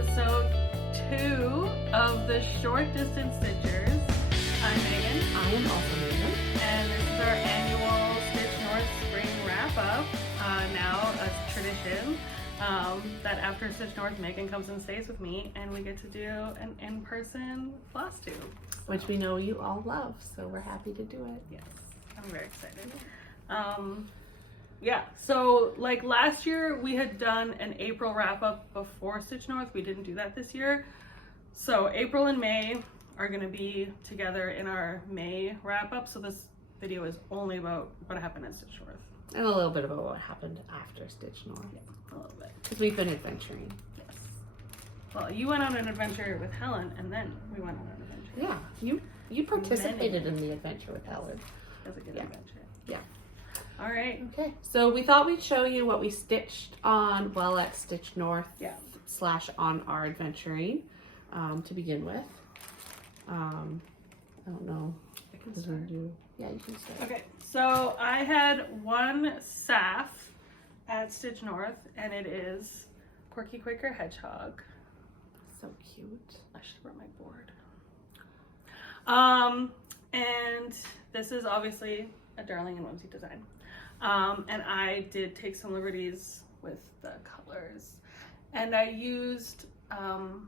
episode 2 of the Short Distance Stitchers. I'm Megan. I am also Megan. And this is our annual Stitch North Spring Wrap-Up. Now a tradition that after Stitch North, Megan comes and stays with me and we get to do an in-person Flosstube. Which we know you all love, so we're happy to do it. Yes, I'm very excited. Yeah, so like last year we had done an April wrap-up before Stitch North. We didn't do that this year. So April and May are going to be together in our May wrap-up. So this video is only about what happened at Stitch North. And a little bit about what happened after Stitch North. Yeah, a little bit. Because we've been adventuring. Yes. Well, you went on an adventure with Helen and then we went on an adventure. Yeah, you participated in the adventure with Helen. That was a good adventure. Yeah. All right. Okay, so we thought we'd show you what we stitched on while at Stitch North / on our adventuring to begin with. I don't know. I can start. Yeah, you can start. Okay, so I had one SAF at Stitch North, and it is Quirky Quaker Hedgehog. So cute. I should have brought my board. And this is obviously a darling and whimsy design. And I did take some liberties with the colors. And I used, no,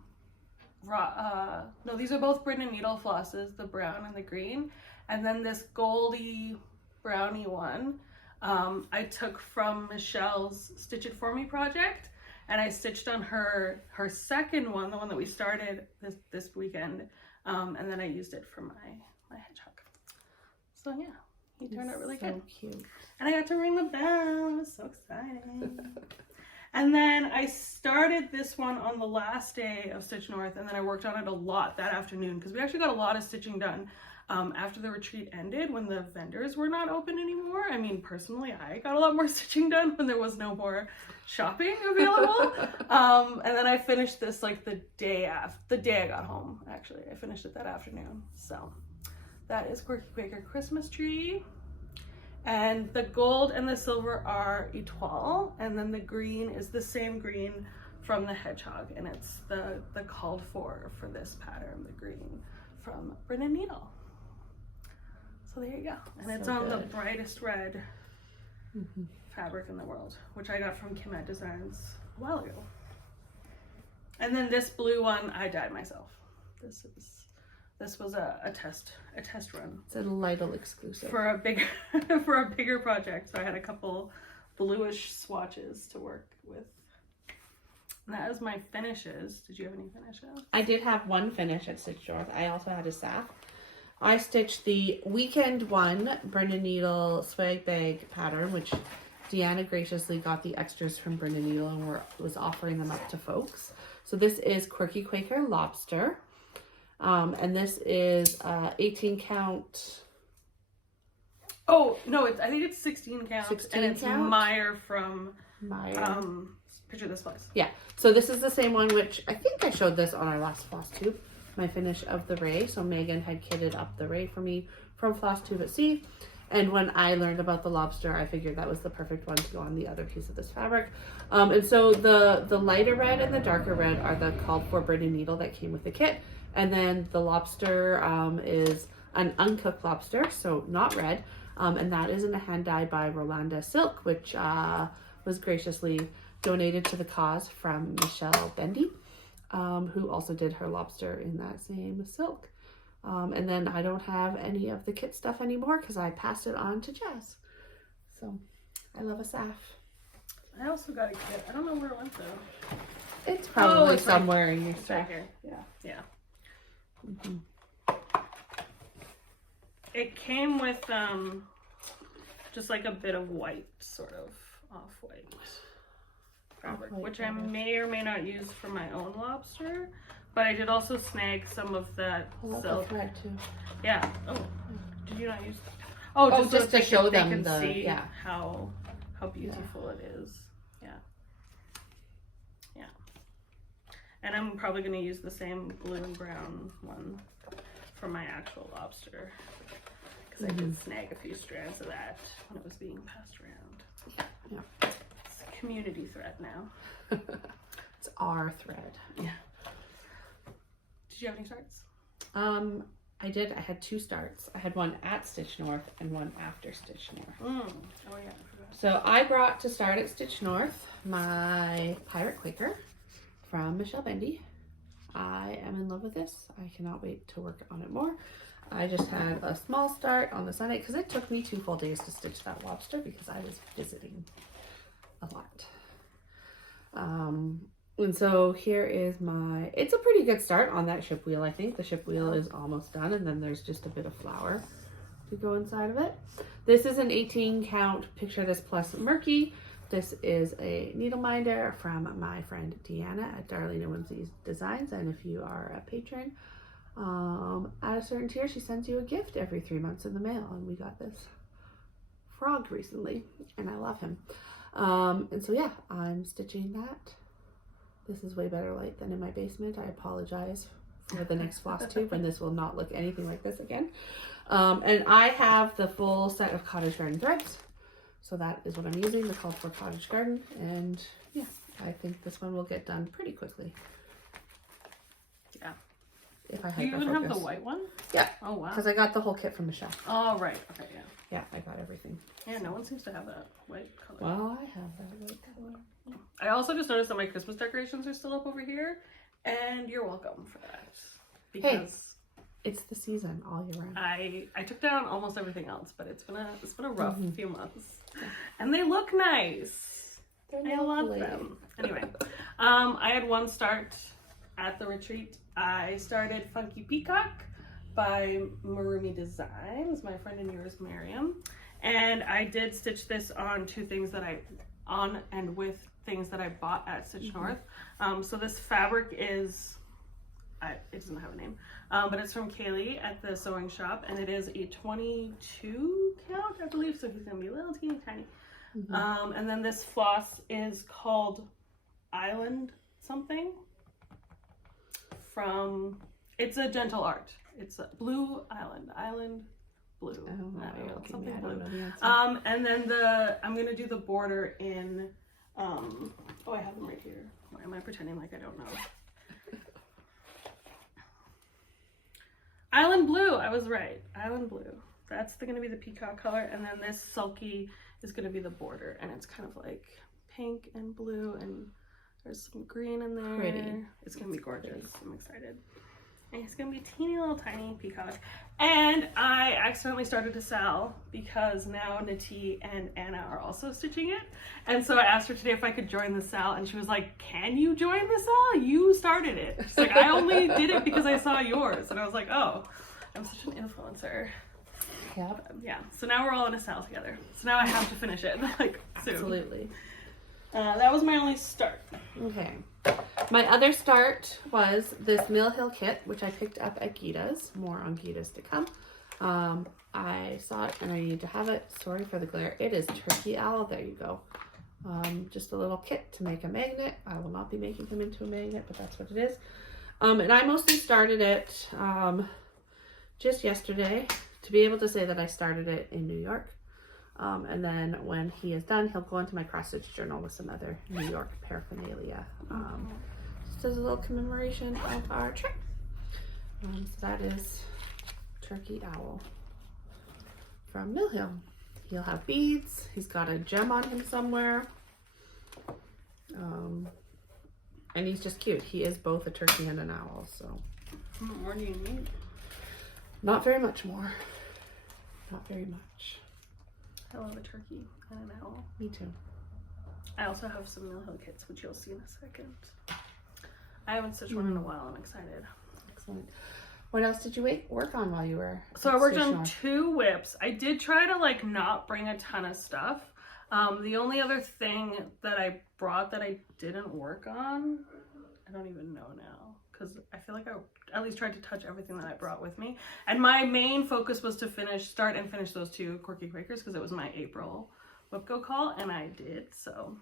these are both Bryn and Needle flosses, the brown and the green. And then this goldy brownie one, I took from Michelle's Stitch It For Me project. And I stitched on her second one, the one that we started this weekend. And then I used it for my hedgehog. So yeah. He turned out really good. So cute. And I got to ring the bell. It was so exciting. And then I started this one on the last day of Stitch North, and then I worked on it a lot that afternoon because we actually got a lot of stitching done after the retreat ended when the vendors were not open anymore. I mean, personally, I got a lot more stitching done when there was no more shopping available. And then I finished this like the day I got home, actually. I finished it that afternoon. So that is Quirky Quaker Christmas Tree. And the gold and the silver are Etoile. And then the green is the same green from the hedgehog. And it's the called for this pattern, the green from Bryn and Needle. So there you go. And it's on the brightest red fabric in the world, which I got from Kim at Designs a while ago. And then this blue one, I dyed myself. This was a test run. It's a Lidl exclusive. For a bigger project. So I had a couple bluish swatches to work with. And that is my finishes. Did you have any finishes? I did have one finish at Stitch North. I also had a SAF. I stitched the weekend one Bryn and Needle swag bag pattern, which Deanna graciously got the extras from Bryn and Needle and was offering them up to folks. So this is Quirky Quaker Lobster. And this is 18 count. Oh, no, I think it's 16 count. 16 and it's count? Meyer from Meyer. Picture This Place. Yeah, so this is the same one, which I think I showed this on our last Flosstube, my finish of the ray. So Megan had kitted up the ray for me from Flosstube at Sea. And when I learned about the lobster, I figured that was the perfect one to go on the other piece of this fabric. And so the lighter red and the darker red are the called for Bryn and Needle that came with the kit. And then the lobster is an uncooked lobster, so not red. And that is in a hand dye by Rolanda Silk, which was graciously donated to the cause from Michelle Bendy, who also did her lobster in that same silk. And then I don't have any of the kit stuff anymore because I passed it on to Jazz. So I love a SAF. I also got a kit. I don't know where it went though. It's probably it's somewhere in your It's stuff. right here. Yeah. It came with just like a bit of white, sort of off-white fabric, which I may or may not use for my own lobster. But I did also snag some of that silk. Thread too. Yeah. Oh, did you not use that? Oh, just so to show them they can the see how beautiful it is. Yeah. And I'm probably going to use the same blue and brown one for my actual lobster because I did snag a few strands of that when it was being passed around. Yeah. It's a community thread now. It's our thread. Yeah. Did you have any starts? I did. I had 2 starts. I had one at Stitch North and one after Stitch North. Oh yeah, I forgot. So I brought to start at Stitch North my Pirate Quaker from Michelle Bendy. I am in love with this. I cannot wait to work on it more. I just had a small start on the Sunday because it took me 2 full days to stitch that lobster because I was visiting a lot. And so here is it's a pretty good start on that ship wheel. I think the ship wheel is almost done, and then there's just a bit of flour to go inside of it. This is an 18 count Picture This Plus Murky. This is a needle minder from my friend Deanna at Darlene and Whimsy's Designs, and if you are a patron at a certain tier, she sends you a gift every 3 months in the mail, and we got this frog recently, and I love him. And so yeah, I'm stitching that. This is way better light than in my basement. I apologize for the next floss tube, and this will not look anything like this again. And I have the full set of Cottage Garden threads, so that is what I'm using, the Called For Cottage Garden, and yeah, I think this one will get done pretty quickly. Yeah. If I Do you even have the white one? Yeah. Oh wow. Because I got the whole kit from Michelle. Oh right. Okay. Yeah. Yeah, I got everything. Yeah. No one seems to have that white color. Well, I have that white color. I also just noticed that my Christmas decorations are still up over here, and you're welcome for that. Because it's the season all year round. I took down almost everything else, but it's been a rough few months, and they look nice. I love them. Anyway, I had one start at the retreat. I started Funky Peacock by Marumi Designs, my friend and yours, Miriam, and I did stitch this on 2 things that with things that I bought at Stitch North. So this fabric is, it doesn't have a name, but it's from Kaylee at the sewing shop, and it is a 22 count, I believe, so he's gonna be a little teeny tiny. And then this floss is called Island something from, it's a Gentle Art. It's a Blue Island Blue. I don't know. Something blue. The and then I'm gonna do the border in, oh, I have them right here. Why am I pretending like I don't know? Island Blue, I was right. Island Blue. That's gonna be the peacock color, and then this sulky is gonna be the border, and it's kind of like pink and blue, and there's some green in there. Pretty. It's gonna be gorgeous. I'm excited. And it's gonna be a teeny little tiny peacock. And I accidentally started to Sal because now Nati and Anna are also stitching it. And so I asked her today if I could join the Sal, and she was like, "Can you join the Sal? You started it." She's like, "I only did it because I saw yours." And I was like, "Oh, I'm such an influencer." Yeah. Yeah. So now we're all in a Sal together. So now I have to finish it like soon. Absolutely. That was my only start. Okay. My other start was this Mill Hill kit, which I picked up at Gita's. More on Gita's to come. I saw it and I need to have it. Sorry for the glare. It is Turkey Owl. There you go. Just a little kit to make a magnet. I will not be making him into a magnet, but that's what it is. And I mostly started it just yesterday to be able to say that I started it in New York. And then when he is done, he'll go into my cross stitch journal with some other New York paraphernalia. Just as a little commemoration of our trip. So that is Turkey Owl from Mill Hill. He'll have beads. He's got a gem on him somewhere. And he's just cute. He is both a turkey and an owl, so. What more do you need? Not very much more. Not very much. I love a turkey and an owl. Me too. I also have some Mill Hill kits, which you'll see in a second. I haven't stitched one in a while. I'm excited. Excellent. What else did you work on while you were? So I worked on 2 whips. I did try to like not bring a ton of stuff. The only other thing that I brought that I didn't work on, I don't even know now, because I feel like I at least tried to touch everything that I brought with me. And my main focus was to start and finish those 2 Quirky Quakers, because it was my April whip go call, and I did, so.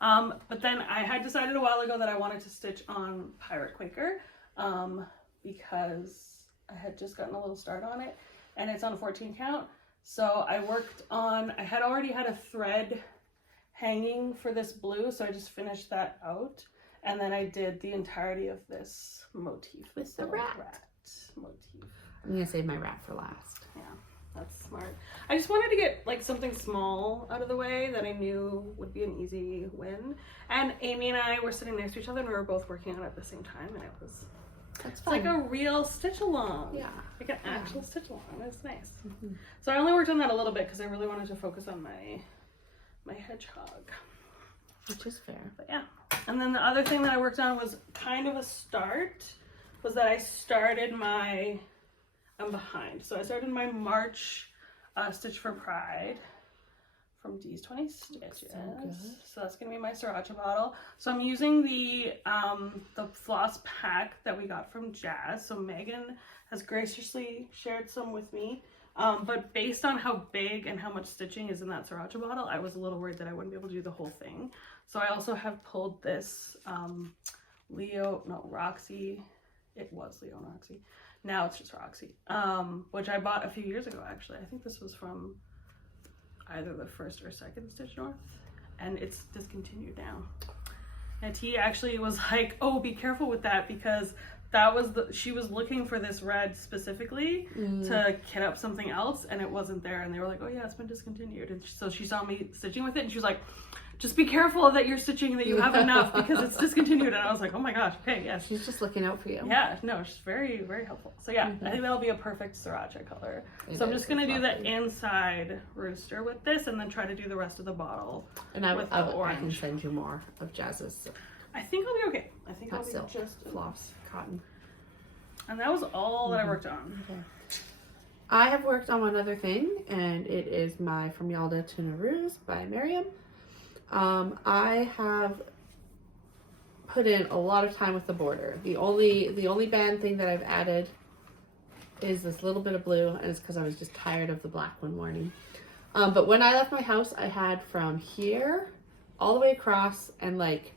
But then I had decided a while ago that I wanted to stitch on Pirate Quaker, because I had just gotten a little start on it, and it's on 14 count. So I had already had a thread hanging for this blue, so I just finished that out. And then I did the entirety of this motif. With the rat motif. I'm gonna save my rat for last. Yeah, that's smart. I just wanted to get like something small out of the way that I knew would be an easy win. And Amy and I were sitting next to each other and we were both working on it at the same time, and it's like a real stitch along. Yeah. Like an actual stitch along. It's nice. So I only worked on that a little bit because I really wanted to focus on my hedgehog. Which is fair. But yeah. And then the other thing that I worked on was kind of a start, was that I started I'm behind. So I started my March Stitch for Pride from D's 20 Stitches. So that's gonna be my sriracha bottle. So I'm using the floss pack that we got from Jazz. So Megan has graciously shared some with me. But based on how big and how much stitching is in that sriracha bottle, I was a little worried that I wouldn't be able to do the whole thing. So I also have pulled this Roxy. It was Leo and Roxy. Now it's just Roxy, which I bought a few years ago, actually. I think this was from either the first or second Stitch North, and it's discontinued now. And he actually was like, oh, be careful with that, because that was she was looking for this red specifically to kit up something else, and it wasn't there, and they were like, oh yeah, it's been discontinued. And so she saw me stitching with it, and she was like, just be careful that you're stitching, that you have enough, because it's discontinued. And I was like, oh my gosh, okay, yes. She's just looking out for you. Yeah, no, she's very, very helpful. So yeah, I think that'll be a perfect sriracha color. So I'm just going to do the inside rooster with this, and then try to do the rest of the bottle with the orange. I can send you more of Jazz's. I think I'll be okay. I think I'll be silk, just floss, cotton. And that was all that I worked on. Okay. I have worked on one other thing, and it is my From Yalda to Nowruz by Miriam. I have put in a lot of time with the border. The only band thing that I've added is this little bit of blue, and it's because I was just tired of the black one morning. But when I left my house, I had from here all the way across and like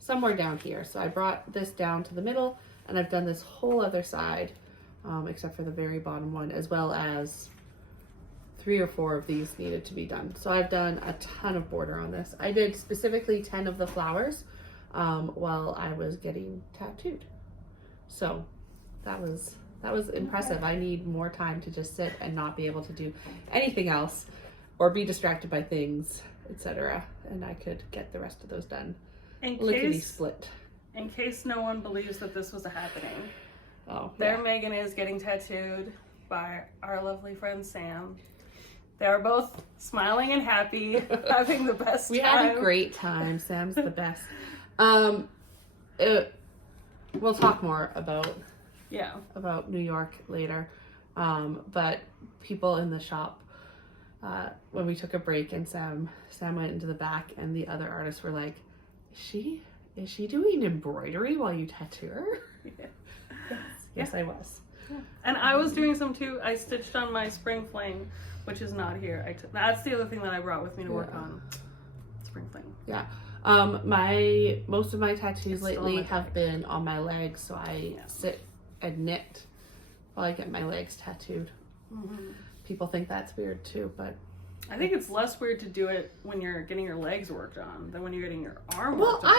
somewhere down here. So I brought this down to the middle, and I've done this whole other side, except for the very bottom one, as well as 3 or 4 of these needed to be done. So I've done a ton of border on this. I did specifically 10 of the flowers while I was getting tattooed. So that was impressive. I need more time to just sit and not be able to do anything else or be distracted by things, etc. And I could get the rest of those done. Lickety split. In case no one believes that this was happening, there Megan is getting tattooed by our lovely friend Sam. They are both smiling and happy, having the best time. We had a great time. Sam's the best. We'll talk more about New York later. But people in the shop, when we took a break and Sam went into the back, and the other artists were like, is she doing embroidery while you tattoo her? Yes, I was. Yeah. And I was doing some too. I stitched on my spring fling, which is not here. That's the other thing that I brought with me to work on. Spring fling. Yeah. Most of my tattoos lately have been on my legs, so I sit and knit while I get my legs tattooed. People think that's weird too, but I think it's less weird to do it when you're getting your legs worked on than when you're getting your arm worked on.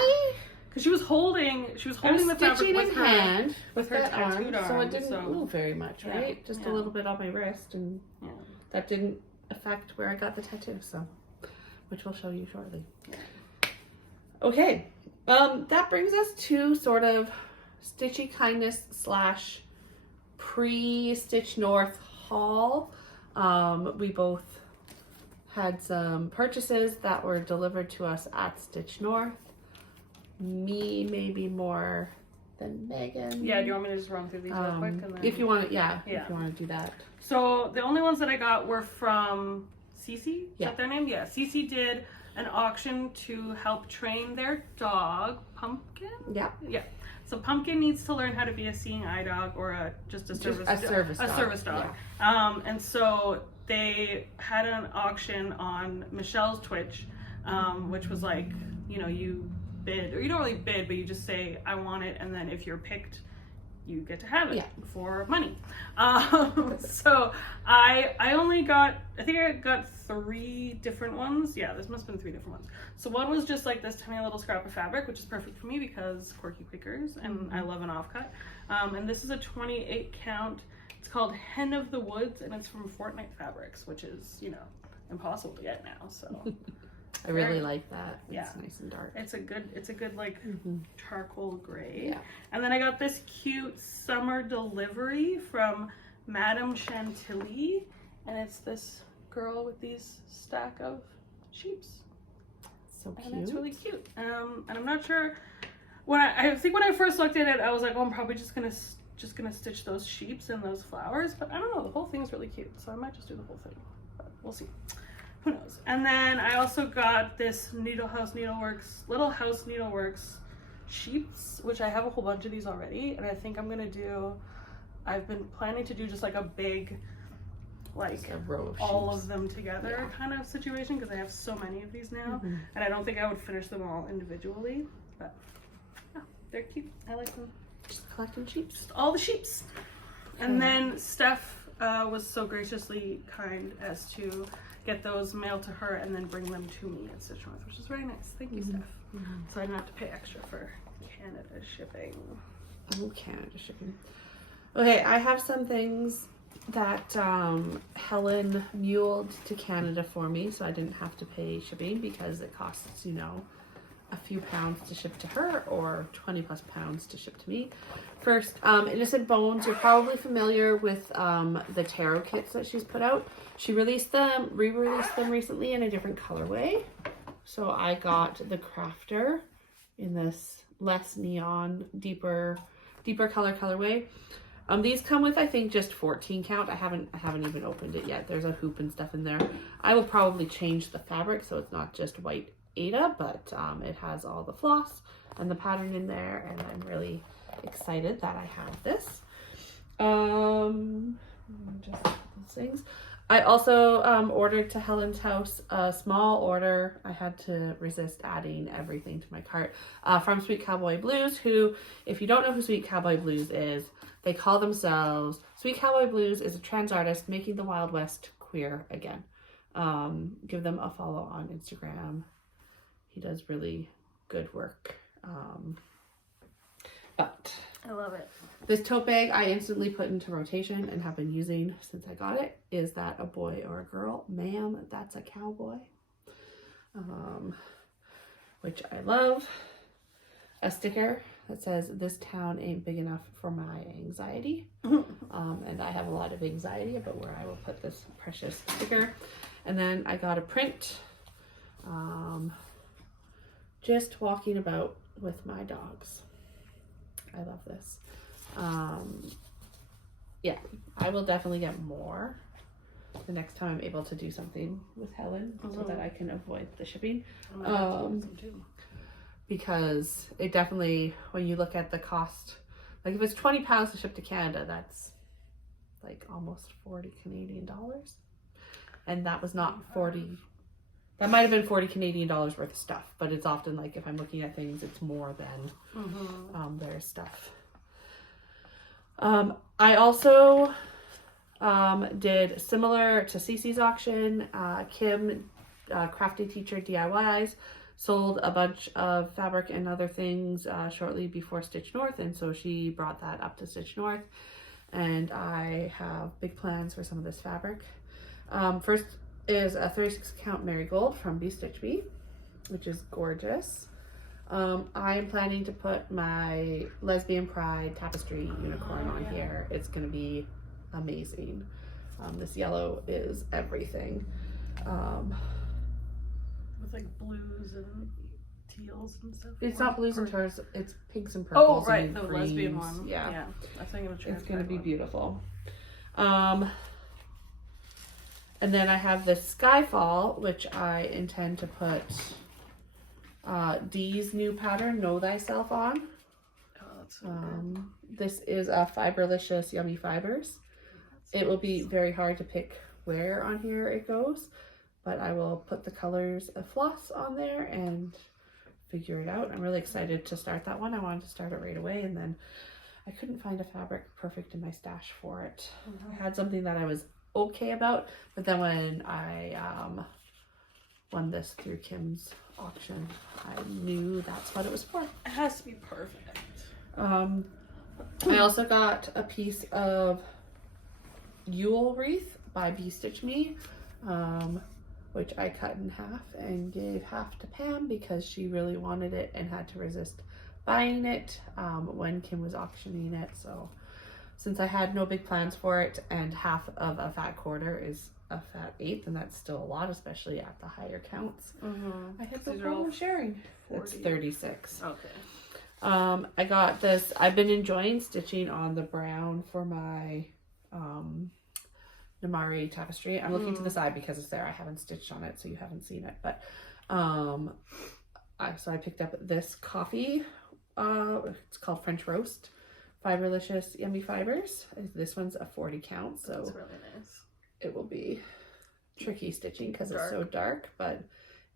Because she was holding the fabric with her hand, with her tattooed arm, so it didn't move very much, right? Just a little bit on my wrist, and that didn't affect where I got the tattoo. So, which we'll show you shortly. Okay, that brings us to sort of Stitchy Kindness / pre-Stitch North haul. We both had some purchases that were delivered to us at Stitch North. Me maybe more than Megan. Yeah, do you want me to just run through these real quick? And then... If you want to, if you want to do that. So the only ones that I got were from Cece. Is that their name? Yeah, Cece did an auction to help train their dog, Pumpkin. Yeah. So Pumpkin needs to learn how to be a seeing eye dog or just a service dog. Yeah. And so they had an auction on Michelle's Twitch, which was like, you bid, or you don't really bid, but you just say, I want it, and then if you're picked, you get to have it Yeah. for money. So I only got, I think I got 3 different ones. Yeah, this must have been 3 different ones. So one was just like this tiny little scrap of fabric, which is perfect for me because quirky Quakers, and I love an offcut. And this is a 28 count. It's called Hen of the Woods, and it's from Fortnite Fabrics, which is, you know, impossible to get now. So I really like that. Yeah. It's nice and dark. it's a good like charcoal gray. Yeah. And then I got this cute summer delivery from Madame Chantilly, and it's this girl with these stack of sheeps. So cute. And it's really cute. And I'm not sure, when I think when I first looked at it, I was like, oh, I'm probably just gonna stitch those sheeps and those flowers, but I don't know, the whole thing's really cute, so I might just do the whole thing, but we'll see. Who knows? And then I also got this Little House Needleworks sheets, which I have a whole bunch of these already, and I think I'm gonna do, I've been planning to do just like a big, like a row of all sheeps. of them together kind of situation, because I have so many of these now, and I don't think I would finish them all individually, but yeah, they're cute. I like them. Just collecting sheeps. Just all the sheeps. And then Steph was so graciously kind as to get those mailed to her and then bring them to me at Stitch North, which is very nice. Thank you, Steph. So I didn't have to pay extra for Canada shipping. Oh, Canada shipping. Okay, I have some things that Helen muled to Canada for me, so I didn't have to pay shipping because it costs, you know, a few pounds to ship to her or 20 plus pounds to ship to me. First, Innocent Bones. You're probably familiar with the tarot kits that she's put out. She re-released them recently in a different colorway. So I got the Crafter in this less neon, deeper colorway. These come with, I think, just 14 count. I haven't even opened it yet. There's a hoop and stuff in there. I will probably change the fabric so it's not just white Ada, but it has all the floss and the pattern in there, and I'm really excited that I have this. Just those things. I also ordered to Helen's house a small order. I had to resist adding everything to my cart from Sweet Cowboy Blues, who, if you don't know who Sweet Cowboy Blues is, they call themselves, Sweet Cowboy Blues is a trans artist making the Wild West queer again. Give them a follow on Instagram. He does really good work. But I love it. this tote bag I instantly put into rotation and have been using since I got it. Is that a boy or a girl? Ma'am, that's a cowboy. Which I love. A sticker that says, "This town ain't big enough for my anxiety." And I have a lot of anxiety about where I will put this precious sticker. And then I got a print. Just walking about with my dogs. I love this. Yeah, I will definitely get more the next time I'm able to do something with Helen so that I can avoid the shipping. Because it definitely, when you look at the cost, like if it's 20 pounds to ship to Canada, that's like almost 40 Canadian dollars. And that was not 40, that might have been 40 Canadian dollars worth of stuff, but it's often like if I'm looking at things, it's more than their stuff. I also did, similar to Cece's auction, Kim, Crafty Teacher DIYs, sold a bunch of fabric and other things shortly before Stitch North, and so she brought that up to Stitch North, and I have big plans for some of this fabric. First is a 36 count marigold from Be Stitch Bee, which is gorgeous. I am planning to put my Lesbian Pride tapestry unicorn on here. It's going to be amazing. This yellow is everything. With like blues and teals and stuff. It's not blues and teals, it's pinks and purples. Oh, right, and the greens. lesbian one. Yeah. I think it's going to be beautiful. And then I have this Skyfall, which I intend to put Dee's new pattern, Know Thyself, on. Oh, that's so good. This is a Fiberlicious Yummy Fibers. It will be very hard to pick where on here it goes, but I will put the colors of floss on there and figure it out. I'm really excited to start that one. I wanted to start it right away, and then I couldn't find a fabric perfect in my stash for it. I had something that I was okay about, but then when I won this through Kim's auction, I knew that's what it was for. It has to be perfect. I also got a piece of Yule wreath by Bee Stitch Me, which I cut in half and gave half to Pam because she really wanted it and had to resist buying it when Kim was auctioning it. So since I had no big plans for it, and half of a fat quarter is a fat eighth, and that's still a lot, especially at the higher counts, I had no problem sharing. 40. It's 36. Okay. I got this. I've been enjoying stitching on the brown for my Namari tapestry. I'm looking to the side because it's there. I haven't stitched on it, so you haven't seen it. But so I picked up this coffee. It's called French Roast. Fiberlicious Yummy Fibers. This one's a 40 count, so That's really nice. it will be tricky stitching because it's so dark, but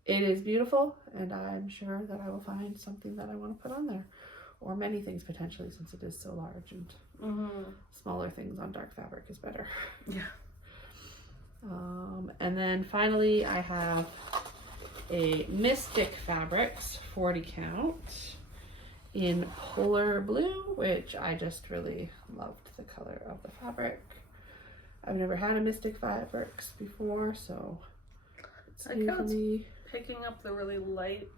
it is beautiful, and I'm sure that I will find something that I want to put on there, or many things potentially, since it is so large, and smaller things on dark fabric is better. Yeah. And then finally I have a Mystic Fabrics 40 count in Polar Blue, which I just really loved the color of the fabric. I've never had a Mystic Fabrics before, so it's new for me. Picking up the really light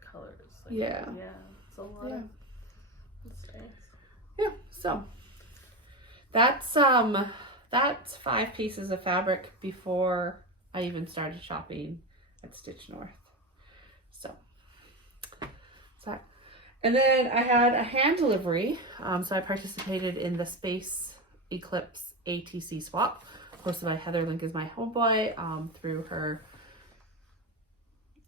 colors. Like, yeah, it's a lot of. It's nice. Yeah, so that's 5 pieces of fabric before I even started shopping at Stitch North. So and then I had a hand delivery. So I participated in the Space Eclipse ATC swap hosted by Heather. Link is my homeboy through her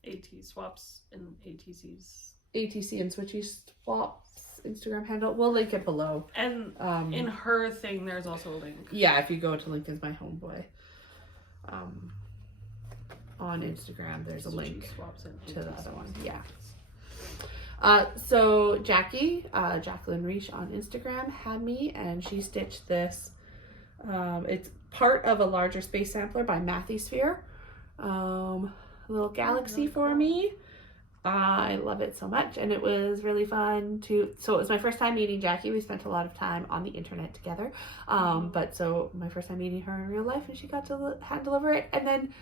AT swaps and ATCs. ATC and Switchy swaps Instagram handle. We'll link it below. And in her thing, there's also a link. Yeah, if you go to Link is my homeboy on Instagram, there's a link to the other one. Yeah. So Jackie, Jacqueline Reich on Instagram had me, and she stitched this. It's part of a larger space sampler by Mathysphere. A little galaxy for me. I love it so much, and it was really fun to. So it was my first time meeting Jackie. We spent a lot of time on the internet together, but so my first time meeting her in real life, and she got to hand deliver it. And then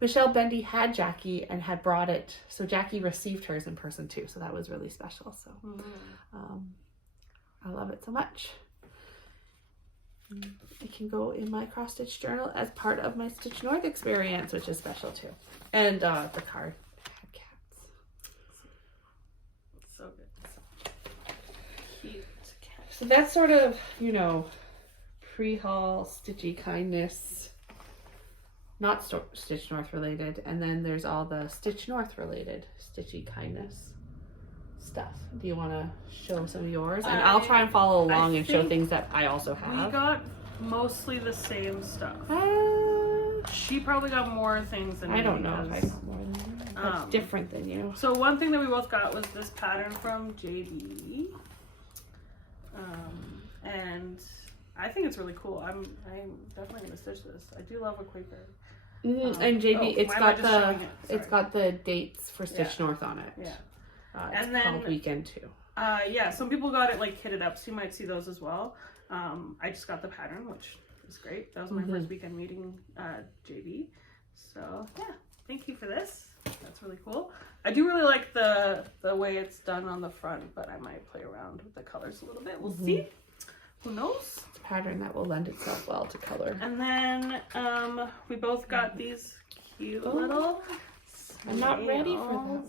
Michelle Bendy had Jackie and had brought it, so Jackie received hers in person too. So that was really special. So I love it so much. It can go in my cross stitch journal as part of my Stitch North experience, which is special too. And the card had cats. So good. Cute cat. So that's sort of, pre-haul stitchy kindness, not Stitch North related. And then there's all the Stitch North related stitchy kindness stuff. Do you want to show some of yours? And I'll try and follow along and show things that I also have. We got mostly the same stuff. She probably got more things than me. I don't know if I got more than you. That's different than you. So one thing that we both got was this pattern from JB. And I think it's really cool. I'm definitely gonna stitch this. I do love a Quaker. And JB, it's got the dates for Stitch North on it. Yeah. And then called Weekend 2. Yeah, some people got it like kitted up, so you might see those as well. I just got the pattern, which is great. That was my first weekend meeting JB. So yeah, thank you for this. That's really cool. I do really like the way it's done on the front, but I might play around with the colors a little bit. We'll see. Who knows? It's a pattern that will lend itself well to color. And then we both got these cute little I'm not ready for that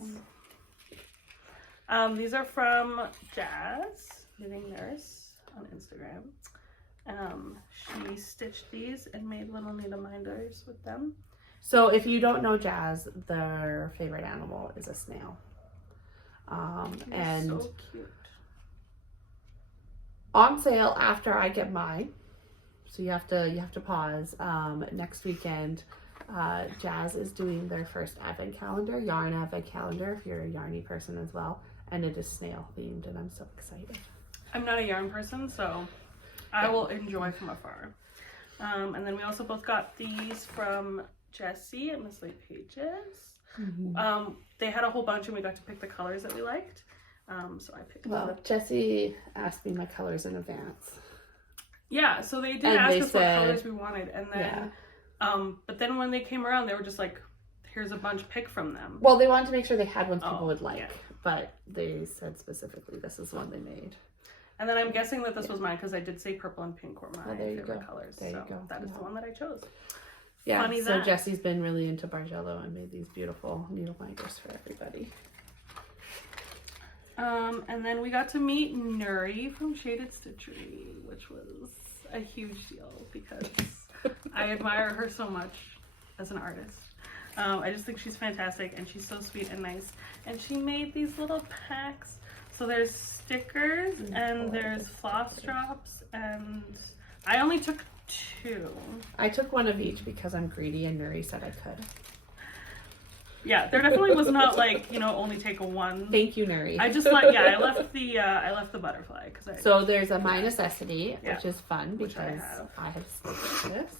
one. These are from Jazz Knitting Nurse on Instagram. She stitched these and made little needle minders with them. So if you don't know Jazz, their favorite animal is a snail. And so cute. On sale after I get mine, so you have to pause. Next weekend, Jazz is doing their first advent calendar, yarn advent calendar, if you're a yarny person as well, and it is snail themed, and I'm so excited. I'm not a yarn person, so I will enjoy from afar. And then we also both got these from Jessie at Miss Late Pages. They had a whole bunch and we got to pick the colors that we liked. So I picked Jessie asked me my colors in advance. Yeah, so they did ask us what colors we wanted, and then but then when they came around they were just like, here's a bunch, pick from them. Well, they wanted to make sure they had ones people would like, but they said specifically this is one they made. And then I'm guessing that this was mine because I did say purple and pink were my favorite colors. There you go. That is the one that I chose. Yeah, Funny so Jessie's been really into Bargello and made these beautiful needle minders for everybody. And then we got to meet Nuri from Shaded Stitchery, which was a huge deal because I admire her so much as an artist. I just think she's fantastic and she's so sweet and nice. And she made these little packs. So there's stickers and there's floss drops, and I only took 2. I took one of each because I'm greedy and Nuri said I could. Yeah, there definitely was not like, you know, only take a one. Thank you, Nuri. I just like, I left the butterfly because So there's a My Necessity, which is fun because I have stitched this.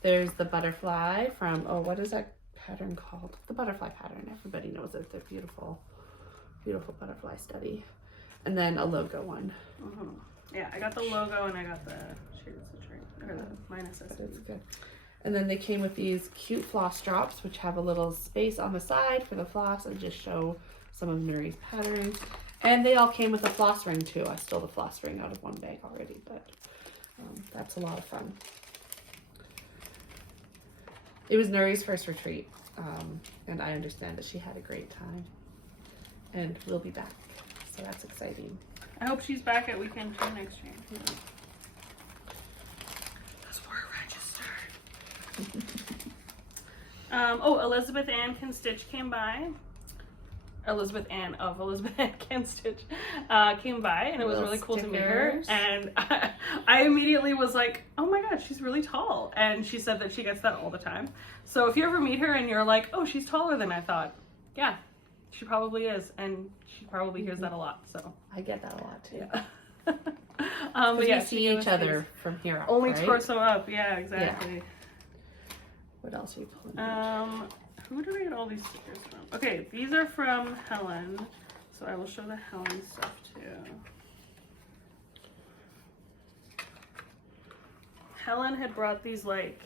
There's the butterfly from, what is that pattern called? The butterfly pattern. Everybody knows it. They're beautiful, beautiful butterfly study. And then a logo one. Yeah, I got the logo and I got the Shaded Stitchery, or the My Necessity. That's good. And then they came with these cute floss drops, which have a little space on the side for the floss and just show some of Nuri's patterns. And they all came with a floss ring too. I stole the floss ring out of one bag already, but that's a lot of fun. It was Nuri's first retreat, and I understand that she had a great time. And we'll be back, so that's exciting. I hope she's back at Weekend 2 next year. Elizabeth Ann Can Stitch came by. Elizabeth Ann of Elizabeth Ann Can Stitch came by, and it was really cool to meet her. And I immediately was like, oh my gosh, she's really tall. And she said that she gets that all the time. So if you ever meet her and you're like, oh, she's taller than I thought, yeah, she probably is. And she probably hears that a lot. So I get that a lot too. Yeah. But yeah, we see each other from here up, only right? torso up. Yeah, exactly. Yeah. What else are we pulling? Who did I get all these stickers from? Okay, these are from Helen. So I will show the Helen stuff too. Helen had brought these like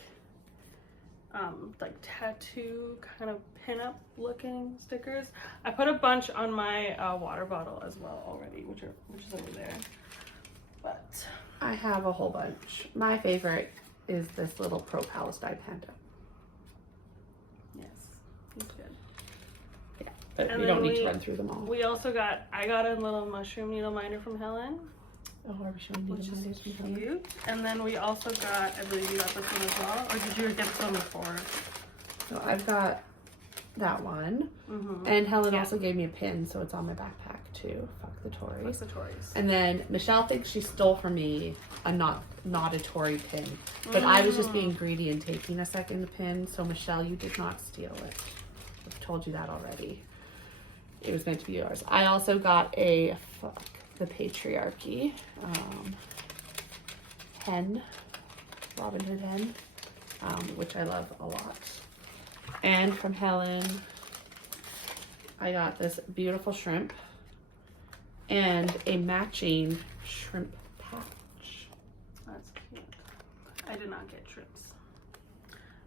tattoo kind of pin-up looking stickers. I put a bunch on my water bottle as well already, which is over there. But I have a whole bunch. My favorite is this little Pro Palestine panda. Yes, he's good. Yeah, but we don't need to run through them all. We also I got a little mushroom needle minder from Helen. Oh, are we showing needle minders from Helen? Cute. And then we also got, I believe you got this one as well, or did you get this one before? So I've got that one. And Helen also gave me a pin, so it's on my backpack too. Fuck the Tories. What's the Tories? And then Michelle thinks she stole from me a not a Tory pin, but I was just being greedy and taking a second pin. So Michelle, you did not steal it. I've told you that already. It was meant to be yours. I also got a the Patriarchy hen, Robin Hood hen, which I love a lot. And from Helen, I got this beautiful shrimp and a matching shrimp patch. That's cute. I did not get shrimps.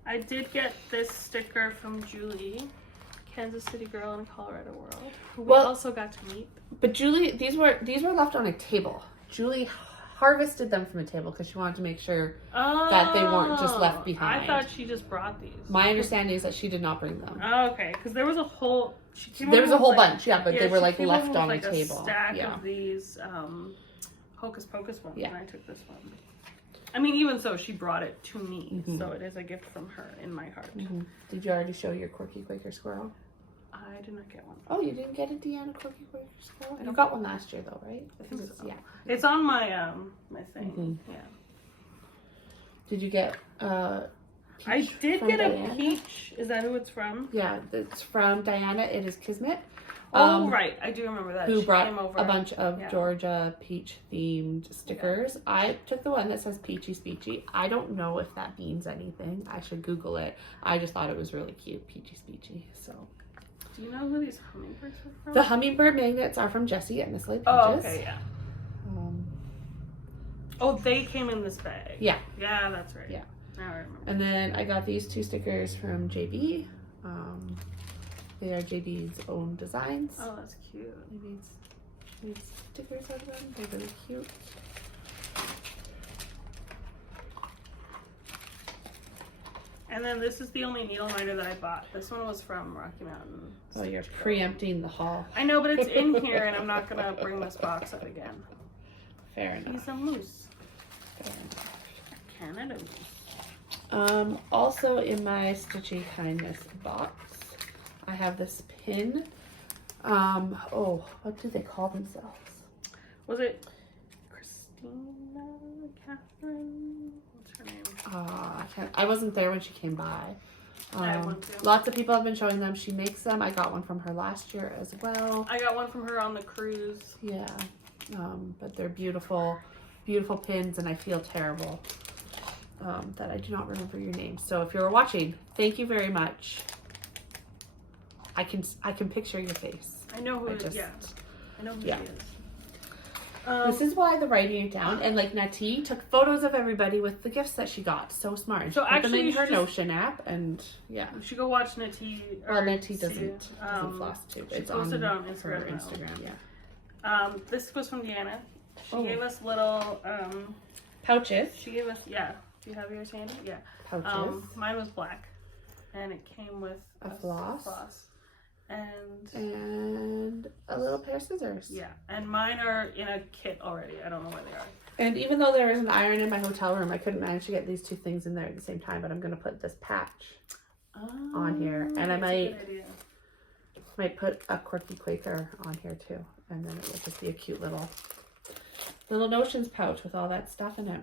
I did get this sticker from Julie, Kansas City girl in a Colorado world, who we also got to meet. But Julie, these were left on a table. Julie harvested them from a table because she wanted to make sure that they weren't just left behind. I thought she just brought these. My understanding is that she did not bring them. Oh, okay, because there was a whole. There was a whole bunch, but they were like left on the table. A stack of these Hocus Pocus ones, and I took this one. I mean, even so, she brought it to me, so it is a gift from her in my heart. Did you already show your Quirky Quaker Squirrel? I did not get one. Oh, you didn't get a Deanna Quirky Quaker Squirrel? You got one last year, though, right? I think so. Yeah. It's on my my thing. Yeah. Did you get I did from get a Diana. peach. Is that who it's from? Yeah, it's from Diana. It is Kismet. Oh, right. I do remember that. Who She brought came over. a bunch of Yeah. Georgia peach themed stickers. Yeah. I took the one that says Peachy Speechy. I don't know if that means anything. I should Google it. I just thought it was really cute, Peachy Speechy. So, do you know who these hummingbirds are from? The hummingbird magnets are from Jessie at Miss Lady Peaches. Oh, okay, yeah. Oh, they came in this bag. Yeah. Yeah, that's right. Yeah. Now I remember. And then I got these 2 stickers from JB. They are JB's own designs. Oh, that's cute. Maybe it's stickers out of them. They're really cute. And then this is the only needle minder that I bought. This one was from Rocky Mountain. Oh, you're preempting the haul. I know, but it's in here, and I'm not gonna bring this box up again. Fair enough. He's a moose. Fair enough. A Canada moose. Also in my Stitchy Kindness box, I have this pin. Oh, what do they call themselves? Was it Christina Catherine? What's her name? I wasn't there when she came by. I have one too. Lots of people have been showing them. She makes them. I got one from her last year as well. I got one from her on the cruise. Yeah. But they're beautiful, beautiful pins, and I feel terrible that I do not remember your name. So if you're watching, thank you very much. I can picture your face. I know who. Yeah, I know who she is. This is why the writing it down, and like Nati took photos of everybody with the gifts that she got. So smart. So put them actually, in you her should Notion app, and yeah. You should go watch Nati. Well, Nati doesn't floss tube. She It's posted on it on Instagram. her Instagram. Yeah. This was from Deanna. She Oh. gave us little Pouches. She gave us Do you have yours handy? Yeah. Pouches. Mine was black, and it came with a floss. And a little pair of scissors. Yeah, and mine are in a kit already. I don't know where they are. And even though there is an iron in my hotel room, I couldn't manage to get these 2 things in there at the same time. But I'm going to put this patch on here, and I might put a quirky Quaker on here too, and then it will just be a cute little Notions pouch with all that stuff in it.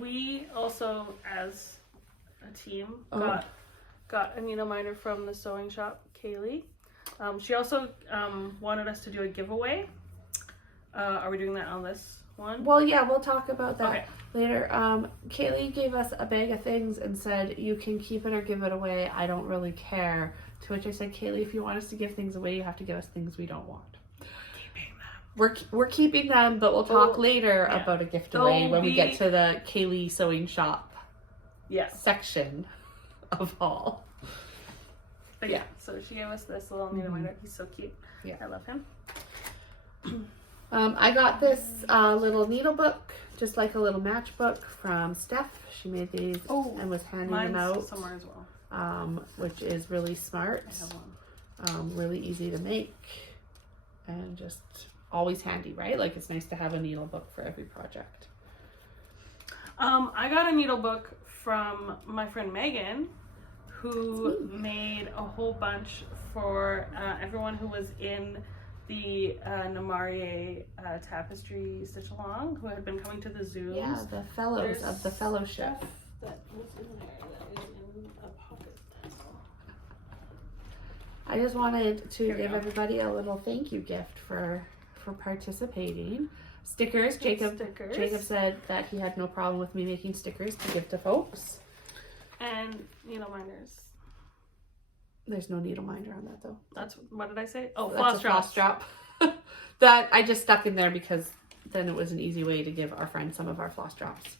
We also, as a team, got a needle minder from the sewing shop, Kaylee. She also wanted us to do a giveaway. Are we doing that on this one? Well, yeah, we'll talk about that later. Kaylee gave us a bag of things and said, you can keep it or give it away. I don't really care. To which I said, Kaylee, if you want us to give things away, you have to give us things we don't want. We're keeping them, but we'll talk later about a gift away when we get to the Kaylee sewing shop section of haul. But yeah, so she gave us this little needle minder. He's so cute. Yeah, I love him. I got this little needle book, just like a little matchbook from Steph. She made these and was handing them out somewhere as well. Which is really smart. I have one. Really easy to make, and just always handy, right? Like, it's nice to have a needle book for every project. I got a needle book from my friend Megan, who made a whole bunch for everyone who was in the Namarie tapestry stitch along, who had been coming to the Zooms. Yeah, the fellows of the fellowship. That was in there that is in a pocket. I just wanted to give everybody a little thank you gift for participating. Stickers. Jacob said that he had no problem with me making stickers to give to folks. And needle minders. There's no needle minder on that though. That's, what did I say? Oh, that's floss drop. That I just stuck in there because then it was an easy way to give our friends some of our floss drops. Is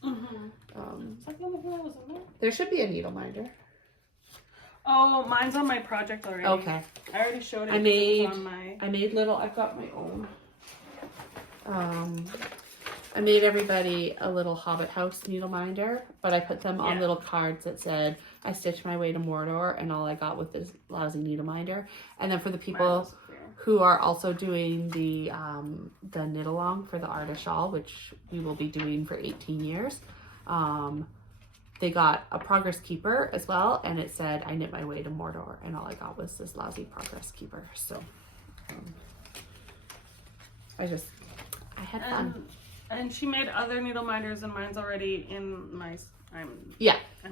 that the only thing that was in there? There should be a needle minder. Oh, mine's on my project already. Okay. I already showed it. I made little, I've got my own. I made everybody a little Hobbit House needle minder, but I put them on little cards that said, I stitched my way to Mordor, and all I got with this lousy needle minder. And then for the people who are also doing the knit along for the Artist Shawl, which we will be doing for 18 years, they got a progress keeper as well, and it said, I knit my way to Mordor, and all I got was this lousy progress keeper. So I had fun. And she made other needle minders, and mine's already in my I'm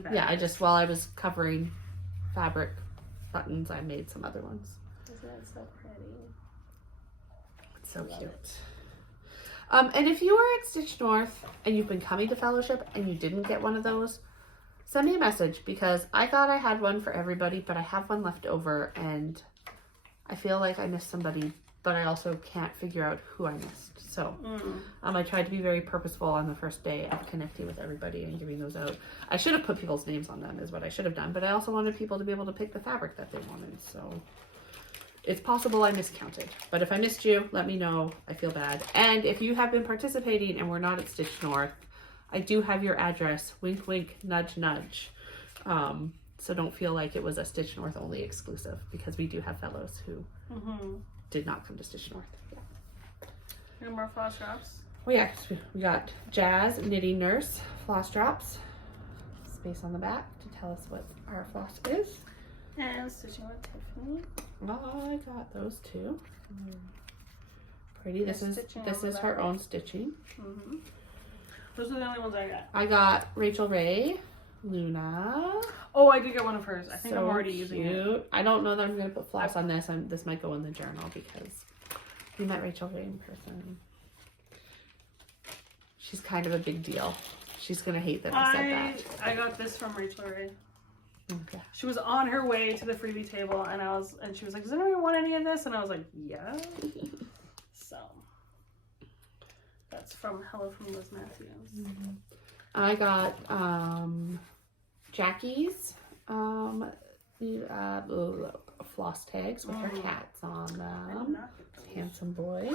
bad. Yeah, I just, while I was covering fabric buttons, I made some other ones. Isn't it so pretty? It's so cute. And if you were at Stitch North and you've been coming to Fellowship and you didn't get one of those, send me a message, because I thought I had one for everybody, but I have one left over and I feel like I missed somebody, but I also can't figure out who I missed. So I tried to be very purposeful on the first day of connecting with everybody and giving those out. I should have put people's names on them is what I should have done, but I also wanted people to be able to pick the fabric that they wanted. So it's possible I miscounted, but if I missed you, let me know. I feel bad. And if you have been participating and we're not at Stitch North, I do have your address. Wink, wink, nudge, nudge. So don't feel like it was a Stitch North only exclusive, because we do have fellows who did not come to Stitch North. No more floss drops? Oh yeah, we got Jazz Knitting Nurse floss drops. Space on the back to tell us what our floss is. And Stitching with Tiffany. Oh, I got those too. Pretty. This is her own stitching. Those are the only ones I got. I got Rachel Ray, Luna. Oh, I did get one of hers. I think So I'm already using it. I don't know that I'm going to put floss on this. This might go in the journal because we met Rachel Ray in person. She's kind of a big deal. She's going to hate that I said that. I got this from Rachel Ray. Okay. She was on her way to the freebie table, and she was like, "Does anyone want any of this?" And I was like, "Yeah." So that's from Hello from Liz Matthews. I got Jackie's floss tags with her cats on them. Handsome boys.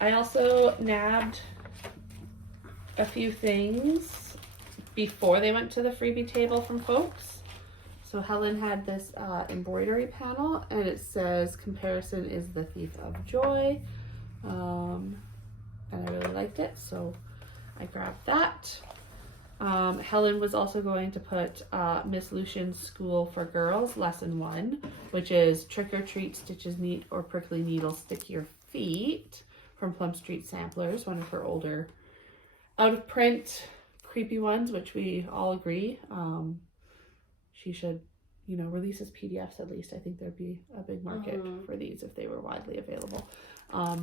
I also nabbed a few things before they went to the freebie table from folks. So Helen had this embroidery panel, and it says "Comparison is the thief of joy," and I really liked it, so I grabbed that. Helen was also going to put Miss Lucian's School for Girls Lesson 1, which is Trick or Treat, Stitches Neat, or Prickly Needles Stick Your Feet, from Plum Street Samplers, one of her older out of print creepy ones, which we all agree she should, release as PDFs at least. I think there'd be a big market for these if they were widely available.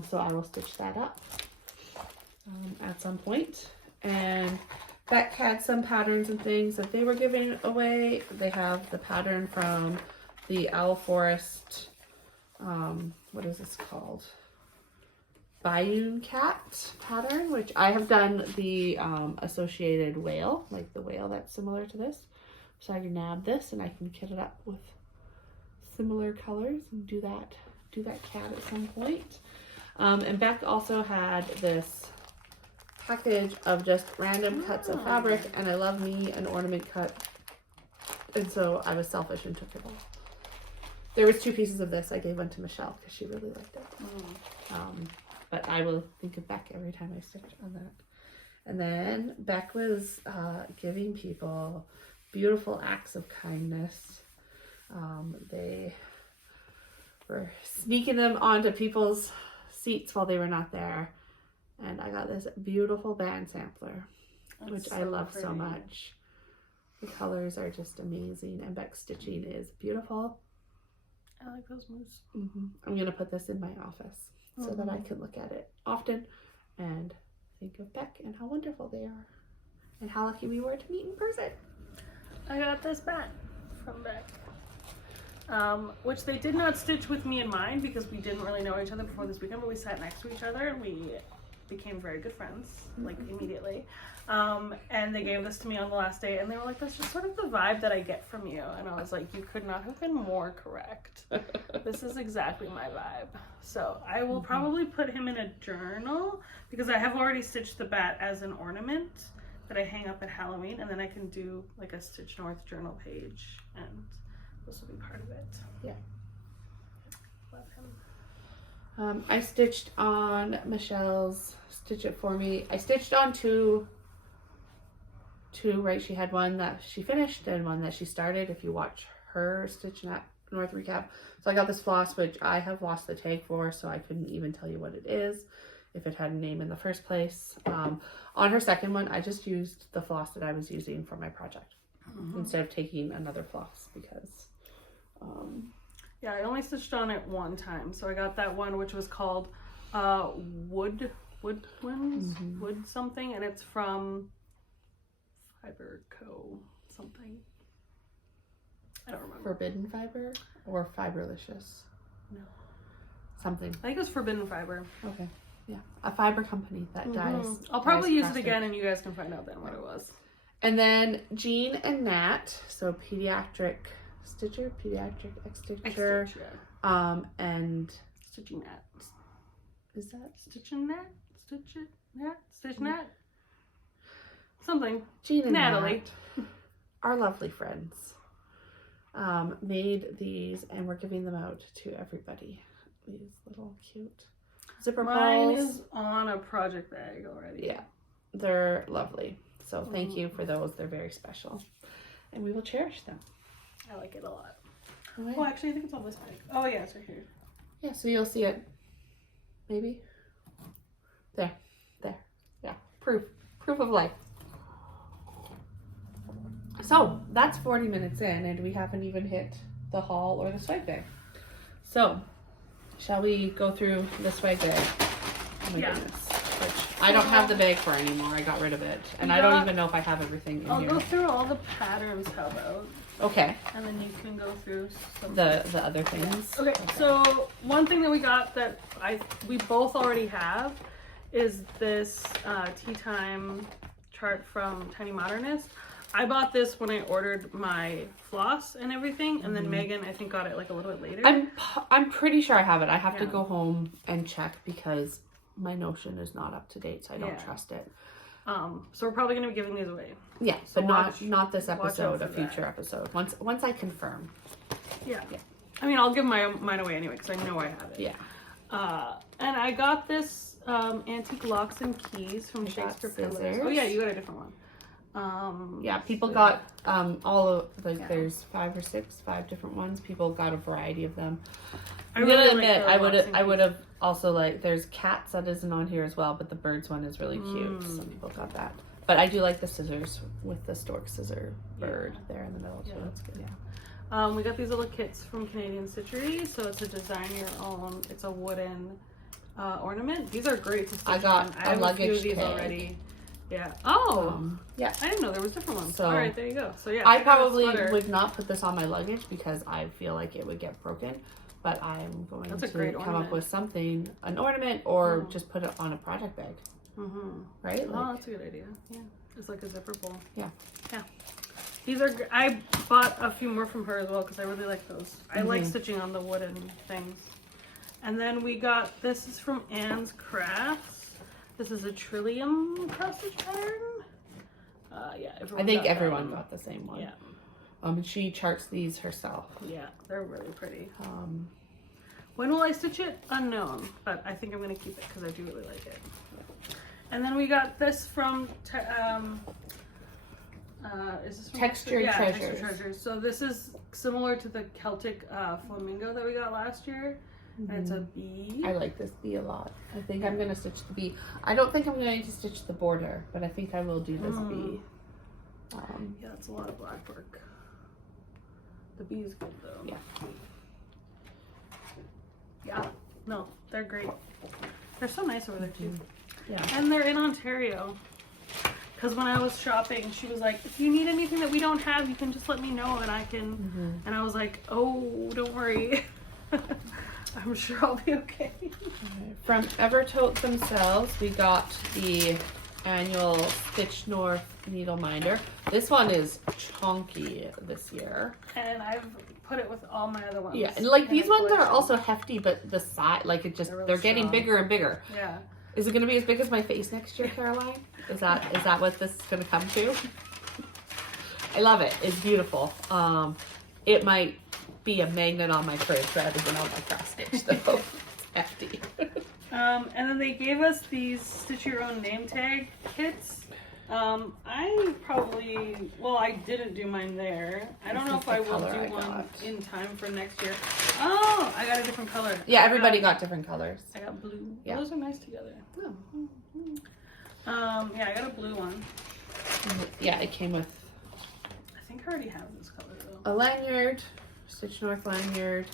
So I will stitch that up at some point. And Beck had some patterns and things that they were giving away. They have the pattern from the Owl Forest, what is this called? Bayou Cat pattern, which I have done the associated whale, like the whale that's similar to this. So I can nab this and I can kit it up with similar colors and do that cat at some point. And Beck also had this package of just random cuts of fabric, and I love me an ornament cut, and so I was selfish and took it all. There was 2 pieces of this. I gave one to Michelle because she really liked it. But I will think of Beck every time I stitch on that. And then Beck was giving people beautiful acts of kindness. They were sneaking them onto people's seats while they were not there. And I got this beautiful band sampler, which I love so much. The colors are just amazing, and Beck's stitching is beautiful. I like those moves. I'm going to put this in my office so that I can look at it often and think of Beck and how wonderful they are and how lucky we were to meet in person. I got this bat from Beck, which they did not stitch with me in mind because we didn't really know each other before this weekend, but we sat next to each other and we became very good friends, like immediately. And they gave this to me on the last day, and they were like, "That's just sort of the vibe that I get from you." And I was like, "You could not have been more correct. This is exactly my vibe." So I will probably put him in a journal because I have already stitched the bat as an ornament that I hang up at Halloween, and then I can do like a Stitch North journal page, and this will be part of it. Yeah. Love him. I stitched on Michelle's Stitch It For Me. I stitched on two, right? She had one that she finished and one that she started, if you watch her Stitch North recap. So I got this floss, which I have lost the tag for, so I couldn't even tell you what it is. if it had a name in the first place. On her second one, I just used the floss that I was using for my project instead of taking another floss because yeah, I only stitched on it one time. So I got that one which was called Wood something, and it's from Fiber Co. something. I don't remember. Forbidden Fiber or Fiberlicious? No. Something. I think it was Forbidden Fiber. Okay. Yeah. A fiber company that dyes. I'll probably use it plastic. again and you guys can find out then what it was. And then Jean and Nat, so pediatric stitcher, pediatric X-Stitcher. And Stitching Nat. is that Stitching Nat? Stitch it? Nat? Stitch Nat? Something. Jean and Natalie. Nat, our lovely friends, made these and we're giving them out to everybody. These little cute zipper Mine balls. is on a project bag already. Yeah, they're lovely. So thank you for those. They're very special. And we will cherish them. I like it a lot. Okay. Oh, actually, I think it's on this bag. Oh, yeah, it's right here. Yeah, so you'll see it. Maybe. There. Yeah, proof of life. So that's 40 minutes in and we haven't even hit the haul or the swag bag. So shall we go through the swag bag? Oh my goodness. Which I don't have the bag for anymore. I got rid of it. And I don't even know if I have everything in I'll here. go through all the patterns, how about? Okay. And then you can go through some The other things. Okay, so one thing that we got that we both already have is this tea time chart from Tiny Modernist. I bought this when I ordered my floss and everything, and then Megan I think got it like a little bit later. I'm pretty sure I have it. I have to go home and check because my Notion is not up to date, so I don't trust it. So we're probably gonna be giving these away. Yeah, So but not this watch episode, out a for that. future episode. Once I confirm. Yeah. I mean, I'll give mine away anyway because I know I have it. Yeah. And I got this antique locks and keys from Shakespeare Pillars. scissors. Oh yeah, you got a different one. Yeah, people got all of there's 5 different ones. People got a variety of them. I'm gonna admit I would have also there's cats that isn't on here as well, but the birds one is really cute. Some people got that. But I do like the scissors with the stork scissor bird there in the middle too. Yeah, that's good. Yeah. We got these little kits from Canadian Stitchery, so it's a design your own. It's a wooden ornament. These are great to stitch I got on. a I have a few luggage of these tag. already. Yeah. Oh. Yeah. I didn't know there was different ones. So, all right, there you go. So yeah. I got a probably sweater. would not put this on my luggage because I feel like it would get broken. But I'm going That's a to great come ornament. up with something, an ornament, or just put it on a project bag. Right? Oh, that's a good idea. Yeah. It's like a zipper bowl. Yeah. Yeah. These are. I bought a few more from her as well because I really like those. I like stitching on the wooden things. And then we got this is from Anne's Crafts. This is a Trillium cross stitch pattern. Yeah. I think everyone got the same one. Yeah. She charts these herself. Yeah, they're really pretty. When will I stitch it? Unknown, but I think I'm gonna keep it because I do really like it. And then we got this from is this from Textured Treasures. Textured Treasures. So this is similar to the Celtic flamingo that we got last year. And it's a bee. I like this bee a lot. I think I'm going to stitch the bee. I don't think I'm going to stitch the border, but I think I will do this bee. Yeah, it's a lot of black work. The bee is good though. Yeah. Yeah. No, they're great. They're so nice over there too. Yeah. And they're in Ontario. Because when I was shopping, she was like, if you need anything that we don't have, you can just let me know and I can. And I was like, oh, don't worry. I'm sure I'll be okay. From Evertote themselves, we got the annual Stitch North needle minder. This one is chunky this year. And I've put it with all my other ones. Yeah, and these ones are also hefty, but the size, they're getting strong. bigger and bigger. Yeah. Is it going to be as big as my face next year, Caroline? Is that what this is going to come to? I love it. It's beautiful. It might be a magnet on my fridge rather than on my cross stitch, though. It's hefty. And then they gave us these Stitch Your Own Name Tag kits. I probably, well, I didn't do mine there. I don't know if I will do one in time for next year. Oh, I got a different color. Yeah, everybody got different colors. I got blue. Yeah. Those are nice together. Oh. Yeah, I got a blue one. Yeah, it came with, I think I already have this color though. a lanyard, Stitch North lanyard,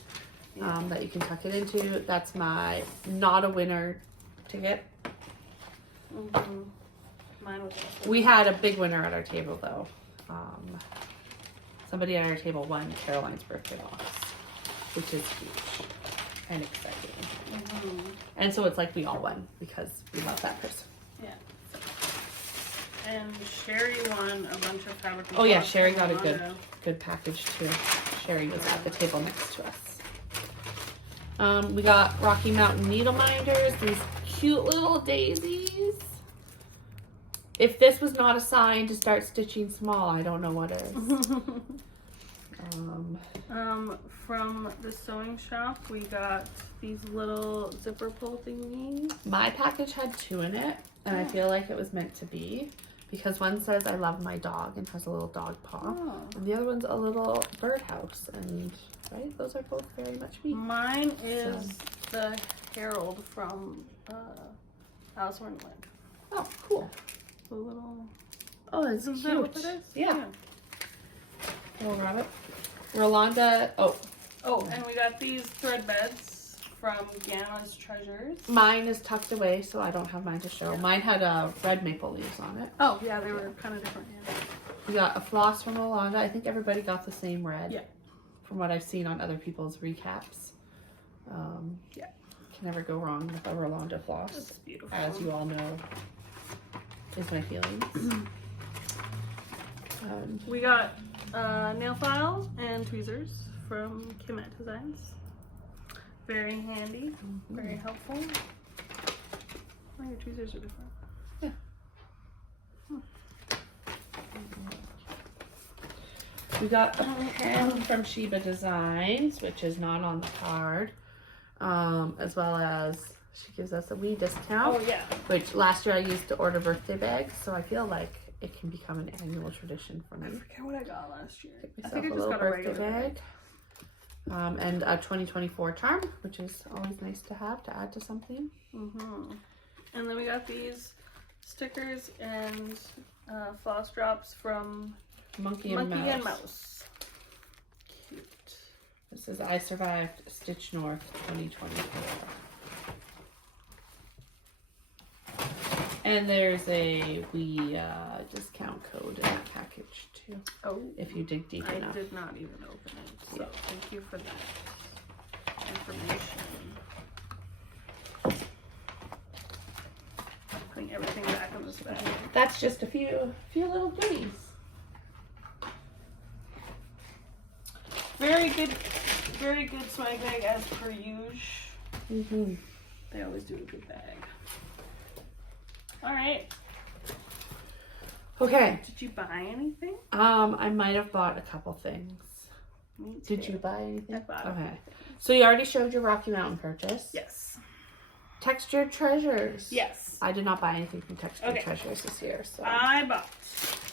that you can tuck it into. That's my not a winner ticket. Mm-hmm. Mine was also. We had a big winner at our table though. Somebody at our table won Caroline's birthday box, which is huge and exciting. Mm-hmm. And so it's like we all won because we love that person. Yeah. And Sherry won a bunch of fabric. Oh yeah, Sherry got a good package too. Sherry was at the table next to us. We got Rocky Mountain needle minders, these cute little daisies. If this was not a sign to start stitching small, I don't know what is. From the sewing shop, we got these little zipper pull thingies. My package had 2 in it, and I feel like it was meant to be. Because one says I love my dog and has a little dog paw. Oh. And the other one's a little birdhouse. And, right, those are both very much me. Mine is the Herald from Alice in Wonderland. Oh, cool. The little... Oh, that's Is cute. that what it is? Yeah. Little rabbit. Rolanda. Oh, Oh, and we got these thread beds from Gamma's Treasures. mine is tucked away, so I don't have mine to show. Mine had red maple leaves on it. Oh, yeah, they were kind of different. Yeah. We got a floss from Rolanda. I think everybody got the same red. Yeah. From what I've seen on other people's recaps. Yeah. Can never go wrong with a Rolanda floss. It's beautiful. As you all know, is my feelings. We got nail file and tweezers from Kimet Designs. Very handy, very helpful. Oh, your tweezers are different. Yeah. We got a pen from Sheba Designs, which is not on the card, as well as she gives us a wee discount. Oh yeah. Which last year I used to order birthday bags, so I feel like it can become an annual tradition for me. I forget what I got last year. Get I myself think I a just little got a birthday regular bag. And a 2024 charm, which is always nice to have to add to something. Mm-hmm. And then we got these stickers and floss drops from Monkey and and Mouse. Cute. This is I Survived Stitch North 2024. And there's a wee discount code in that package too. Oh, if you dig deep enough. I did not even open it, so thank you for that information. Putting everything back in this bag. That's just a few little goodies. Very good swag bag as per usual. Mm-hmm. They always do a good bag. All right. Okay. Did you buy anything? I might have bought a couple things. Me too. Did you buy anything? I bought Okay. So you already showed your Rocky Mountain purchase. Yes. Textured Treasures. Yes. I did not buy anything from Textured Treasures this year. So I bought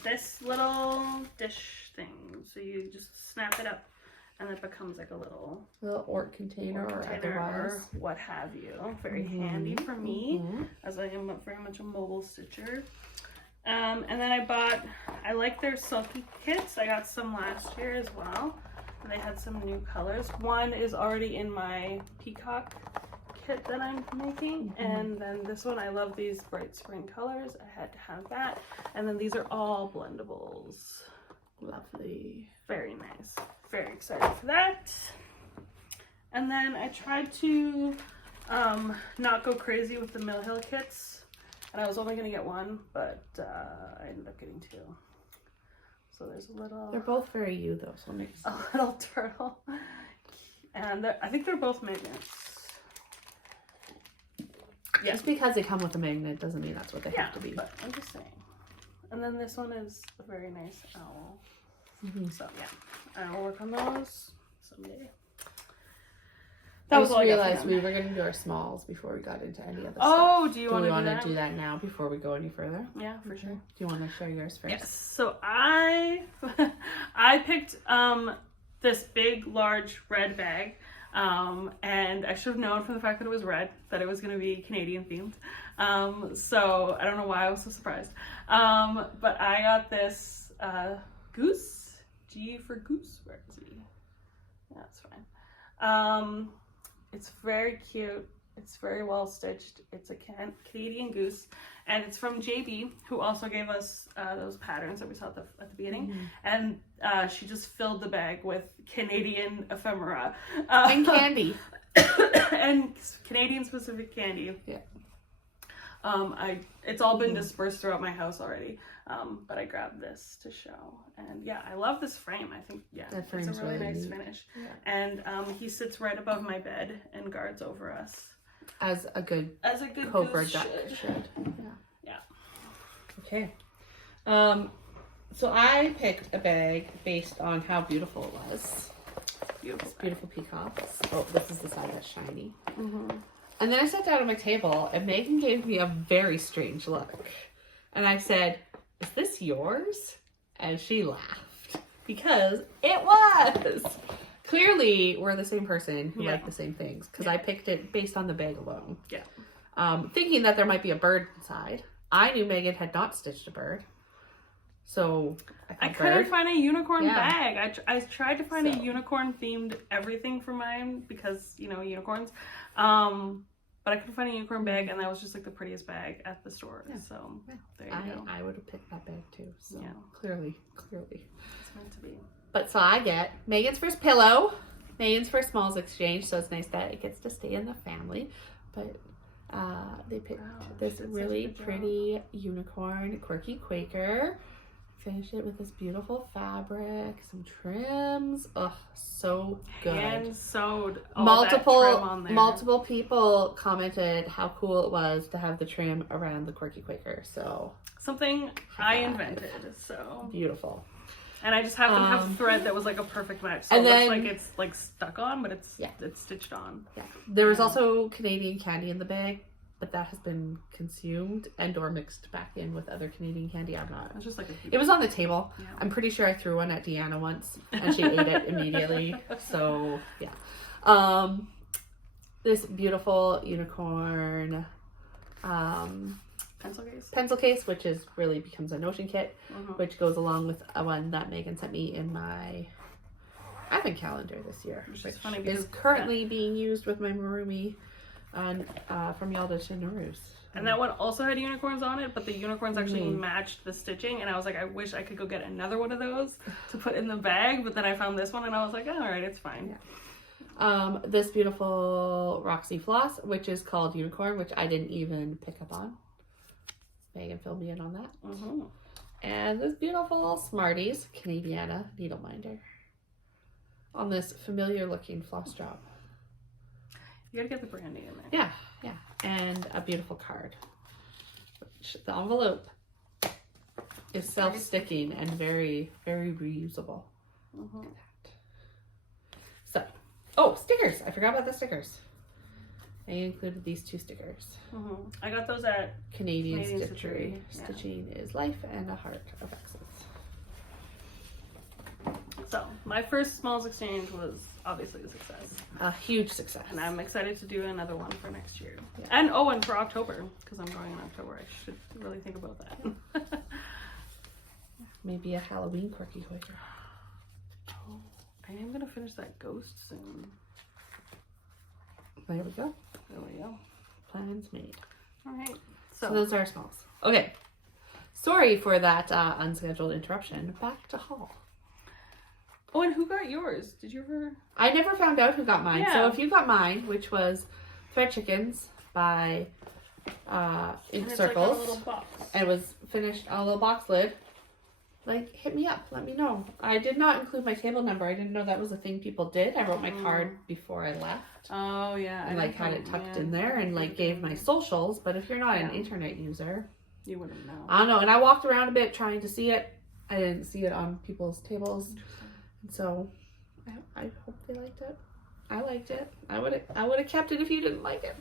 this little dish thing. So you just snap it up and it becomes like a little orc container or otherwise. or what have you. Very handy for me as I am very much a mobile stitcher. And then I like their sulky kits. I got some last year as well. And they had some new colors. One is already in my peacock kit that I'm making. And then this one, I love these bright spring colors. I had to have that. And then these are all blendables. Lovely. Very nice. Very excited for that. And then I tried to not go crazy with the Mill Hill kits. And I was only going to get one, but I ended up getting 2. So there's a little... They're both very you though, so it makes sense. A little turtle. And I think they're both magnets. Yeah. Just because they come with a magnet doesn't mean that's what they have to be. But I'm just saying. And then this one is a very nice owl. So yeah, I will work on those someday. That was all I got realized for we them. were going to do our smalls before we got into any of the Oh, stuff. do you Do want we to want do to that? do that now before we go any further? Yeah, for sure. Do you want to share yours first? Yes. So I picked this big, large red bag. And I should have known from the fact that it was red that it was going to be Canadian themed. So I don't know why I was so surprised. But I got this goose, G for goose. Where is he? Yeah, that's fine. It's very cute. It's very well stitched. It's a Canadian goose, and it's from JB, who also gave us those patterns that we saw at the beginning. And she just filled the bag with Canadian ephemera And candy. and Canadian specific candy. Yeah. It's all been dispersed throughout my house already, but I grabbed this to show, and yeah, I love this frame. I think That it's a frame's really really nice neat. finish. Yeah. And he sits right above my bed and guards over us As a good as a good Cobra goose duck should. should. Yeah. Okay. So I picked a bag based on how beautiful it was. Beautiful. Beautiful peacocks. Oh, this is the side that's shiny. Mm-hmm. And then I sat down at my table and Megan gave me a very strange look. And I said, "Is this yours?" And she laughed because it was. Clearly, we're the same person who like the same things because I picked it based on the bag alone. Yeah. Thinking that there might be a bird inside. I knew Megan had not stitched a bird. So I couldn't find a unicorn Yeah. bag. I tried to find a So. unicorn themed everything for mine because, you know, unicorns. But I couldn't find a unicorn bag, and that was just like the prettiest bag at the store. Yeah. So Yeah. there you go. I would have picked that bag too. So Yeah. clearly. It's meant to be. But so I get Megan's first pillow, Megan's first smalls exchange. So it's nice that it gets to stay in the family. But they picked Wow, this she did such a really good job. pretty unicorn quirky Quaker. Finished it with this beautiful fabric, some trims. Ugh, so good. Hand sewed all that trim on there. Multiple people commented how cool it was to have the trim around the quirky Quaker. So Something I invented. So beautiful. and I just happened to have thread that was like a perfect match. So And it then- looks like it's like stuck on, but it's Yeah. it's stitched on. Yeah. There was also Canadian candy in the bag, but that has been consumed and or mixed back in with other Canadian candy. I'm not. It's just like a It was on the table. Yeah. I'm pretty sure I threw one at Deanna once and she ate it immediately. So yeah. This beautiful unicorn pencil case. which is really becomes a notion kit, which goes along with a one that Megan sent me in my advent calendar this year, Which which is funny is because currently being used with my Marumi on from Yalda to Naru's. And that one also had unicorns on it, but the unicorns actually matched the stitching, and I was like, I wish I could go get another one of those to put in the bag, but then I found this one and I was like, oh, all right, it's fine. Yeah. This beautiful Roxy floss, which is called Unicorn, which I didn't even pick up on. Megan filled me in on that. And this beautiful Smarties Canadiana needle minder on this familiar looking floss job. You gotta get the branding in there. Yeah, yeah. And a beautiful card. Which the envelope is self-sticking and very, very reusable. Look at that. So, oh, stickers. I forgot about the stickers. I included these 2 stickers. I got those at Canadian Canadian Stitchery. Stitchery, yeah. Stitching is life and a heart of X's. So my first smalls exchange was obviously a success, A huge success. and I'm excited to do another one for next year. Yeah. And for October, because I'm going in October. I should really think about that. Maybe a Halloween quirky Quaker. I am gonna finish that ghost soon. There we go. There we go. Plans made. All right. So those are our smalls. Okay. Sorry for that unscheduled interruption. Back to haul. Oh, and who got yours? Did you ever? I never found out who got mine. Yeah. So if you got mine, which was Thread Chickens by Ink And it's Circles, like a little box. and it was finished on a little box lid, like, hit me up. Let me know. I did not include my table number. I didn't know that was a thing people did. I wrote my card before I left. Oh yeah. And like had it tucked in there and like gave my socials. But if you're not an internet user, You wouldn't know. I don't know. And I walked around a bit trying to see it. I didn't see it on people's tables. And so I hope they liked it. I liked it. I would have kept it if you didn't like it.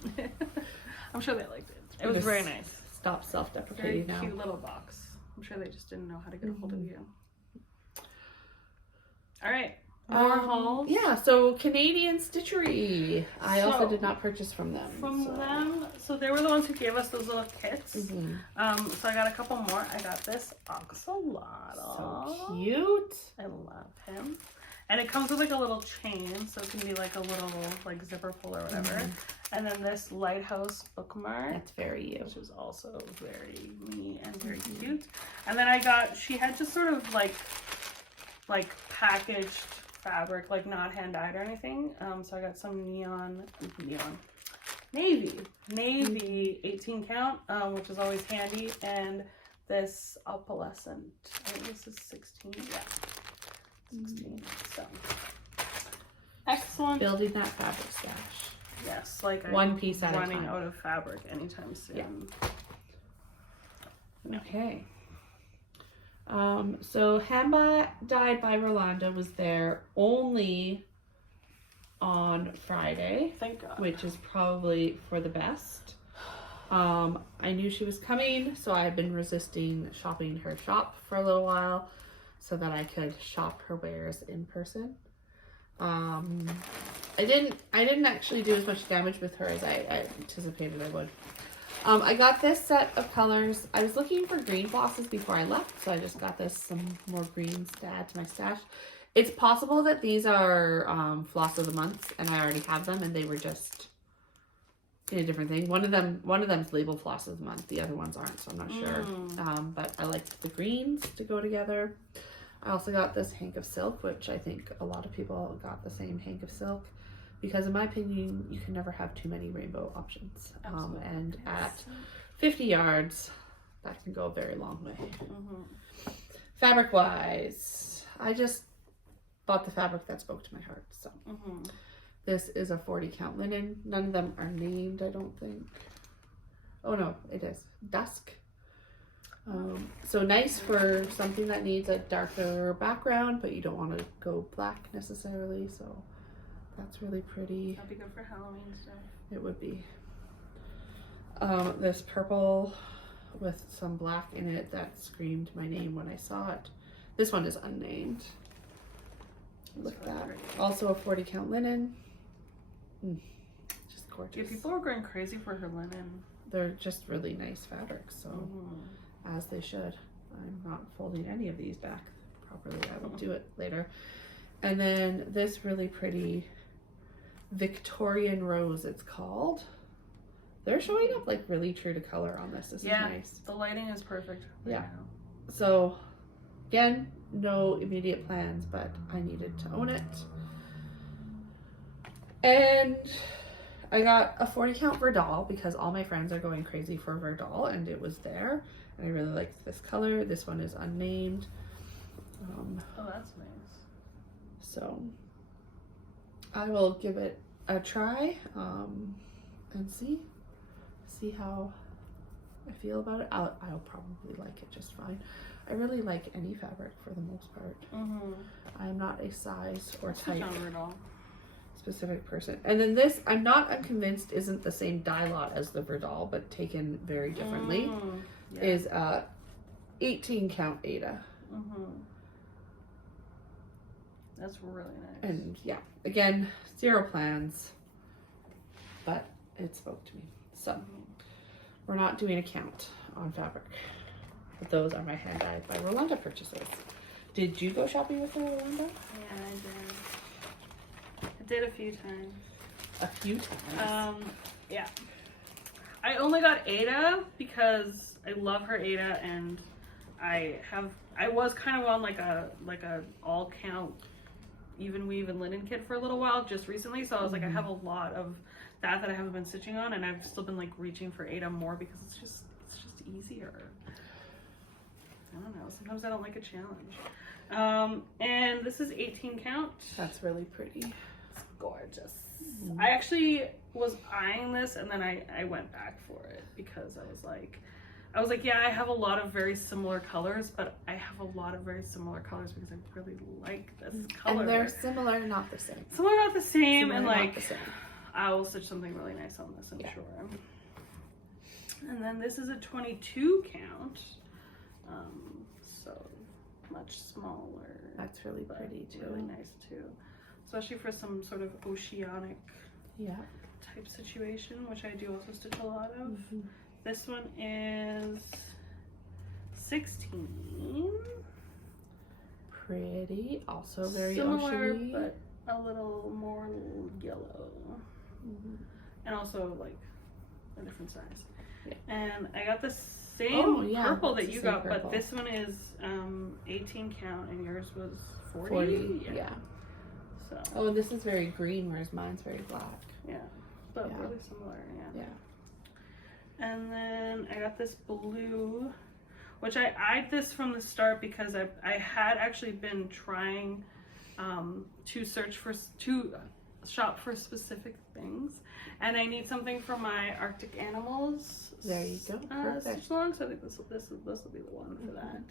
I'm sure they liked it. It was very nice. Stop Very self-deprecating now. cute little box. I'm sure they just didn't know how to get a hold of you. All right. More hauls. Yeah, so Canadian Stitchery. I also did not purchase from them. So they were the ones who gave us those little kits. Mm-hmm. So I got a couple more. I got this axolotl. So cute. I love him. And it comes with like a little chain, so it can be like a little like zipper pull or whatever. Mm-hmm. And then this lighthouse bookmark. That's very you. Which is also very me and very cute. And then I got, she had just sort of like packaged fabric, like not hand dyed or anything. So I got some navy 18 count, which is always handy, and this opalescent. I think this is 16. Yeah, 16. So excellent. Building that fabric stash. Yes, like one piece at a time. Running out of fabric anytime soon. Yeah. Okay. So Hand Dyed by Rolanda was there only on Friday. Thank God. Which is probably for the best. I knew she was coming, so I had been resisting shopping her shop for a little while so that I could shop her wares in person. I didn't actually do as much damage with her as I anticipated I would. I got this set of colors. I was looking for green flosses before I left, so I just got some more greens to add to my stash. It's possible that these are floss of the month, and I already have them, and they were just in a different thing. One of them's labeled floss of the month. The other ones aren't, so I'm not sure. But I liked the greens to go together. I also got this hank of silk, which I think a lot of people got the same hank of silk. Because in my opinion, you can never have too many rainbow options. And at 50 yards, that can go a very long way. Mm-hmm. Fabric-wise, I just bought the fabric that spoke to my heart. So this is a 40 count linen. None of them are named, I don't think. Oh no, it is. Dusk. So nice for something that needs a darker background, but you don't want to go black necessarily. So that's really pretty. That'd be good for Halloween stuff. It would be. This purple with some black in it that screamed my name when I saw it. This one is unnamed. Look at that. Pretty. Also a 40 count linen. Just gorgeous. Yeah, people are going crazy for her linen. They're just really nice fabrics, so as they should. I'm not folding any of these back properly. I will do it later. And then this really pretty Victorian Rose, it's called. They're showing up like really true to color on this. This is nice. The lighting is perfect right now. So again, no immediate plans, but I needed to own it. And I got a 40 count Verdal because all my friends are going crazy for Verdal, and it was there. And I really liked this color. This one is unnamed. Oh, that's nice. So I will give it a try and see how I feel about it. I'll probably like it just fine. I really like any fabric for the most part. I'm not a size or type specific person. And then this, I'm not unconvinced isn't the same dye lot as the Verdal, but taken very differently. Is 18 count Ada. That's really nice. And yeah, again, zero plans, but it spoke to me. So we're not doing a count on fabric. But those are my hand dyed by Rolanda purchases. Did you go shopping with Rolanda? Yeah, I did. I did a few times. A few times? Yeah. I only got Ada because I love her Ada, and I was kind of on like a all count even weave and linen kit for a little while just recently, so I was like, I have a lot of that I haven't been stitching on, and I've still been like reaching for Ada more because it's just easier. I don't know, sometimes I don't like a challenge. And this is 18 count. That's really pretty. It's gorgeous. I actually was eyeing this, and then I went back for it because I I was like, yeah, I have a lot of very similar colors, but I have a lot of very similar colors because I really like this color. And they're similar, not the same. Similar, not the same, Similar, and not like the same. I will stitch something really nice on this, I'm sure. And then this is a 22 count, so much smaller. That's really pretty too. Really nice too, especially for some sort of oceanic type situation, which I do also stitch a lot of. This one is 16. Pretty, also very similar, oceany. but a little more yellow, and also like a different size. And I got the same purple that you got, but this one is 18 count, and yours was 40. Yeah. So. Oh, and this is very green, whereas mine's very black. Yeah, but really similar. Yeah. And then I got this blue, which I eyed this from the start because I had actually been trying to shop for specific things, and I need something for my Arctic animals. There you go. Perfect. Stitch along, so I think this will be the one for that.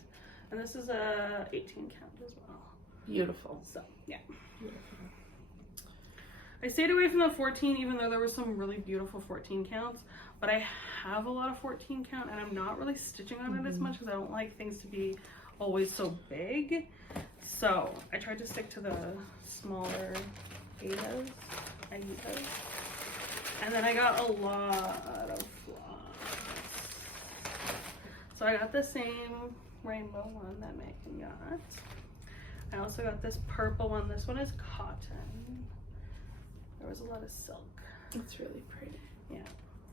And this is a 18 count as well. Beautiful. So yeah. Beautiful. I stayed away from the 14, even though there were some really beautiful 14 counts. But I have a lot of 14 count, and I'm not really stitching on it as much because I don't like things to be always so big. So I tried to stick to the smaller Aitas. And then I got a lot of floss. So I got the same rainbow one that Megan got. I also got this purple one. This one is cotton. There was a lot of silk. It's really pretty. Yeah.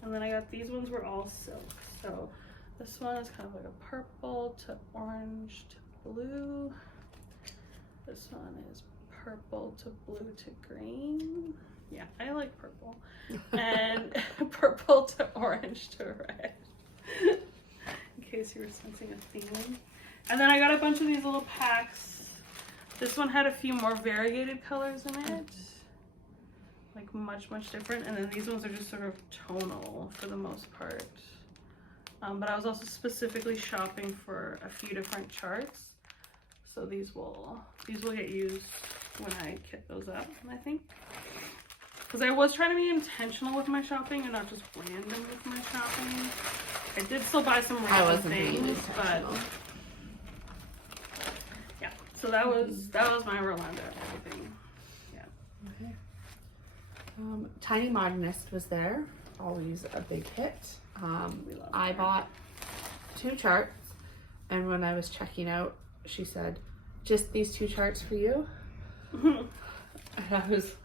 And then I got these ones were all silk. So this one is kind of like a purple to orange to blue. This one is purple to blue to green. Yeah, I like purple. And purple to orange to red. In case you were sensing a theme. And then I got a bunch of these little packs. This one had a few more variegated colors in it. Like much different, and then these ones are just sort of tonal for the most part. But I was also specifically shopping for a few different charts, so these will get used when I kit those up, I think. Because I was trying to be intentional with my shopping and not just random with my shopping. I did still buy some random things, but yeah. So that was my Rolanda everything. Yeah. Okay. Tiny Modernist was there, always a big hit. I bought 2 charts, and when I was checking out, she said, "Just these 2 charts for you?" And I was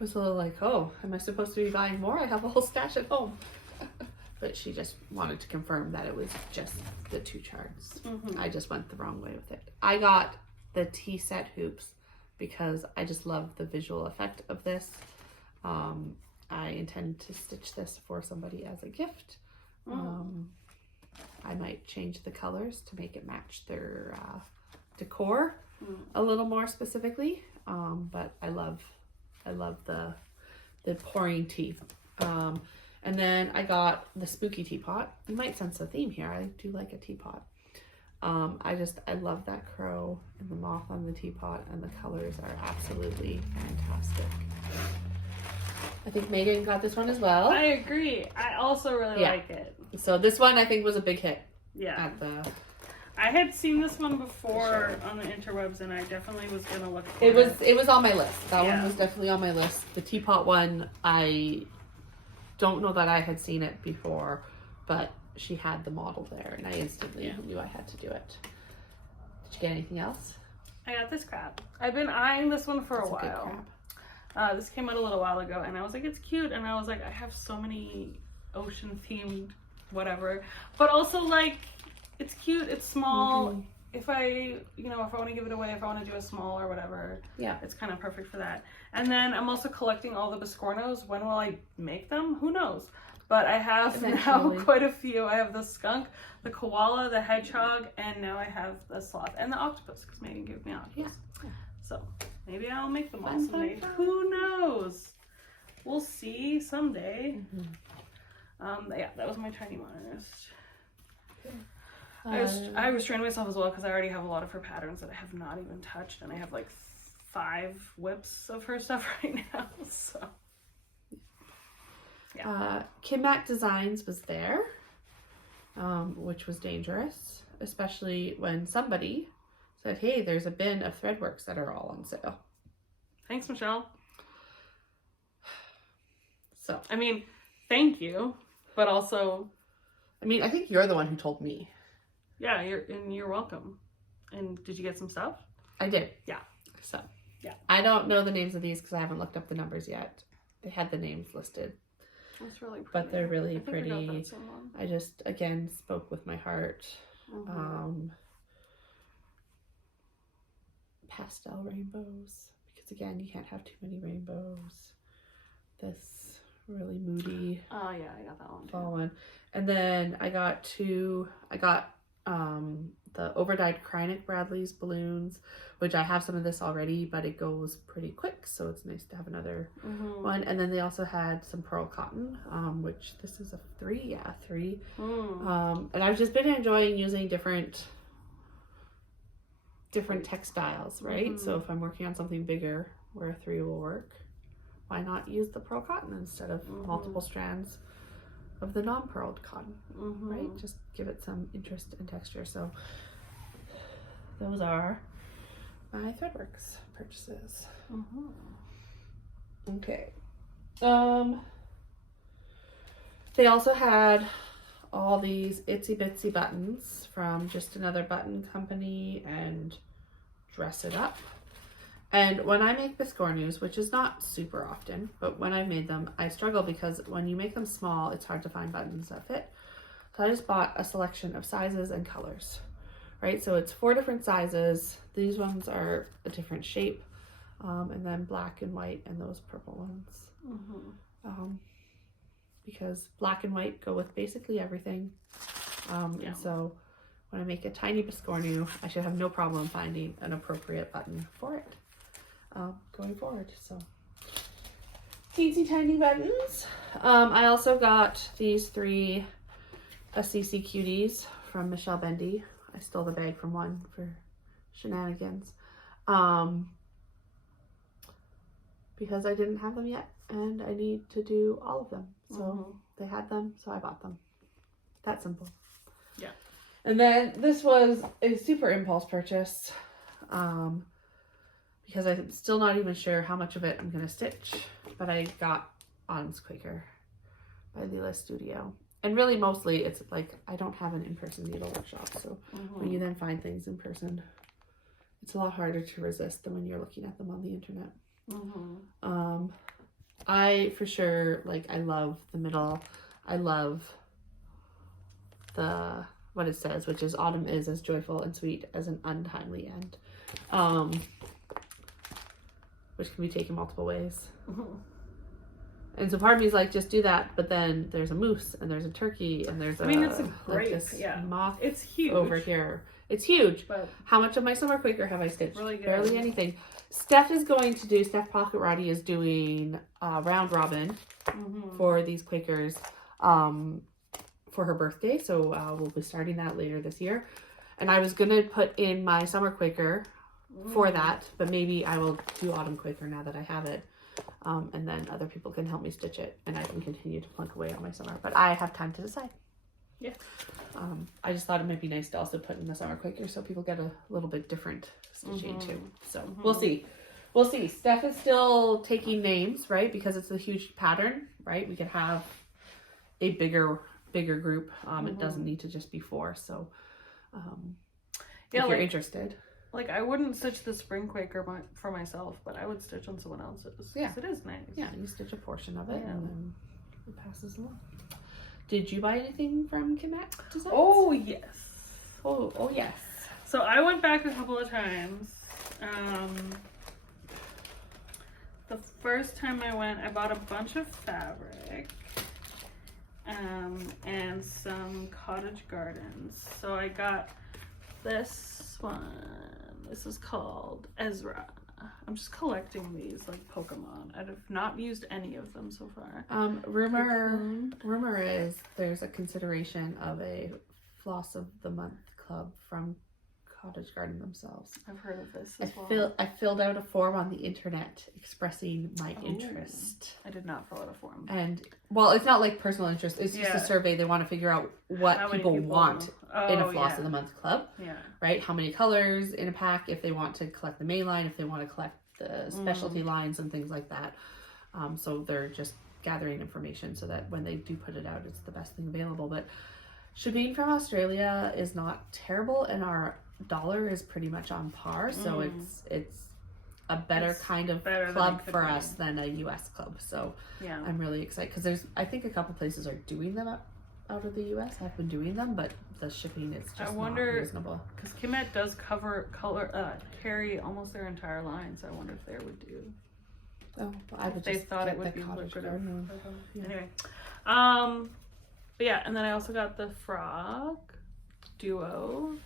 a little like, "Oh, am I supposed to be buying more? I have a whole stash at home." But she just wanted to confirm that it was just the 2 charts. I just went the wrong way with it. I got the tea set hoops because I just love the visual effect of this. I intend to stitch this for somebody as a gift. I might change the colors to make it match their decor a little more specifically. But I love the pouring tea. And then I got the spooky teapot. You might sense a theme here. I do like a teapot. I love that crow and the moth on the teapot, and the colors are absolutely fantastic. I think Megan got this one as well. I agree. I also really like it. So this one I think was a big hit. Yeah. I had seen this one before on the interwebs, and I definitely was gonna look for it. It was on my list. That one was definitely on my list. The teapot one, I don't know that I had seen it before, but she had the model there, and I instantly knew I had to do it. Did you get anything else? I got this crab. I've been eyeing this one for a while. Good crab. This came out a little while ago, and I was like, it's cute, and I was like, I have so many ocean themed whatever, but also like it's cute, it's small. If I want to give it away, if I want to do a small or whatever, it's kind of perfect for that. And then I'm also collecting all the Biscornos. When will I make them? Who knows? But I have now quite a few. I have the skunk, the koala, the hedgehog, and now I have the sloth and the octopus because Megan gave me octopus. So maybe I'll make them all someday. Who knows? We'll see someday. Yeah, that was my Tiny Modernist. I restrained myself as well because I already have a lot of her patterns that I have not even touched, and I have like 5 whips of her stuff right now. So yeah. Kim Mac Designs was there, which was dangerous, especially when somebody said, "Hey, there's a bin of Threadworks that are all on sale." Thanks, Michelle. So I mean, thank you, but also, I mean, I think you're the one who told me. Yeah, you're welcome. And did you get some stuff? I did. Yeah. So yeah, I don't know the names of these because I haven't looked up the numbers yet. They had the names listed. That's really pretty. But they're really I think pretty. I got that same one. I just, again, spoke with my heart. Pastel rainbows, because again, you can't have too many rainbows. This really moody. Oh yeah, I got that one too. Fall one. And then I got the overdyed Krynic Bradley's balloons, which I have some of this already, but it goes pretty quick, so it's nice to have another one. And then they also had some pearl cotton, which this is a 3. And I've just been enjoying using different textiles, right? So if I'm working on something bigger where a 3 will work, why not use the pearl cotton instead of multiple strands of the non-pearled cotton, right? Just give it some interest and texture. So those are my Threadworks purchases. Okay. They also had all these itsy bitsy buttons from Just Another Button Company and Dress It Up. And when I make biscornus, which is not super often, but when I've made them, I struggle because when you make them small, it's hard to find buttons that fit. So I just bought a selection of sizes and colors, right? So it's 4 different sizes. These ones are a different shape, and then black and white and those purple ones. Because black and white go with basically everything. And so when I make a tiny biscornu, I should have no problem finding an appropriate button for it. Going forward, so teensy tiny buttons. I also got these 3 Assisi cuties from Michelle Bendy. I stole the bag from one for shenanigans, because I didn't have them yet and I need to do all of them. So they had them, so I bought them. That simple. Yeah. And then this was a super impulse purchase. Because I'm still not even sure how much of it I'm going to stitch, but I got Autumn's Quaker by Lila Studio. And really mostly it's like I don't have an in-person needle workshop, so when you then find things in person, it's a lot harder to resist than when you're looking at them on the internet. I for sure, like, I love the middle. I love the what it says, which is autumn is as joyful and sweet as an untimely end. Which can be taken multiple ways. And so part of me is like, just do that, but then there's a moose and there's a turkey and there's it's a grape, like moth. It's huge over here. It's huge. But how much of my summer Quaker have I stitched? Really good. Barely anything. Steph Pocket Roddy is doing round robin for these Quakers for her birthday. So we'll be starting that later this year. And I was gonna put in my summer Quaker for that, but maybe I will do autumn Quaker now that I have it, and then other people can help me stitch it and I can continue to plunk away on my summer, but I have time to decide. I just thought it might be nice to also put in the summer Quaker so people get a little bit different stitching too. So we'll see. Steph is still taking names, right, because it's a huge pattern, right? We could have a bigger group. It doesn't need to just be 4. So if you're interested. Like, I wouldn't stitch the spring Quaker for myself, but I would stitch on someone else's. Yeah. It is nice. Yeah, you stitch a portion of it and then it passes along. Did you buy anything from Kim Mac Designs? Oh, yes. Oh, yes. So I went back a couple of times. The first time I went, I bought a bunch of fabric and some cottage gardens. So I got this one. This is called Ezra. I'm just collecting these like Pokemon. I've not used any of them so far. Rumor is there's a consideration of a Floss of the Month Club from Cottage Garden themselves. I've heard of this as well. I filled out a form on the internet expressing my interest. I did not fill out a form. And, well, it's not like personal interest. It's just a survey. They want to figure out what people want in a Floss of the Month Club. Yeah. Right? How many colors in a pack, if they want to collect the main line, if they want to collect the specialty lines and things like that. So they're just gathering information so that when they do put it out, it's the best thing available. But shipping from Australia is not terrible, and our dollar is pretty much on par, so it's a better kind of club for us than a US club. So yeah, I'm really excited because I think a couple places are doing them out of the US. I've been doing them, but the shipping is just not reasonable. Because Kimet does carry almost their entire line, so I wonder if they would do. Oh, I would. They thought it would be lucrative. Yeah. Anyway, but yeah, and then I also got the frog duo.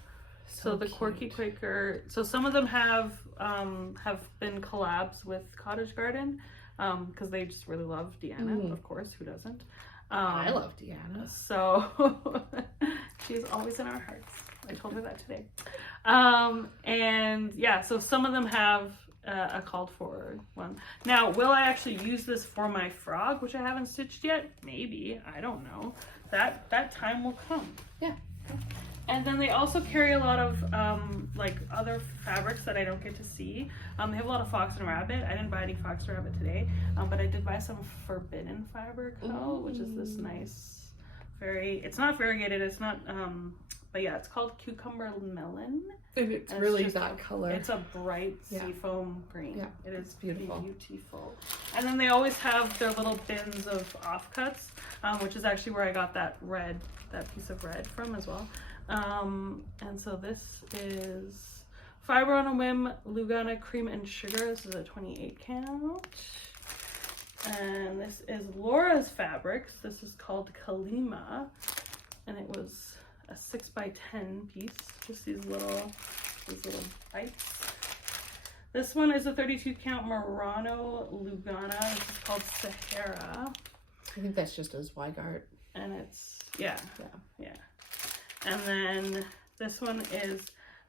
So the cute. Quirky Quaker. So some of them have been collabs with Cottage Garden, because they just really love Deanna. Of course, who doesn't? I love Deanna. So she's always in our hearts. I told her that today. And yeah, so some of them have a called for one. Now, will I actually use this for my frog, which I haven't stitched yet? Maybe. I don't know. That time will come. Yeah. And then they also carry a lot of like other fabrics that I don't get to see. They have a lot of Fox and Rabbit. I didn't buy any Fox and Rabbit today, but I did buy some Forbidden Fiber Co, which is this nice, it's not variegated, it's not, but yeah, it's called Cucumber Melon. And it's really that color. It's a bright seafoam green. Yeah, it is beautiful. Beautiful. And then they always have their little bins of offcuts, which is actually where I got that piece of red from as well. And so this is Fiber on a Whim, Lugana Cream and Sugar. This is a 28 count. And this is Laura's Fabrics. This is called Kalima. And it was a 6x10 piece. Just these little bites. This one is a 32 count Murano Lugana. This is called Sahara. I think that's just a Zweigart. And it's, yeah. And then this one is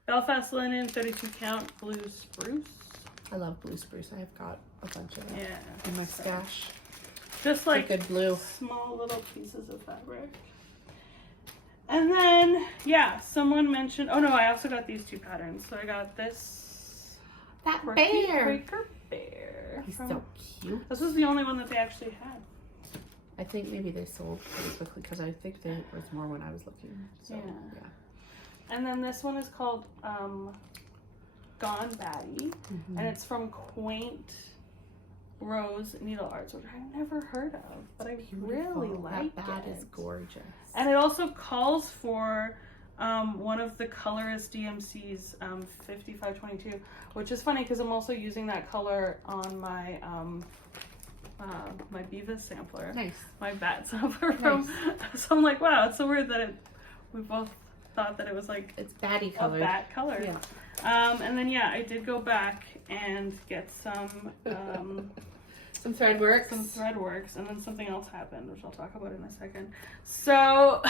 Belfast Linen 32 count Blue Spruce. I love Blue Spruce. I've got a bunch of them in my stash. Just like good blue. Small little pieces of fabric. And then, yeah, someone mentioned, oh no, I also got these two patterns. So I got this. That bear. Quaker bear. He's so cute. This was the only one that they actually had. I think maybe they sold pretty quickly because I think there was more when I was looking. So, yeah. And then this one is called Gone Batty, and it's from Quaint Rose Needle Arts, which I've never heard of, but I really like it. That is gorgeous. And it also calls for one of the colorist DMC's 5522, which is funny because I'm also using that color on my my Beavis sampler. Nice. My bat sampler from. So I'm like, wow, it's so weird that we both thought that it was like it's batty color. A bat color. Yeah. And then yeah, I did go back and get some some thread works. And then something else happened, which I'll talk about in a second. So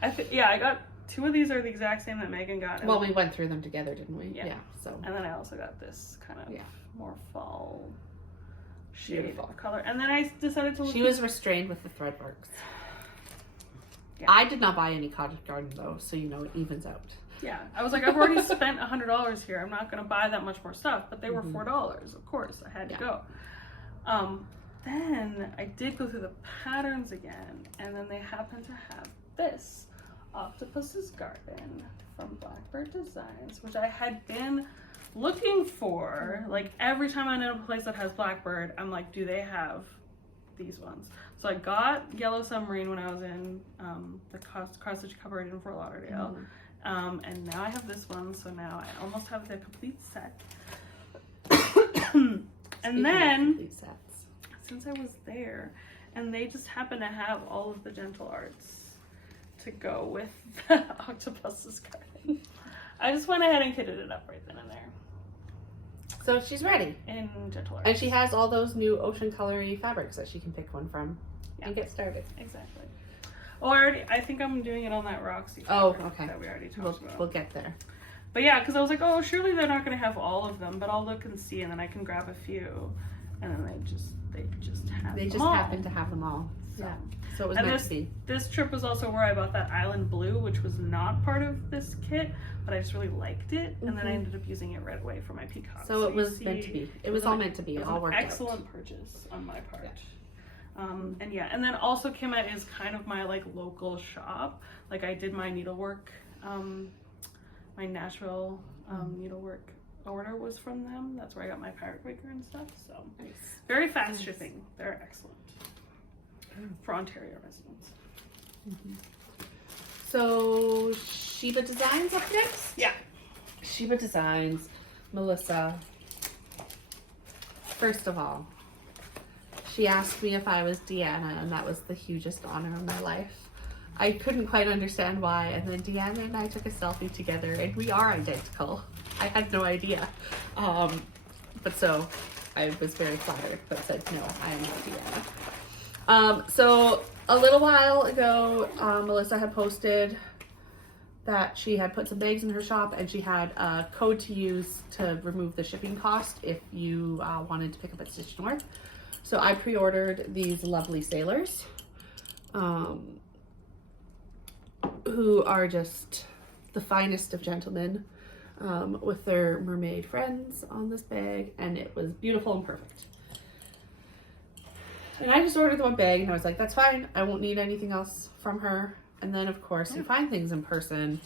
I got two of these are the exact same that Megan got. Well, we went through them together, didn't we? Yeah. So. And then I also got this kind of more fall shade of color. And then I decided to look. She was restrained with the thread works. Yeah. I did not buy any Cottage Garden though, so you know it evens out. Yeah, I was like, I've already spent $100 here. I'm not going to buy that much more stuff, but they were $4. Of course, I had to go. Then I did go through the patterns again, and then they happened to have this Octopus's Garden from Blackbird Designs, which I had been looking for. Like every time I'm in a place that has Blackbird, I'm like, do they have these ones? So I got Yellow Submarine when I was in the cross-stitch cupboard in Fort Lauderdale. And now I have this one, so now I almost have the complete set. And then, since I was there, and they just happen to have all of the Gentle Arts to go with the Octopus's Garden, I just went ahead and kitted it up right then and there. So she's ready. In Gentle Arts. And she has all those new ocean colory fabrics that she can pick one from and get started. Exactly. Or I think I'm doing it on that Roxy Oh, fabric okay. that we already talked about. We'll get there. But yeah, because I was like, oh, surely they're not going to have all of them, but I'll look and see, and then I can grab a few, and then they just have They them just all. happen to have them all. So. Yeah. So it was And meant to be. This trip was also where I bought that Island Blue, which was not part of this kit, but I just really liked it, and then I ended up using it right away for my peacock. So it was meant to be. It was all meant to be. It all worked out. Excellent purchase on my part. And yeah, and then also Kimet is kind of my like local shop. Like I did my needlework, my Nashville needlework order was from them. That's where I got my pirate waker and stuff. So Nice. very fast shipping. They're excellent for Ontario residents. So Sheba Designs up next? Yeah. Sheba Designs, Melissa. First of all, she asked me if I was Deanna, and that was the hugest honor of my life. I couldn't quite understand why, and then Deanna and I took a selfie together, and we are identical. I had no idea. But so I was very flattered, but said, no, I am not Deanna. So a little while ago, Melissa had posted that she had put some bags in her shop, and she had a code to use to remove the shipping cost if you wanted to pick up at Stitch North. So I pre-ordered these lovely sailors, who are just the finest of gentlemen, with their mermaid friends on this bag, and it was beautiful and perfect. And I just ordered the one bag, and I was like, that's fine, I won't need anything else from her. And then of course you find things in person,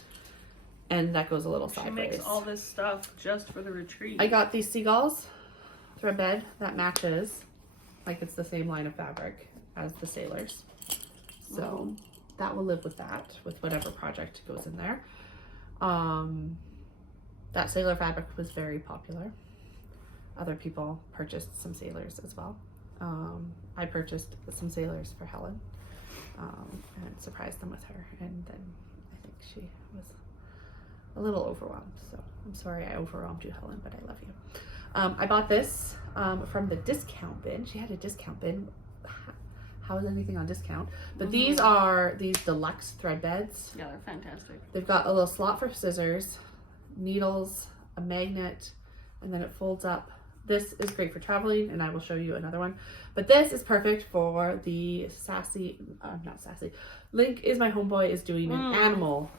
and that goes a little sideways. She makes all this stuff just for the retreat. I got these seagulls thread bed that matches, like it's the same line of fabric as the sailors. So that will live with that, with whatever project goes in there. That sailor fabric was very popular. Other people purchased some sailors as well. I purchased some sailors for Helen, and surprised them with her, and then I think she was a little overwhelmed. So I'm sorry I overwhelmed you, Helen, but I love you. I bought this from the discount bin. She had a discount bin. How is anything on discount? But these are these deluxe thread beds. Yeah, they're fantastic. They've got a little slot for scissors, needles, a magnet, and then it folds up. This is great for traveling, and I will show you another one. But this is perfect for the not sassy. Link is my homeboy is doing an animal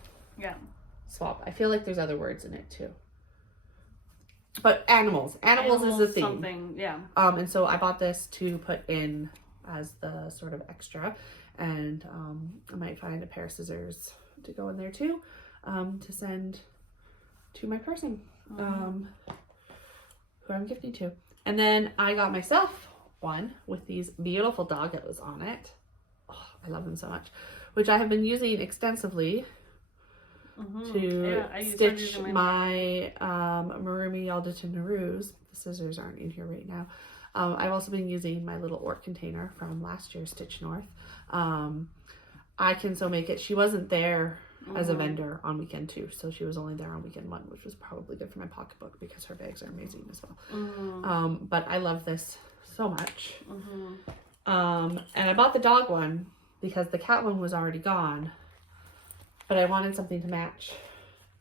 swap. I feel like there's other words in it too. But animals is the theme. Something, yeah. And so I bought this to put in as the sort of extra, and I might find a pair of scissors to go in there too, to send to my person, who I'm gifting to. And then I got myself one with these beautiful doggos on it. Oh, I love them so much, which I have been using extensively to stitch my Marumi Alderton Naroos. The scissors aren't in here right now. I've also been using my little Orc container from last year's Stitch North. I can sew make it. She wasn't there as a vendor on weekend 2, so she was only there on weekend 1, which was probably good for my pocketbook because her bags are amazing as well. But I love this so much. And I bought the dog one because the cat one was already gone, but I wanted something to match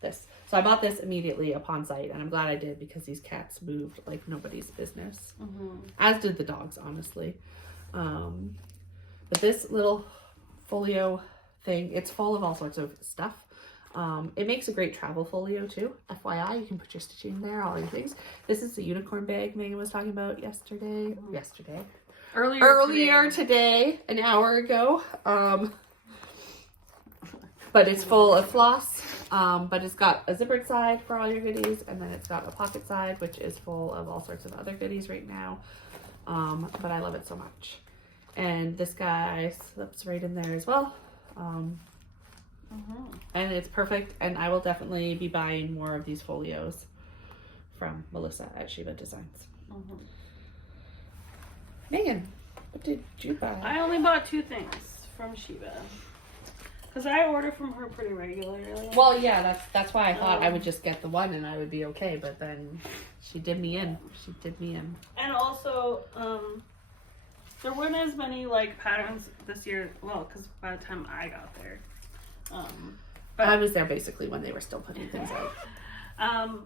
this. So I bought this immediately upon sight, and I'm glad I did because these cats moved like nobody's business. As did the dogs, honestly. But this little folio thing, it's full of all sorts of stuff. It makes a great travel folio too. FYI, you can put your stitching in there, all your things. This is the unicorn bag Megan was talking about yesterday. Earlier today, an hour ago. But it's full of floss, but it's got a zippered side for all your goodies, and then it's got a pocket side, which is full of all sorts of other goodies right now. But I love it so much. And this guy slips right in there as well. And it's perfect, and I will definitely be buying more of these folios from Melissa at Sheba Designs. Megan, what did you buy? I only bought 2 things from Sheba. Because I order from her pretty regularly. Well, yeah, that's why I thought I would just get the one and I would be okay, but then she did me in. She did me in. And also, There weren't as many like patterns this year. Well, because by the time I got there, but I was there basically when they were still putting things out.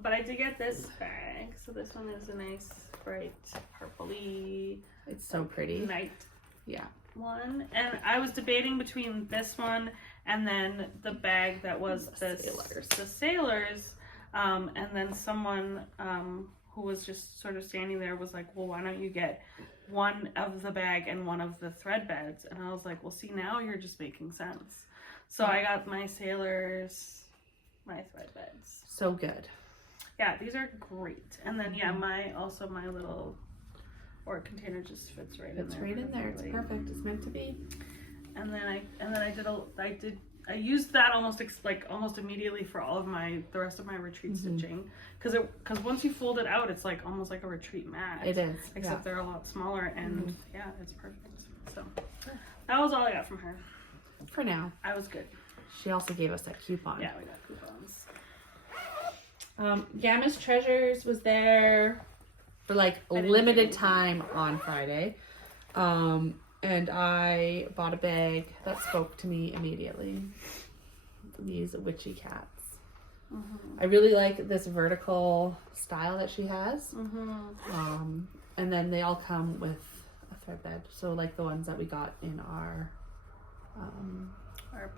But I did get this bag. So this one is a nice bright purpley. It's so pretty. Night. Yeah. One, and I was debating between this one and then the bag that was the sailors. And then someone who was just sort of standing there was like, well, why don't you get one of the bag and one of the thread beds? And I was like, well, see, now you're just making sense. So I got my sailors, my thread beds. So good. Yeah, these are great. And then my little container just fits right in there. It's right in there. It's perfect. It's meant to be. And then I used that almost immediately for all of the rest of my retreat stitching, because once you fold it out, it's like almost like a retreat mat. It is, except they're a lot smaller, and it's perfect. So that was all I got from her. For now, I was good. She also gave us that coupon. Yeah, we got coupons. Gamma's Treasures was there for like a limited time on Friday. And I bought a bag that spoke to me immediately. These witchy cats. I really like this vertical style that she has. And then they all come with a thread bed. So like the ones that we got in our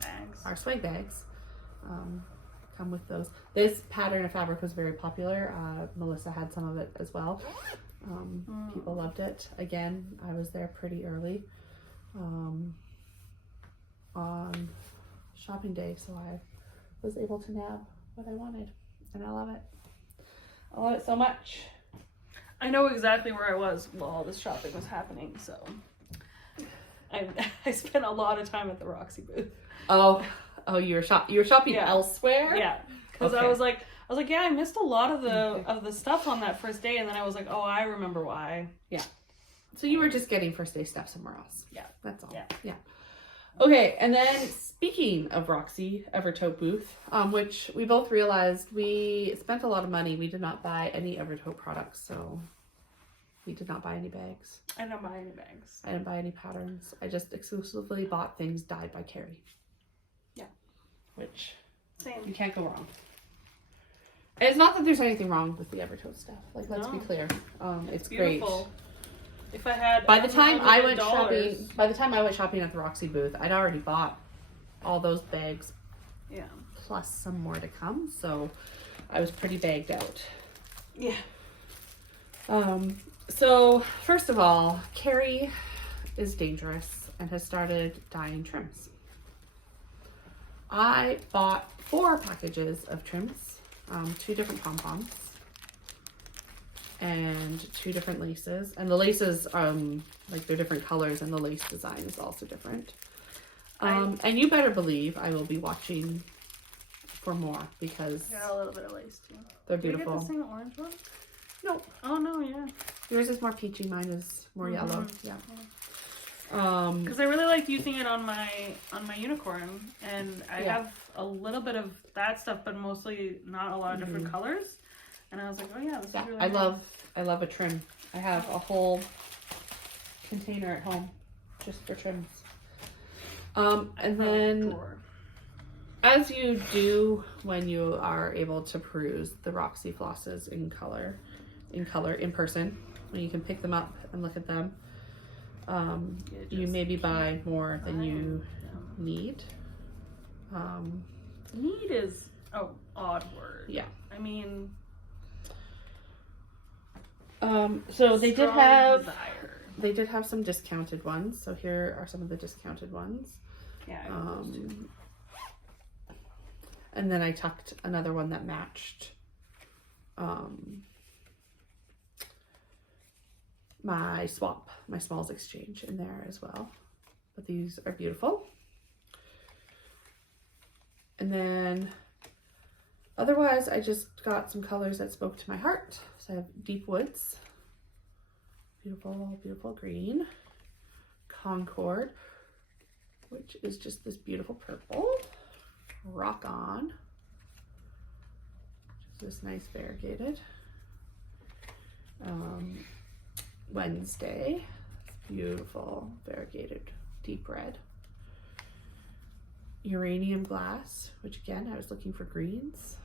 bags. Our swag bags. Come with those. This pattern of fabric was very popular. Melissa had some of it as well. People loved it. Again, I was there pretty early on shopping day, so I was able to nab what I wanted, and I love it. I love it so much. I know exactly where I was while all this shopping was happening, so I spent a lot of time at the Roxy booth. Oh, you were shopping elsewhere? Yeah, because I was like, yeah, I missed a lot of the stuff on that first day, and then I was like, oh, I remember why. Yeah. So you were just getting first day stuff somewhere else. Yeah. That's all. Yeah. Okay, and then speaking of Roxy Evertote booth, which we both realized we spent a lot of money. We did not buy any Evertote products, so we did not buy any bags. I didn't buy any bags. I didn't buy any patterns. I just exclusively bought things dyed by Carrie. Yeah. Which Same. You can't go wrong. And it's not that there's anything wrong with the Evertote stuff. Like, let's be clear. It's beautiful. Great. If I had by the time I went shopping at the Roxy booth, I'd already bought all those bags. Yeah. Plus some more to come, so I was pretty bagged out. Yeah. So first of all, Carrie is dangerous and has started dyeing trims. I bought 4 packages of trims, 2 different pom-poms, and 2 different laces. And the laces, like they're different colors, and the lace design is also different. And you better believe I will be watching for more, because got a little bit of lace too. They're beautiful. Did you get the same orange one? No. Oh no, yeah. Yours is more peachy, mine is more yellow. Yeah. Because I really liked using it on my unicorn, and I have a little bit of that stuff, but mostly not a lot of different colors. And I was like, oh yeah, this is really nice. I love a trim. I have a whole container at home just for trims. And then, as you do when you are able to peruse the Roxy flosses in person, when you can pick them up and look at them, you maybe buy more than you need. Need is an odd word. Yeah. I mean, so they did have some discounted ones. So here are some of the discounted ones. Yeah. And then I tucked another one that matched my smalls exchange in there as well. But these are beautiful. And then otherwise I just got some colors that spoke to my heart. So I have Deep Woods, beautiful, beautiful green, Concord, which is just this beautiful purple, Rock On, which is this nice variegated, Wednesday, beautiful variegated deep red. Uranium glass, which again, I was looking for greens.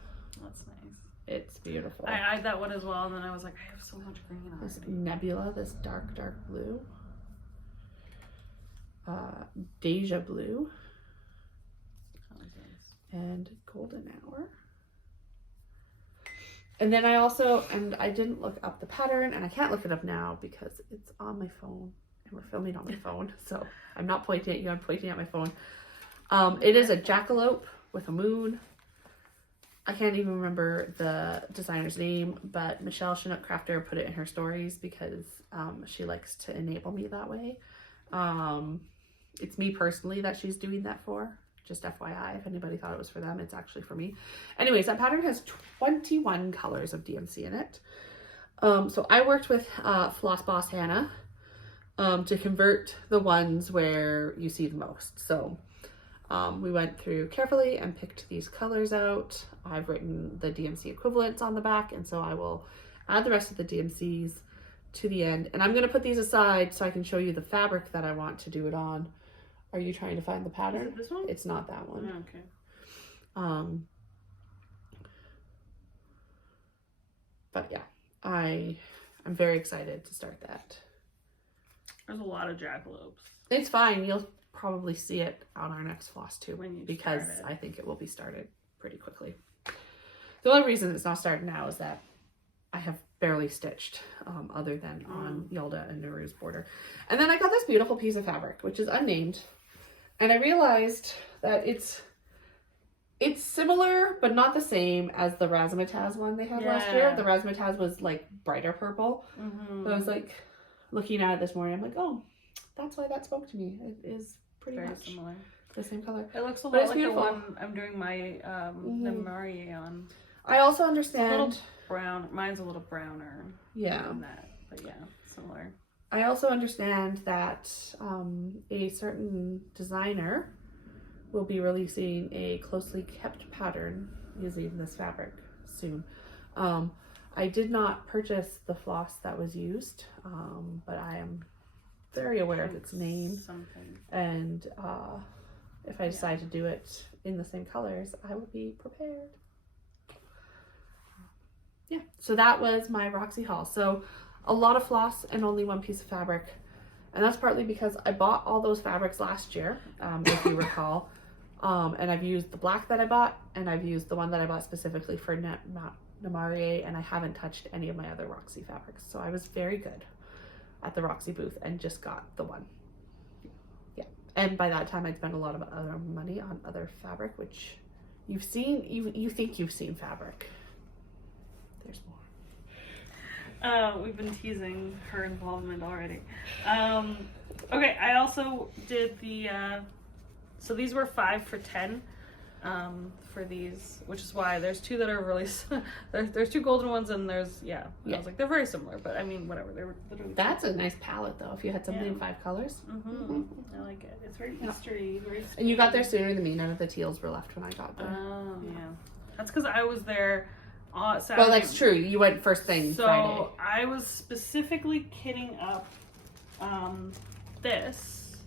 That's nice. It's beautiful. I eyed that one as well, and then I was like, I have so much green on This it. nebula, this dark blue. Deja blue. Oh, nice. And golden hour. And then I also, and I didn't look up the pattern, and I can't look it up now because it's on my phone, and we're filming on my phone, so I'm not pointing at you, I'm pointing at my phone. It is a jackalope with a moon. I can't even remember the designer's name, but Michelle Chinook Crafter put it in her stories because she likes to enable me that way. It's me personally that she's doing that for. Just FYI, if anybody thought it was for them, it's actually for me. Anyways, that pattern has 21 colors of DMC in it. So I worked with Floss Boss Hannah to convert the ones where you see the most. So we went through carefully and picked these colors out. I've written the DMC equivalents on the back, and so I will add the rest of the DMCs to the end. And I'm going to put these aside so I can show you the fabric that I want to do it on. Are you trying to find the pattern? Is it this one? It's not that one. Oh, okay. But yeah, I'm very excited to start that. There's a lot of jackalopes. It's fine. You'll probably see it on our next floss too, When you because start it. I think it will be started pretty quickly. The only reason it's not started now is that I have barely stitched other than on Yalda and Naru's border. And then I got this beautiful piece of fabric, which is unnamed. And I realized that it's similar, but not the same as the Razzmatazz one they had last year. The Razzmatazz was like brighter purple. So I was like looking at it this morning. I'm like, oh, that's why that spoke to me. It is pretty Very much similar. the same color. It looks a But lot it's like beautiful. the one I'm doing my Namarie on. I also A understand. little brown. Mine's a little browner Yeah. than that, but yeah, similar. I also understand that a certain designer will be releasing a closely kept pattern using this fabric soon. I did not purchase the floss that was used, but I am very aware of its name. Something. And if I decide to do it in the same colors, I will be prepared. Yeah, so that was my Roxy haul. So a lot of floss and only one piece of fabric. And that's partly because I bought all those fabrics last year, if you recall. And I've used the black that I bought, and I've used the one that I bought specifically for Namarie, and I haven't touched any of my other Roxy fabrics. So I was very good at the Roxy booth and just got the one. Yeah, and by that time I'd spent a lot of other money on other fabric, which you've seen, you think you've seen fabric. There's more. We've been teasing her involvement already. Okay, I also did the, so these were 5 for $10 for these, which is why there's 2 that are really, there's 2 golden ones and there's, I was like, they're very similar, but I mean, whatever, they were literally. That's a nice palette though, if you had something in 5 colors. I like it. It's very Eastery, very sweet. And you got there sooner than me. None of the teals were left when I got there. Oh, yeah. That's because I was there on Saturday. Well, that's true. You went first thing Friday. So I was specifically kitting up this.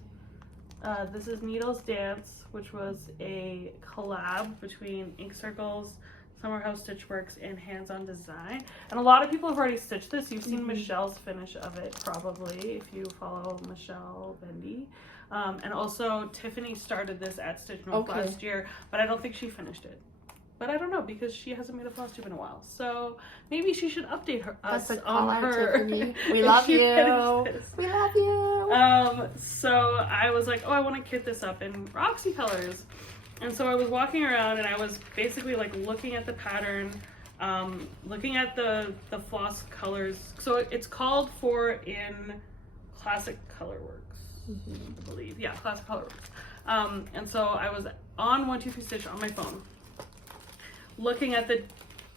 This is Needles Dance, which was a collab between Ink Circles, Summer House Stitchworks, and Hands On Design. And a lot of people have already stitched this. You've seen Michelle's finish of it, probably, if you follow Michelle Bendy. And also, Tiffany started this at Stitch North last year, but I don't think she finished it. But I don't know, because she hasn't made a floss tube in a while. So maybe she should update us on her. Tiffany. We love you. We love you. So I was like, oh, I want to kit this up in Roxy colors. And so I was walking around and I was basically like looking at the pattern, looking at the floss colors. So it's called for in Classic Colorworks, I believe. Yeah, Classic Colorworks. And so I was on 123 Stitch on my phone, looking at the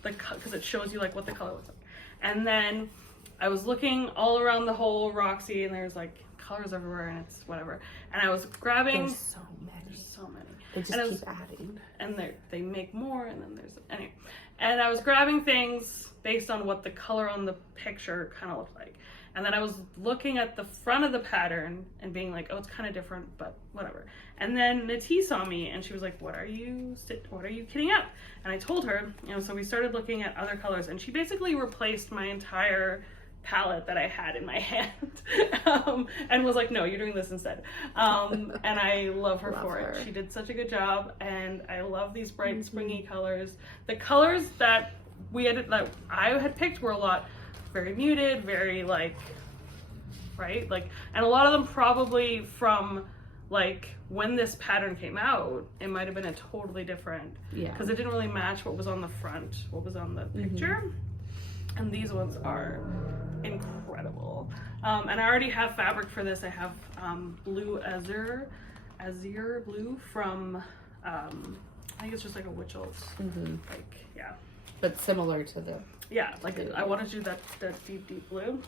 because it shows you like what the color looks like. And then I was looking all around the whole Roxy and there's like colors everywhere and it's whatever. And I was grabbing. There's so many. There's so many. They just keep adding. And they make more and then there's, anyway. And I was grabbing things based on what the color on the picture kind of looked like. And then I was looking at the front of the pattern and being like, oh, it's kind of different, but whatever. And then Nati saw me and she was like, what are you kitting up? And I told her, you know, so we started looking at other colors, and she basically replaced my entire palette that I had in my hand and was like, no, you're doing this instead. And I love her for it. She did such a good job, and I love these bright springy colors. The colors that I had picked were a lot very muted, very like, right? Like, and a lot of them probably from like when this pattern came out, it might have been a totally different, because it didn't really match what was on the front, what was on the picture. And these ones are incredible. And I already have fabric for this. I have blue azure blue from I think it's just like a Witchell's, like, yeah, but similar to the like I wanted to do that deep blue.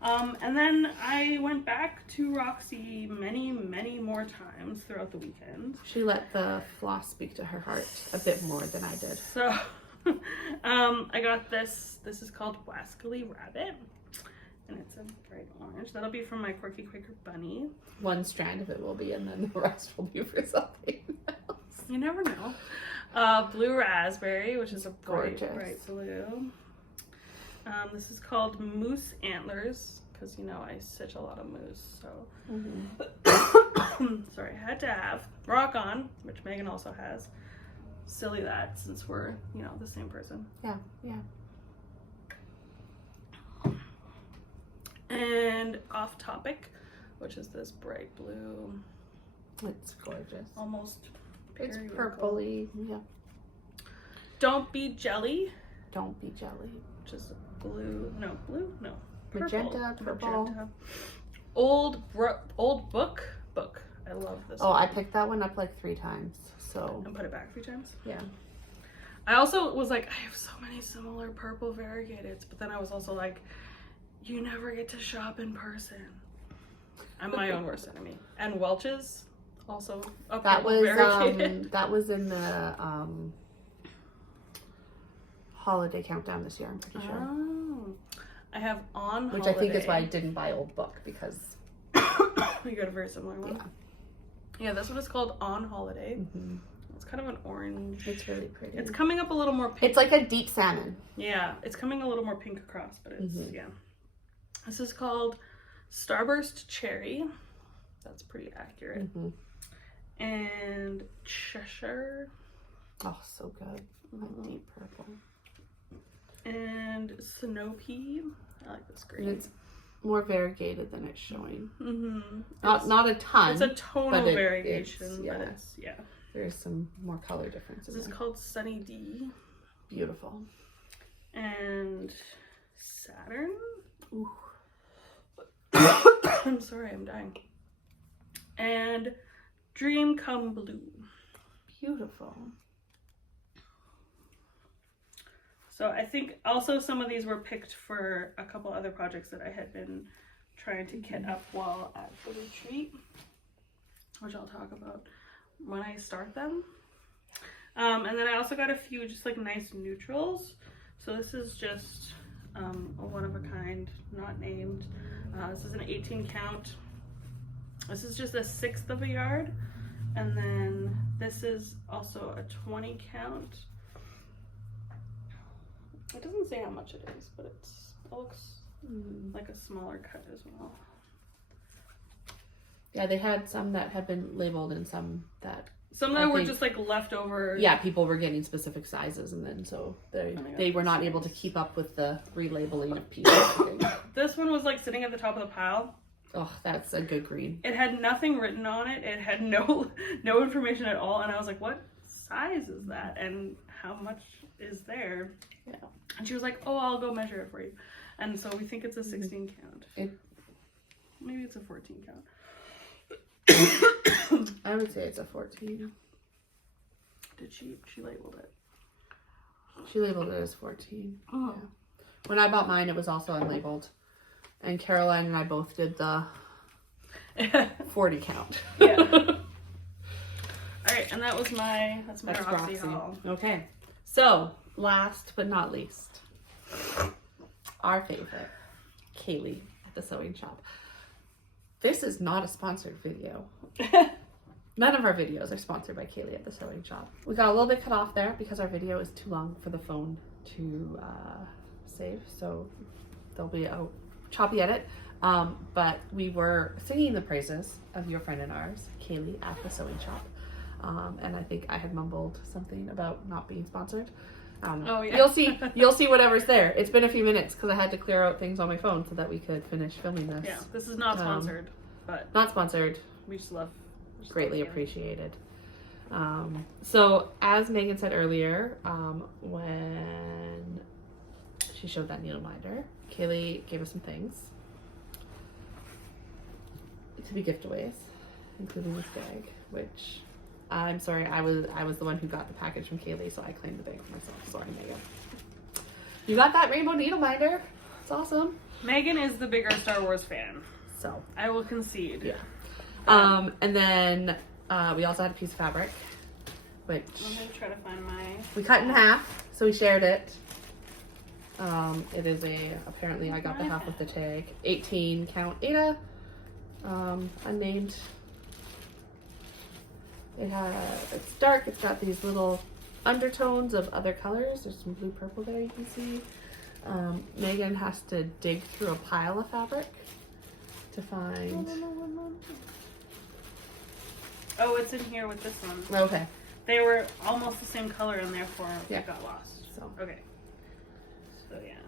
And then I went back to Roxy many more times throughout the weekend. She let the floss speak to her heart a bit more than I did. So I got this is called Wascally Rabbit, and it's a bright orange. That'll be from my Quirky Quaker Bunny. One strand of it will be, and then the rest will be for something else. You never know. Blue Raspberry, which is a bright blue. This is called Moose Antlers, because, you know, I stitch a lot of moose, so. Sorry, I had to have Rock On, which Megan also has. Silly that, since we're, you know, the same person. Yeah. And Off Topic, which is this bright blue. It's gorgeous. Almost it's purpley. Yeah. Don't Be Jelly. Don't Be Jelly. Which is blue. No. Magenta. Purple. Old Book. I love this one. I picked that one up like 3 times. So. And put it back 3 times? Yeah. I also was like, I have so many similar purple variegateds, but then I was also like, you never get to shop in person. I'm my own worst enemy. And Welch's, also a purple variegated. That was in the holiday countdown this year, I'm pretty sure. Oh. I have On Holiday. Which I think is why I didn't buy Old Book, because you got a very similar one. Yeah, this one is called On Holiday. It's kind of an orange. It's really pretty. It's coming up a little more pink. It's like a deep salmon. Yeah, it's coming a little more pink across, but it's, yeah. This is called Starburst Cherry. That's pretty accurate. And Cheshire. Oh, so good. Deep purple. And Snow Pea. I like this green. And it's more variegated than it's showing. Not a ton. It's a tonal variation, but it's, yeah. There's some more color differences. This is called Sunny D. Beautiful. And Saturn. Ooh. I'm sorry, I'm dying. And Dream Come Blue. Beautiful. So I think also some of these were picked for a couple other projects that I had been trying to kit up while at the retreat, which I'll talk about when I start them. And then I also got a few just like nice neutrals. So this is just a one of a kind, not named. This is an 18 count. This is just a 1/6 of a yard. And then this is also a 20 count. It doesn't say how much it is, but it looks like a smaller cut as well. Yeah, they had some that had been labeled and some that were just like leftover. Yeah, people were getting specific sizes, and then so they were not able to keep up with the relabeling of pieces. This one was like sitting at the top of the pile. Oh, that's a good green. It had nothing written on it. It had no information at all, and I was like, what size is that? And how much is there? Yeah. And she was like, oh, I'll go measure it for you. And so we think it's a 16 count. Maybe it's a 14 count. I would say it's a 14. Did she labeled it? She labeled it as 14. Oh. Yeah. When I bought mine, it was also unlabeled. And Caroline and I both did the 40 count. Yeah. All right, and that's my Roxy haul. Okay. So, last but not least, our favorite, Kaylee. at the sewing shop. This is not a sponsored video. None of our videos are sponsored by Kaylee at the sewing shop. We got a little bit cut off there because our video is too long for the phone to save, so there'll be a choppy edit. But we were singing the praises of your friend and ours, Kaylee, at the sewing shop. And I think I had mumbled something about not being sponsored. Oh yeah. You'll see whatever's there. It's been a few minutes because I had to clear out things on my phone so that we could finish filming this. Yeah, this is not sponsored, but not sponsored. we just love. Greatly appreciated. So as Megan said earlier, when she showed that needle minder, Kaylee gave us some things to be giveaways, including this bag, which I'm sorry, I was the one who got the package from Kaylee, so I claimed the bag for myself. Sorry, Megan. You got that rainbow needle minder. It's awesome. Megan is the bigger Star Wars fan, So I will concede. yeah. And then we also had a piece of fabric, which I'm gonna try to find my. we cut in half, so we shared it. It is apparently I got the half with the tag. 18 count Ada, unnamed. It's dark, it's got these little undertones of other colors. There's some blue purple there you can see. Megan has to dig through a pile of fabric to find. Oh, it's in here with this one. Okay. They were almost the same color and therefore Yeah. it got lost. So Okay. So yeah.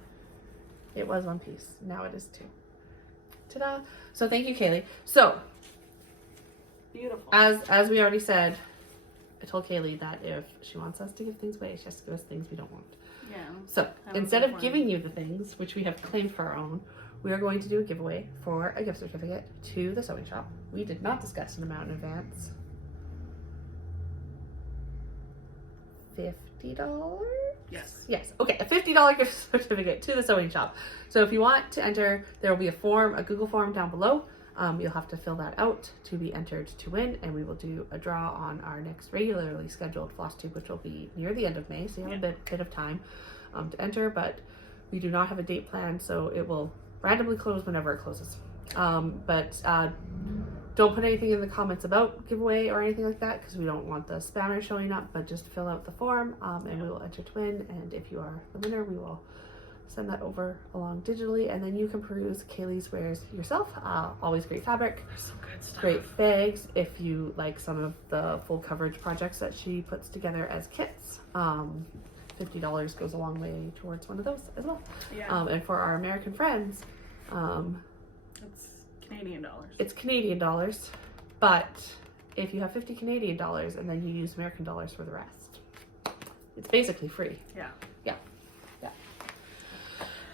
it was one piece. Now it is two. Ta-da! So thank you, Kaylee. So Beautiful. as we already said, I told Kaylee that if she wants us to give things away, she has to give us things we don't want. Yeah. So That instead was of fun. giving you the things, which we have claimed for our own, we are going to do a giveaway for a gift certificate to the sewing shop. We did not discuss an amount in advance. $50? Yes. Yes. Okay, a $50 gift certificate to the sewing shop. So if you want to enter, there will be a form, a Google form down below. You'll have to fill that out to be entered to win, and we will do a draw on our next regularly scheduled floss tube, which will be near the end of May, so you have a bit of time to enter, but we do not have a date planned, so it will randomly close whenever it closes. Don't put anything in the comments about giveaway or anything like that because we don't want the spammer showing up, but just fill out the form and we will enter to win, and if you are the winner, we will send that over along digitally, and then you can peruse Kaylee's wares yourself. Always great fabric, There's some good stuff. great bags if you like some of the full coverage projects that she puts together as kits. $50 goes a long way towards one of those as well. Yeah. And for our American friends, It's Canadian dollars. it's Canadian dollars, but if you have 50 Canadian dollars and then you use American dollars for the rest, it's basically free. Yeah.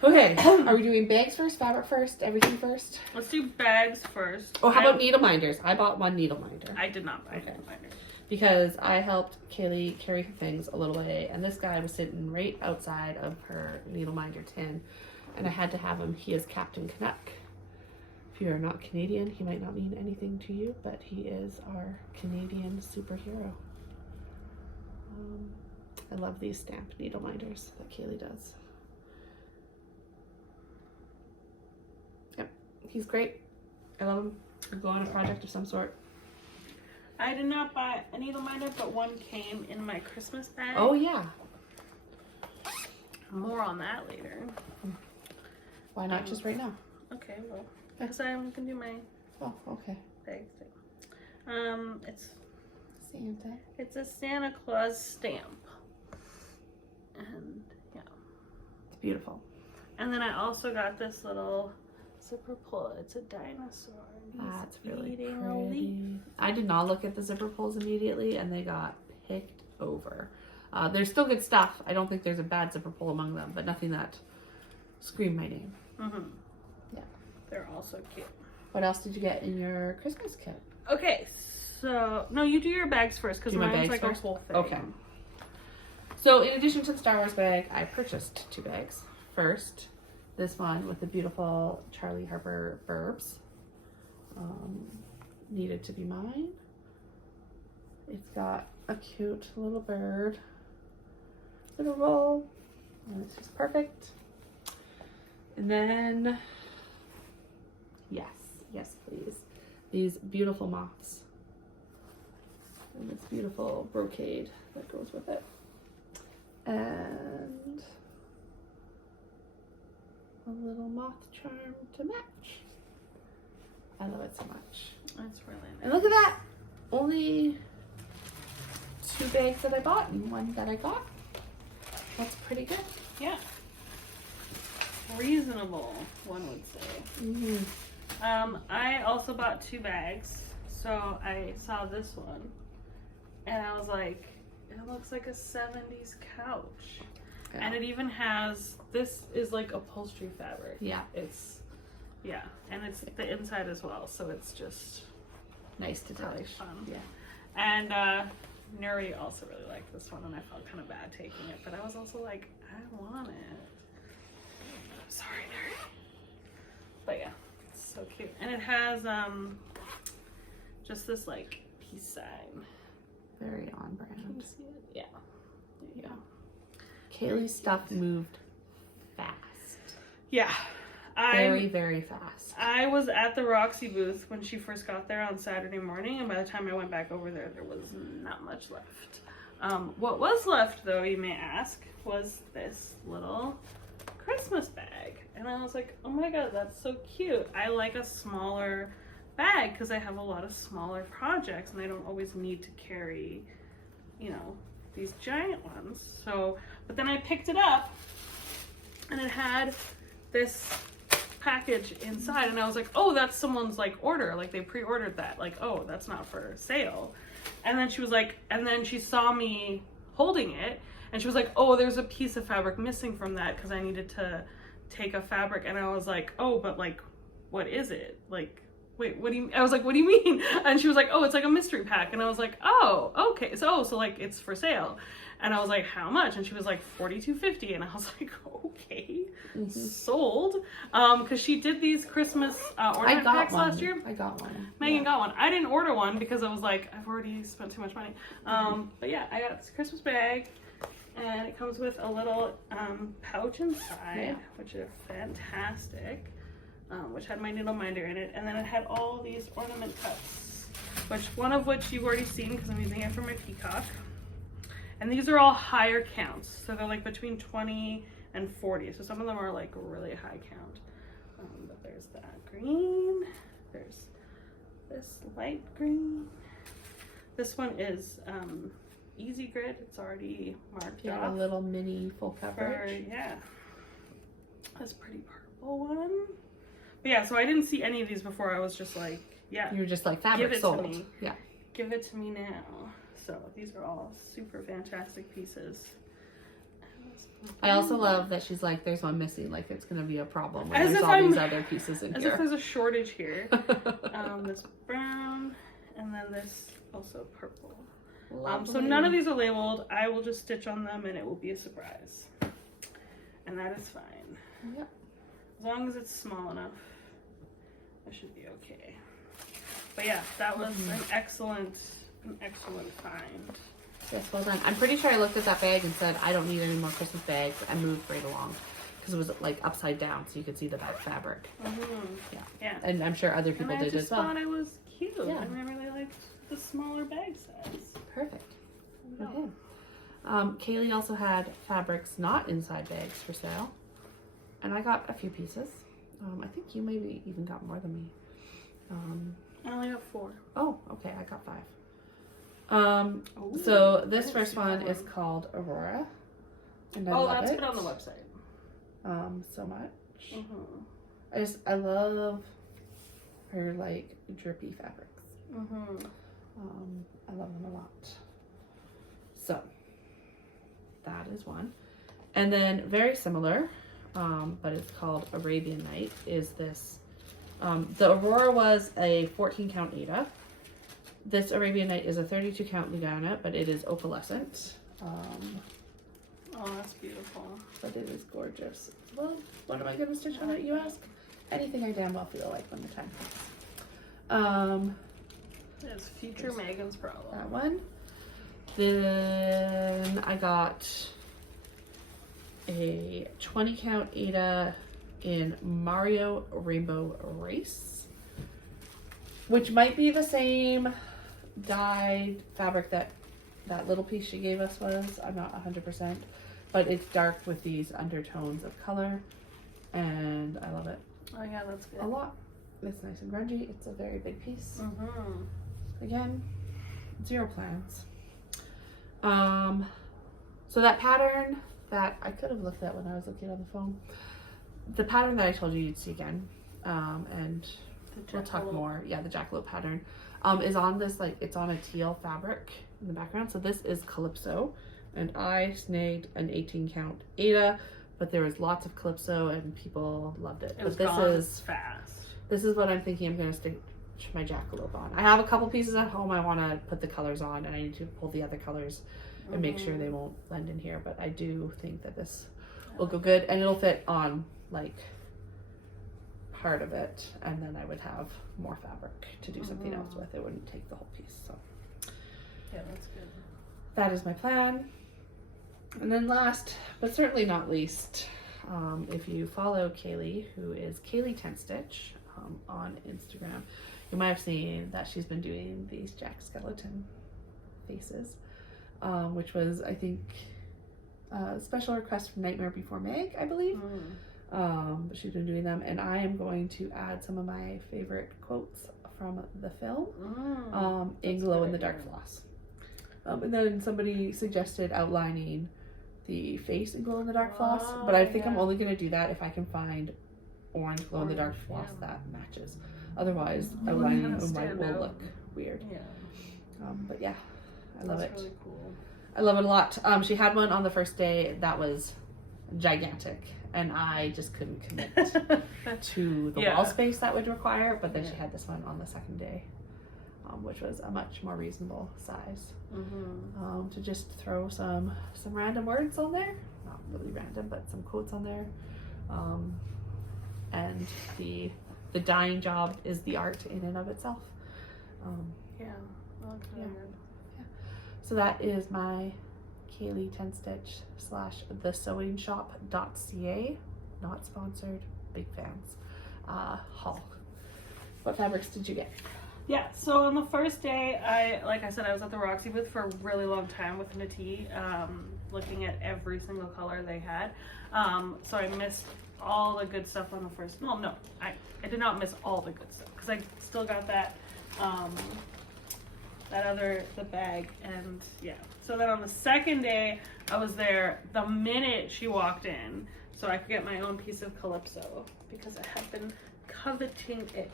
Okay, are we doing bags first, fabric first, everything first? Let's do bags first. Oh, how about needle minders? I bought one needle minder I did not buy Okay. needle minders. because I helped Kaylee carry her things a little way, and this guy was sitting right outside of her needle minder tin, and I had to have him. He is Captain Canuck. If you are not Canadian, he might not mean anything to you, but he is our Canadian superhero. I love these stamp needle minders that Kaylee does. Yep, he's great. I love him. We'll go on a project of some sort. I did not buy a needle minder, but one came in my Christmas bag. Oh yeah. More on that later. Why not just right now? Okay, well, because I'm gonna do my Oh, okay. bag thing. Santa. It's a Santa Claus stamp, and yeah. It's beautiful. And then I also got this little zipper pull. It's a dinosaur. and he's That's really eating a leaf. pretty. I did not look at the zipper pulls immediately, and they got picked over. There's still good stuff. I don't think there's a bad zipper pull among them, but nothing that screamed my name. Mm-hmm. Yeah. They're also cute. What else did you get in your Christmas kit? Okay, so no, you do your bags first because Do my mine's bags like first? a whole thing. Okay. So in addition to the Star Wars bag, I purchased 2 bags. First, this one with the beautiful Charlie Harper burbs. Needed to be mine. It's got a cute little bird. Little roll. And it's just perfect. And then Yes, yes, please. These beautiful moths. And this beautiful brocade that goes with it. And a little moth charm to match. I love it so much. That's really nice. And look at that! Only 2 bags that I bought and 1 that I got. That's pretty good. Yeah. Reasonable, one would say. Mm-hmm. I also bought 2 bags. So I saw this one and I was like, it looks like a 70s couch. Yeah. And it even has, this is like upholstery fabric. Yeah. It's, yeah. And it's the inside as well. So it's just Nice to touch. really fun. Yeah. And Nuri also really liked this one and I felt kind of bad taking it. But I was also like, I want it. Sorry, Nuri. But yeah, it's so cute. And it has just this like peace sign. Very on Can brand. you see it? Yeah. There you go. Kaylee's stuff moved fast. Yeah. Very, very fast. I was at the Roxy booth when she first got there on Saturday morning, and by the time I went back over there, there was not much left. What was left, though, you may ask, was this little Christmas bag. And I was like, oh my god, that's so cute. I like a smaller bag because I have a lot of smaller projects and I don't always need to carry, you know, these giant ones. So, but then I picked it up and it had this package inside and I was like, oh, that's someone's like order, like they pre-ordered that, like, oh, that's not for sale. And then she was like, and then she saw me holding it and she was like, oh, there's a piece of fabric missing from that because I needed to take a fabric. And I was like, oh, but like, what is it? Like, wait, what do you, I was like, what do you mean? And she was like, oh, it's like a mystery pack. And I was like, oh, okay. So like it's for sale. And I was like, how much? And she was like, $42.50. And I was like, okay, sold. Because she did these Christmas ornament packs last year. I got one. Megan got one. I didn't order one because I was like, I've already spent too much money. But yeah, I got this Christmas bag. And it comes with a little pouch inside, which are fantastic. Which had my needle minder in it. And then it had all these ornament cups. One of which you've already seen because I'm using it for my peacock. And these are all higher counts. So they're like between 20 and 40. So some of them are like really high count. But there's that green. There's this light green. This one is easy grid. It's already marked off. A little mini full coverage. Yeah. This pretty purple one. But yeah, so I didn't see any of these before. I was just like, yeah. You were just like, fabric sold. To me. Yeah. Give it to me now. So these are all super fantastic pieces. I also love that she's like, there's one missing, like it's gonna be a problem when as there's all these other pieces in as here. As if there's a shortage here. This brown, and then this also purple. So none of these are labeled. I will just stitch on them and it will be a surprise. And that is fine. Yep. As long as it's small enough, I should be okay. But yeah, that was an excellent find. Yes, well done. I'm pretty sure I looked at that bag and said, I don't need any more Christmas bags, and moved right along. Because it was like upside down, so you could see the back fabric. Yeah. And I'm sure other people did as well. I just thought it was cute. Yeah. And I really liked the smaller bag size. Perfect. Okay. Kaylee also had fabrics not inside bags for sale. And I got a few pieces. I think you maybe even got more than me. I only got 4. Oh, okay. I got 5. So this first one is called Aurora. And I love that's it. been on the website. So much. I love her like drippy fabrics. I love them a lot. So that is one. And then very similar, but it's called Arabian Night, is this. The Aurora was a 14 count Aida. This Arabian Night is a 32 count Lugana, but it is opalescent. Oh, that's beautiful. But it is gorgeous. Well, what am I going to stitch on it, you ask? Anything I damn well feel like when the time comes. It's future Megan's problem. That one. Then I got a 20 count Aida in Mario Rainbow Race, which might be the same dyed fabric that little piece she gave us was. I'm not 100%, but it's dark with these undertones of color, and I love it. Oh yeah, that's good. A lot. It's nice and grungy. It's a very big piece. Mm-hmm. Again, 0 plans. So that pattern that I could have looked at when I was looking on the phone, the pattern that I told you you'd see again, and we'll talk more. Yeah, the jackalope pattern is on this, like, it's on a teal fabric in the background. So this is Calypso, and I snagged an 18 count Ada, but there was lots of Calypso and people loved it. It was but this gone is fast. This is what I'm thinking I'm going to stitch my jackalope on. I have a couple pieces at home I want to put the colors on, and I need to pull the other colors and make sure they won't blend in here, but I do think that this will go good, and it'll fit on like part of it, and then I would have more fabric to do something else with. It wouldn't take the whole piece. So yeah, that's good. That is my plan. And then last but certainly not least, if you follow Kaylee, who is Kaylee Tent Stitch on Instagram, you might have seen that she's been doing these Jack Skeleton faces, which was, I think, a special request from Nightmare Before Meg, I believe. But she's been doing them, and I am going to add some of my favorite quotes from the film in Glow in the Dark Floss. And then somebody suggested outlining the face in Glow in the Dark Floss, but I think I'm only going to do that if I can find orange Glow in the Dark Floss that matches. Otherwise, outlining in white will look weird. Yeah. But yeah, I love it. Really cool. I love it a lot. She had one on the first day that was gigantic, and I just couldn't commit to the wall space that would require, but then she had this one on the second day, which was a much more reasonable size. To just throw some random words on there, not really random, but some quotes on there, and the dyeing job is the art in and of itself. So that is my Kaylee Tent Stitch / thesewingshop.ca, not sponsored, big fans, haul. What fabrics did you get? Yeah, so on the first day, like I said, I was at the Roxy booth for a really long time with Nati, looking at every single color they had. So I missed all the good stuff on the first. Well, no, I did not miss all the good stuff, because I still got that the bag, and yeah. So then on the second day, I was there the minute she walked in, so I could get my own piece of Calypso, because I have been coveting it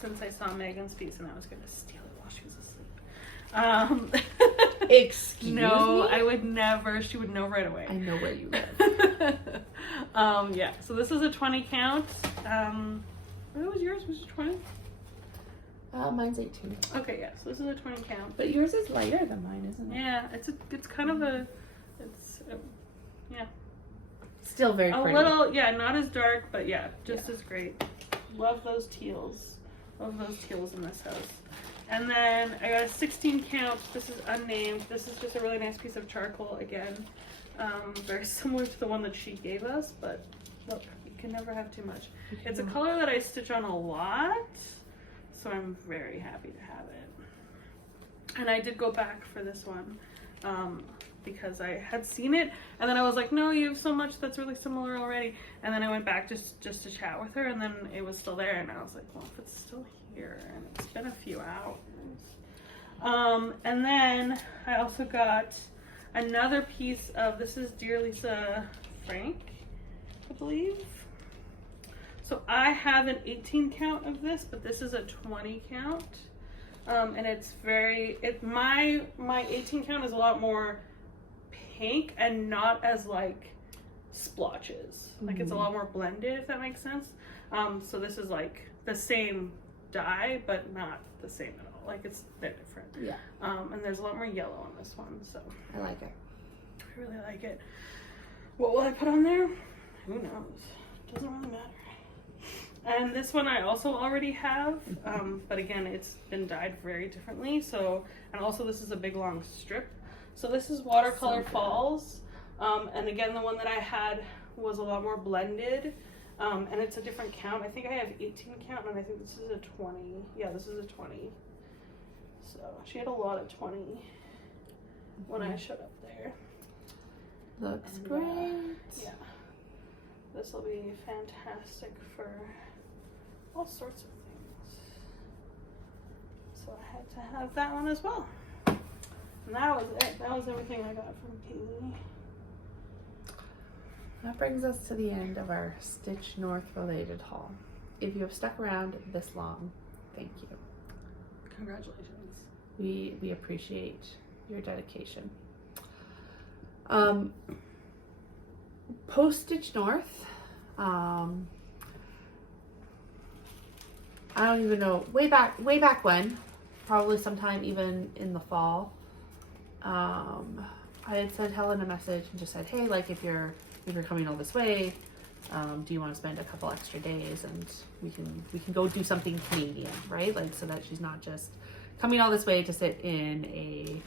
since I saw Megan's piece, and I was gonna steal it while she was asleep. Excuse me? I would never. She would know right away. I know where you live. Yeah, so this is a 20 count. What was yours? Was it 20? Mine's 18. Okay, yeah, so this is a 20 count. But yours is lighter than mine, isn't it? Yeah, it's kind of a, yeah. Still very pretty. A little, yeah, not as dark, but yeah, just as great. Love those teals. Love those teals in this house. And then I got a 16 count. This is unnamed. This is just a really nice piece of charcoal again. Very similar to the one that she gave us, but look, you can never have too much. It's a color that I stitch on a lot, so I'm very happy to have it. And I did go back for this one because I had seen it, and then I was like, no, you have so much that's really similar already. And then I went back just to chat with her, and then it was still there, and I was like, well, if it's still here, and it's been a few hours. And then I also got another piece of, this is Dear Lisa Frank, I believe. So I have an 18 count of this, but this is a 20 count. And it's my 18 count is a lot more pink and not as like splotches. Like it's a lot more blended, if that makes sense. So this is like the same dye, but not the same at all. Like they're different. Yeah. And there's a lot more yellow on this one, so I like it. I really like it. What will I put on there? Who knows? Doesn't really matter. And this one I also already have, but again, it's been dyed very differently. So, and also this is a big long strip. So this is Watercolor Falls. And again, the one that I had was a lot more blended. And it's a different count. I think I have 18 count, and I think this is a 20. Yeah, this is a 20. So she had a lot of 20 when I showed up there. Looks great. Yeah. This will be fantastic for all sorts of things. So I had to have that one as well. And that was it. That was everything I got from Katie. That brings us to the end of our Stitch North related haul. If you have stuck around this long, thank you. Congratulations. We appreciate your dedication. Post Stitch North, I don't even know, way back when, probably sometime even in the fall, I had sent Helen a message and just said, hey, like if you're coming all this way, do you want to spend a couple extra days and we can go do something Canadian, right? Like so that she's not just coming all this way to sit in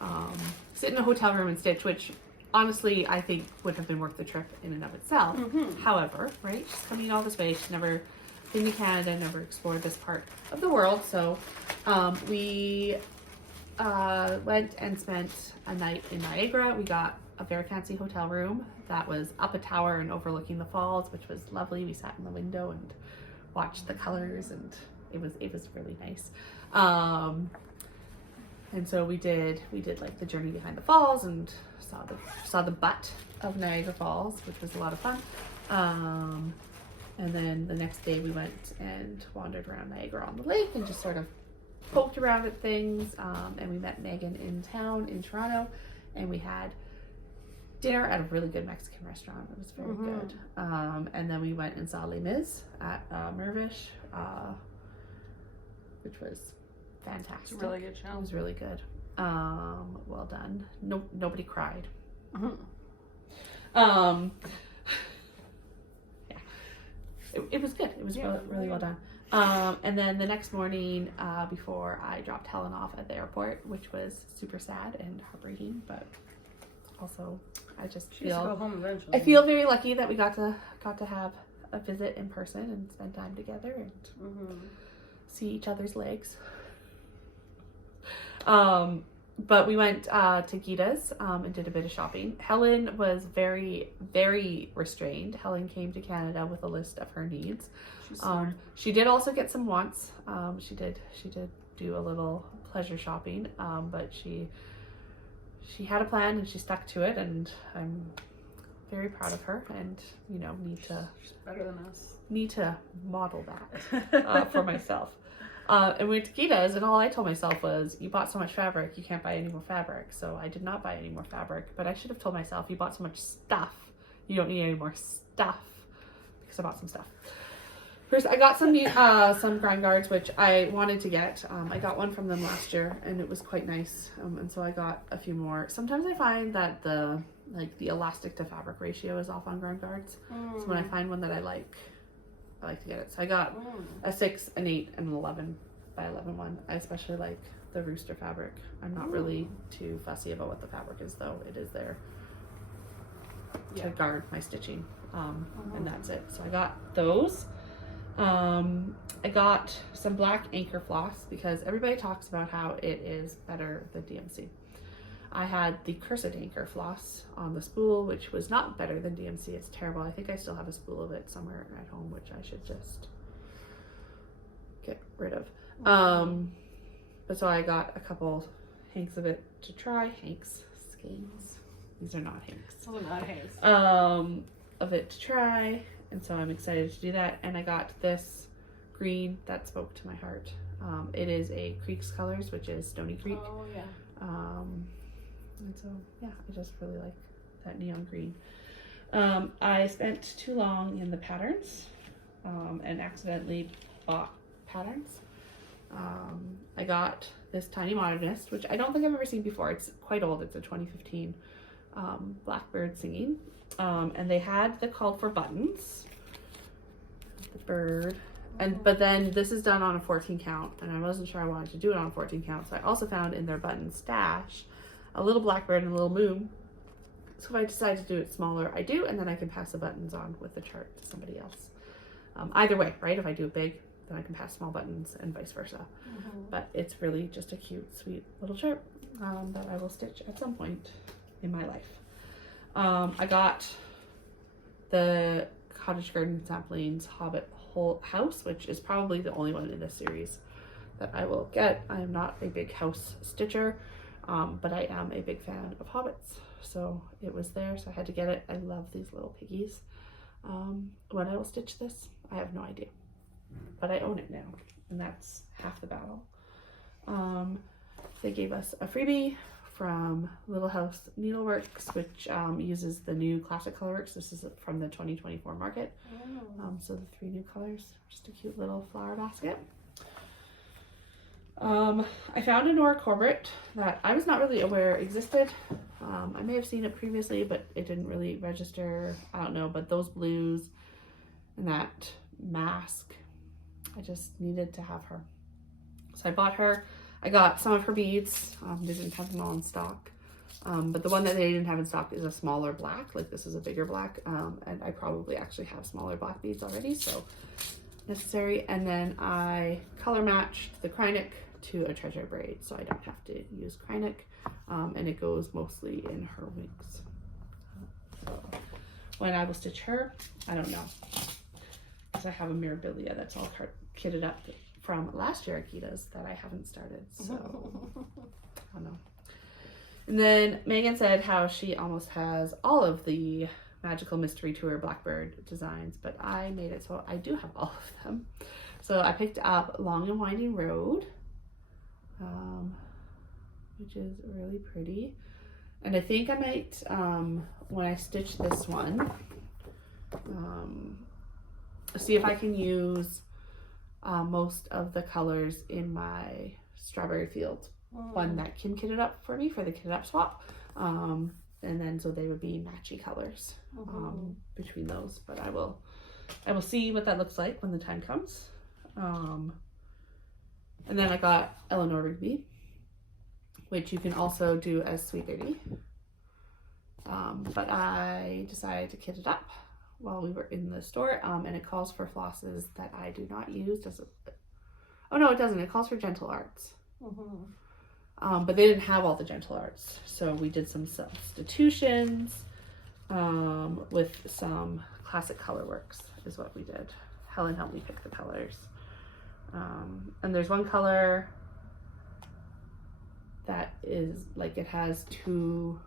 a hotel room and stitch, which honestly I think would have been worth the trip in and of itself. However, right, she's coming all this way. She's never been to Canada, never explored this part of the world. So we went and spent a night in Niagara. We got a very fancy hotel room that was up a tower and overlooking the falls, which was lovely. We sat in the window and watched the colors, and it was really nice. And so we did like the journey behind the falls and saw the butt of Niagara Falls, which was a lot of fun. And then the next day we went and wandered around Niagara on the lake and just sort of poked around at things. And we met Megan in town in Toronto, and we had dinner at a really good Mexican restaurant. It was very good. And then we went and saw Les Mis at Mirvish, which was fantastic. It's a really good show. It was really good. Well done. Nobody cried. Yeah. It was good. It was really well done. And then the next morning, before I dropped Helen off at the airport, which was super sad and heartbreaking, but also I just go home eventually. I feel very lucky that we got to have a visit in person and spend time together and see each other's legs. But we went to Gita's and did a bit of shopping. Helen was very, very restrained. Helen came to Canada with a list of her needs. She did also get some wants. She did do a little pleasure shopping, but she had a plan and she stuck to it, and I'm very proud of her, and She's better than us. Need to model that for myself. And we went to Gita's, and all I told myself was, you bought so much fabric, you can't buy any more fabric. So I did not buy any more fabric, but I should have told myself, you bought so much stuff, you don't need any more stuff, because I bought some stuff. First, I got some grind guards, which I wanted to get. I got one from them last year, and it was quite nice. And so I got a few more. Sometimes I find that the elastic to fabric ratio is off on grind guards. So when I find one that I like to get it. So I got a 6, an 8, and an 11 by 11 one. I especially like the rooster fabric. I'm not really too fussy about what the fabric is, though. It is there to guard my stitching, and that's it. So I got those. I got some black anchor floss because everybody talks about how it is better than DMC. I had the Cursed Anchor floss on the spool, which was not better than DMC. It's terrible. I think I still have a spool of it somewhere at home, which I should just get rid of. But so I got a couple hanks of it to try. Skeins. These are not hanks. Oh, not hanks. Of it to try. And so I'm excited to do that. And I got this green that spoke to my heart. It is a Creek's Colors, which is Stony Creek. Oh, yeah. And so, yeah, I just really like that neon green. I spent too long in the patterns and accidentally bought patterns. I got this Tiny Modernist, which I don't think I've ever seen before. It's quite old. It's a 2015 Blackbird Singing. And they had the called for buttons, the bird, but then this is done on a 14 count, and I wasn't sure I wanted to do it on a 14 count, so I also found in their button stash a little blackbird and a little moon So if I decide to do it smaller, I do, and then I can pass the buttons on with the chart to somebody else. Either way, right? If I do it big, then I can pass small buttons and vice versa. But it's really just a cute, sweet little chart that I will stitch at some point in my life. I got the Cottage Garden Saplings Hobbit Whole House, which is probably the only one in this series that I will get. I am not a big house stitcher, but I am a big fan of hobbits. So it was there, so I had to get it. I love these little piggies. When I will stitch this, I have no idea. But I own it now, and that's half the battle. They gave us a freebie from Little House Needleworks, which uses the new Classic Colorworks. This is from the 2024 market. So the 3 new colors, just a cute little flower basket. I found a Nora Corbett that I was not really aware existed. I may have seen it previously, but it didn't really register. I don't know, but those blues and that mask, I just needed to have her. So I bought her. I got some of her beads. They didn't have them all in stock. But the one that they didn't have in stock is a smaller black. Like this is a bigger black. And I probably actually have smaller black beads already, so necessary. And then I color matched the Krynic to a treasure braid, so I don't have to use Krynic. And it goes mostly in her wings. So when I will stitch her, I don't know. Because I have a Mirabilia that's all kitted up from last year Akitas that I haven't started, so I don't know. And then Megan said how she almost has all of the Magical Mystery Tour Blackbird designs, but I made it so I do have all of them. So I picked up Long and Winding Road, which is really pretty. And I think I might, when I stitch this one, see if I can use most of the colors in my Strawberry Field one that Kim kitted up for me for the kitted up swap. And then so they would be matchy colors between those. But I will see what that looks like when the time comes. And then I got Eleanor Rigby, which you can also do as Sweet Baby. But I decided to kit it up while we were in the store, and it calls for flosses that I do not use. Does it? Oh no, it doesn't. It calls for Gentle Arts. But they didn't have all the Gentle Arts, so we did some substitutions with some Classic Colorworks is what we did. Helen helped me pick the colors. And there's one color that is like it has two.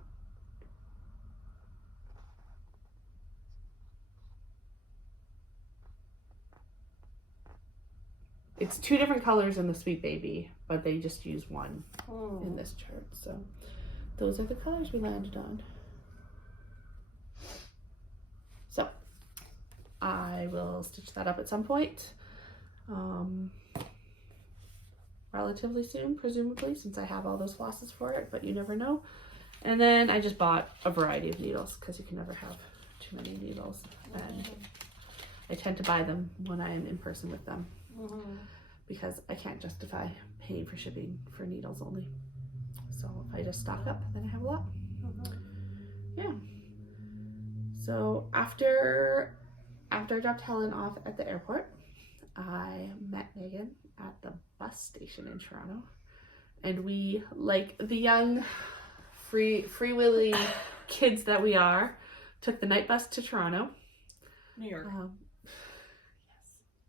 It's 2 different colors in the Sweet Baby, but they just use one in this chart. So those are the colors we landed on. So I will stitch that up at some point. Relatively soon, presumably, since I have all those flosses for it, but you never know. And then I just bought a variety of needles because you can never have too many needles. And I tend to buy them when I am in person with them. Because I can't justify paying for shipping for needles only. So if I just stock up, then I have a lot. Yeah. So after I dropped Helen off at the airport, I met Megan at the bus station in Toronto, and we, like the young free-willy kids that we are, took the night bus to Toronto. New York.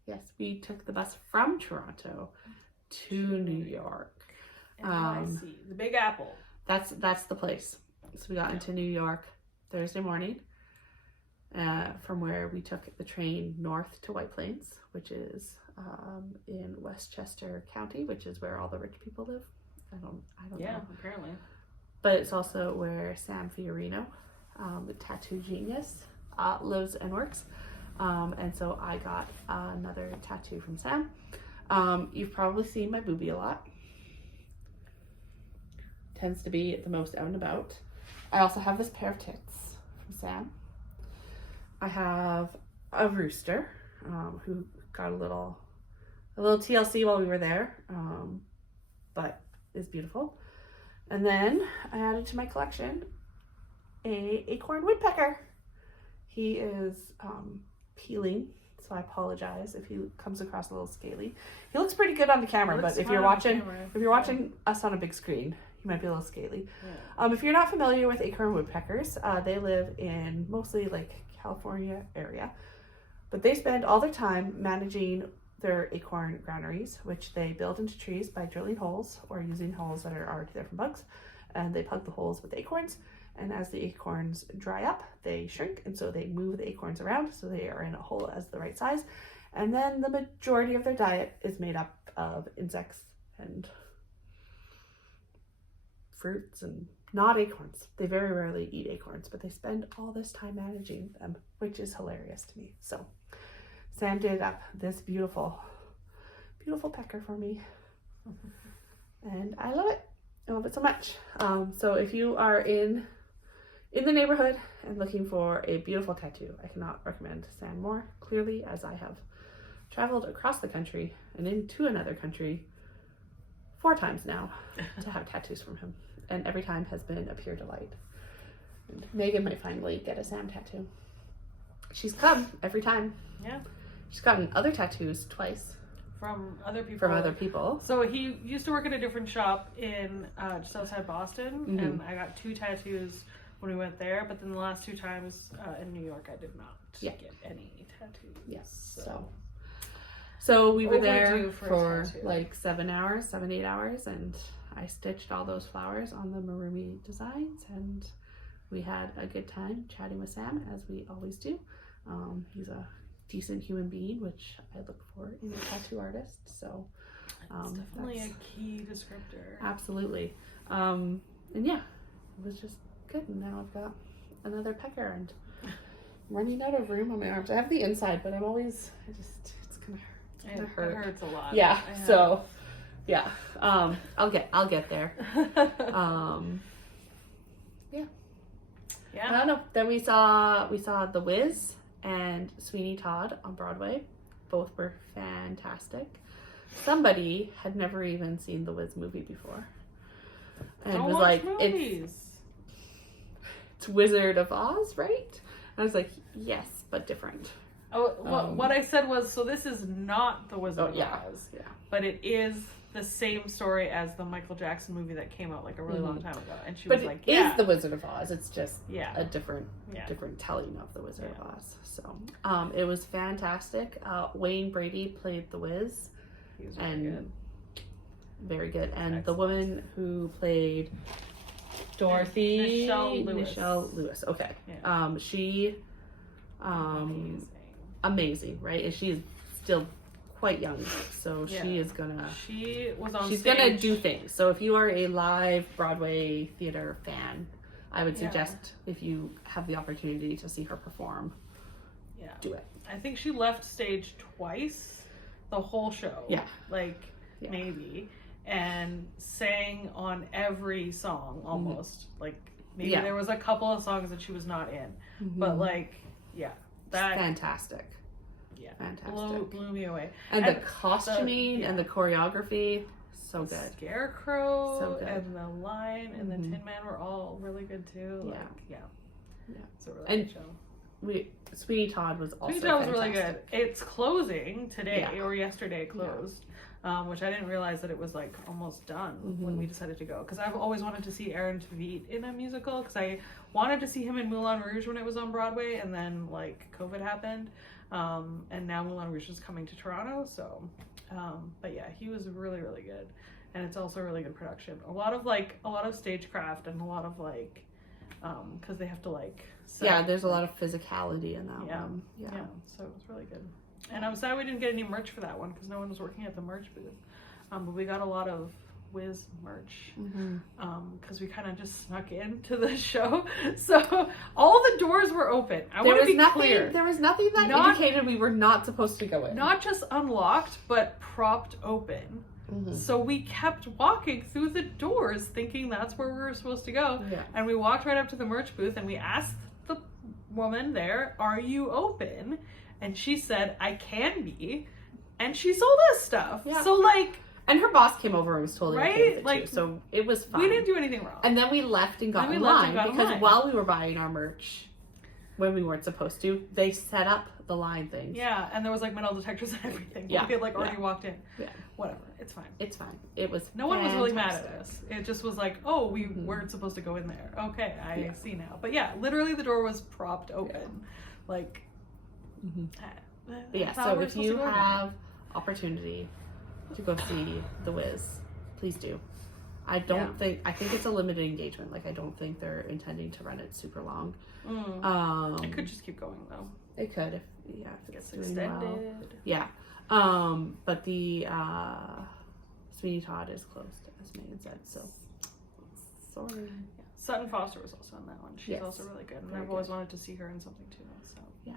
Yes, we took the bus from Toronto to New York. NYC, the Big Apple. That's the place. So we got into New York Thursday morning, from where we took the train north to White Plains, which is in Westchester County, which is where all the rich people live. I don't know. Yeah, apparently. But it's also where Sam Fiorino, the tattoo genius, lives and works. And so I got another tattoo from Sam. You've probably seen my boobie a lot. Tends to be the most out and about. I also have this pair of tits from Sam. I have a rooster who got a little TLC while we were there, but is beautiful. And then I added to my collection a acorn woodpecker. He is peeling, so I apologize if he comes across a little scaly. He looks pretty good on the camera, but if you're watching us on a big screen, he might be a little scaly. Yeah. If you're not familiar with acorn woodpeckers, they live in mostly like California area, but they spend all their time managing their acorn granaries, which they build into trees by drilling holes or using holes that are already there from bugs, and they plug the holes with acorns. And as the acorns dry up, they shrink, and so they move the acorns around so they are in a hole as the right size. And then the majority of their diet is made up of insects and fruits and not acorns. They very rarely eat acorns, but they spend all this time managing them, which is hilarious to me. So Sam did up this beautiful, beautiful pecker for me. And I love it. I love it so much. So if you are in the neighborhood and looking for a beautiful tattoo, I cannot recommend Sam more, clearly, as I have traveled across the country and into another country 4 times now to have tattoos from him, and every time has been a pure delight. And Megan might finally get a Sam tattoo. She's come every time. Yeah. She's gotten other tattoos twice. From other people. So he used to work at a different shop in just outside Boston, and I got 2 tattoos when we went there, but then the last 2 times in New York I did not get any tattoos. Yes. So we were there for like 7 hours, 8 hours, and I stitched all those flowers on the Marumi designs, and we had a good time chatting with Sam, as we always do. He's a decent human being, which I look for in a tattoo artist. So it's definitely a key descriptor. Absolutely. And yeah, it was just good. And now I've got another pecker, and I'm running out of room on my arms. I have the inside, but it's gonna hurt. It hurts a lot. Yeah. So yeah. I'll get there. Yeah. I don't know. Then we saw The Wiz and Sweeney Todd on Broadway. Both were fantastic. Somebody had never even seen the Wiz movie before, and was like, "It's Wizard of Oz, right?" I was like, "Yes, but different." Oh, what I said was, so this is not the Wizard of Oz, but it is the same story as the Michael Jackson movie that came out like a really long time ago. And she was like, "It is the Wizard of Oz. It's just a different telling of the Wizard of Oz." So, it was fantastic. Wayne Brady played the Wiz, He's really good. Very good. And the woman who played Dorothy, Nichelle Lewis. Okay. Yeah. She, amazing, right? And she is still quite young, so she is gonna. She's gonna do things. So if you are a live Broadway theater fan, I would suggest, if you have the opportunity to see her perform, do it. I think she left stage twice, the whole show. Maybe, and sang on every song almost. Like maybe there was a couple of songs that she was not in, but that's fantastic. Yeah, fantastic. Blew me away. And the costuming and the choreography, so good. Scarecrow, so good. And the Lion and the Tin Man were all really good too. It's a really good show. Sweeney Todd was also really good. It's closing today or yesterday. It closed, which I didn't realize that it was like almost done when we decided to go. Because I've always wanted to see Aaron Tveit in a musical, because I wanted to see him in Moulin Rouge when it was on Broadway, and then like COVID happened. And now Moulin Rouge is coming to Toronto, so but yeah, he was really, really good, and it's also a really good production. A lot of stagecraft, and a lot of because they have to there's a lot of physicality in that one. So it was really good, and I'm sad we didn't get any merch for that one because no one was working at the merch booth, but we got a lot of Wiz merch because we kind of just snuck into the show, so all the doors were open. There was nothing that indicated we were not supposed to go in, not just unlocked but propped open. So we kept walking through the doors thinking that's where we were supposed to go, and we walked right up to the merch booth and we asked the woman there, "Are you open?" And she said, "I can be," and she sold us stuff. So And her boss came over and was totally okay Right? with it Like, too, so it was fine. We didn't do anything wrong. And then we left and got Then we online left and got because online. while we were buying our merch, when we weren't supposed to, they set up the line things. Yeah, and there was like metal detectors and everything. Yeah. We had like already walked in. Yeah. Whatever, it's fine. It's fine. It was No one was really mad at fantastic. us. It just was like, oh, we weren't supposed to go in there. Okay, I see now. But yeah, literally the door was propped open. Like, But yeah, so if you have opportunity to go see The Wiz, please do. I think it's a limited engagement. Like, I don't think they're intending to run it super long. It could just keep going though. It could if it's doing extended. well. Yeah. But the Sweeney Todd is closed, as Megan said, so sorry. Yeah. Sutton Foster was also in that one. She's Yes. also really good, and Very I've always good. wanted to see her in something too. So Yeah.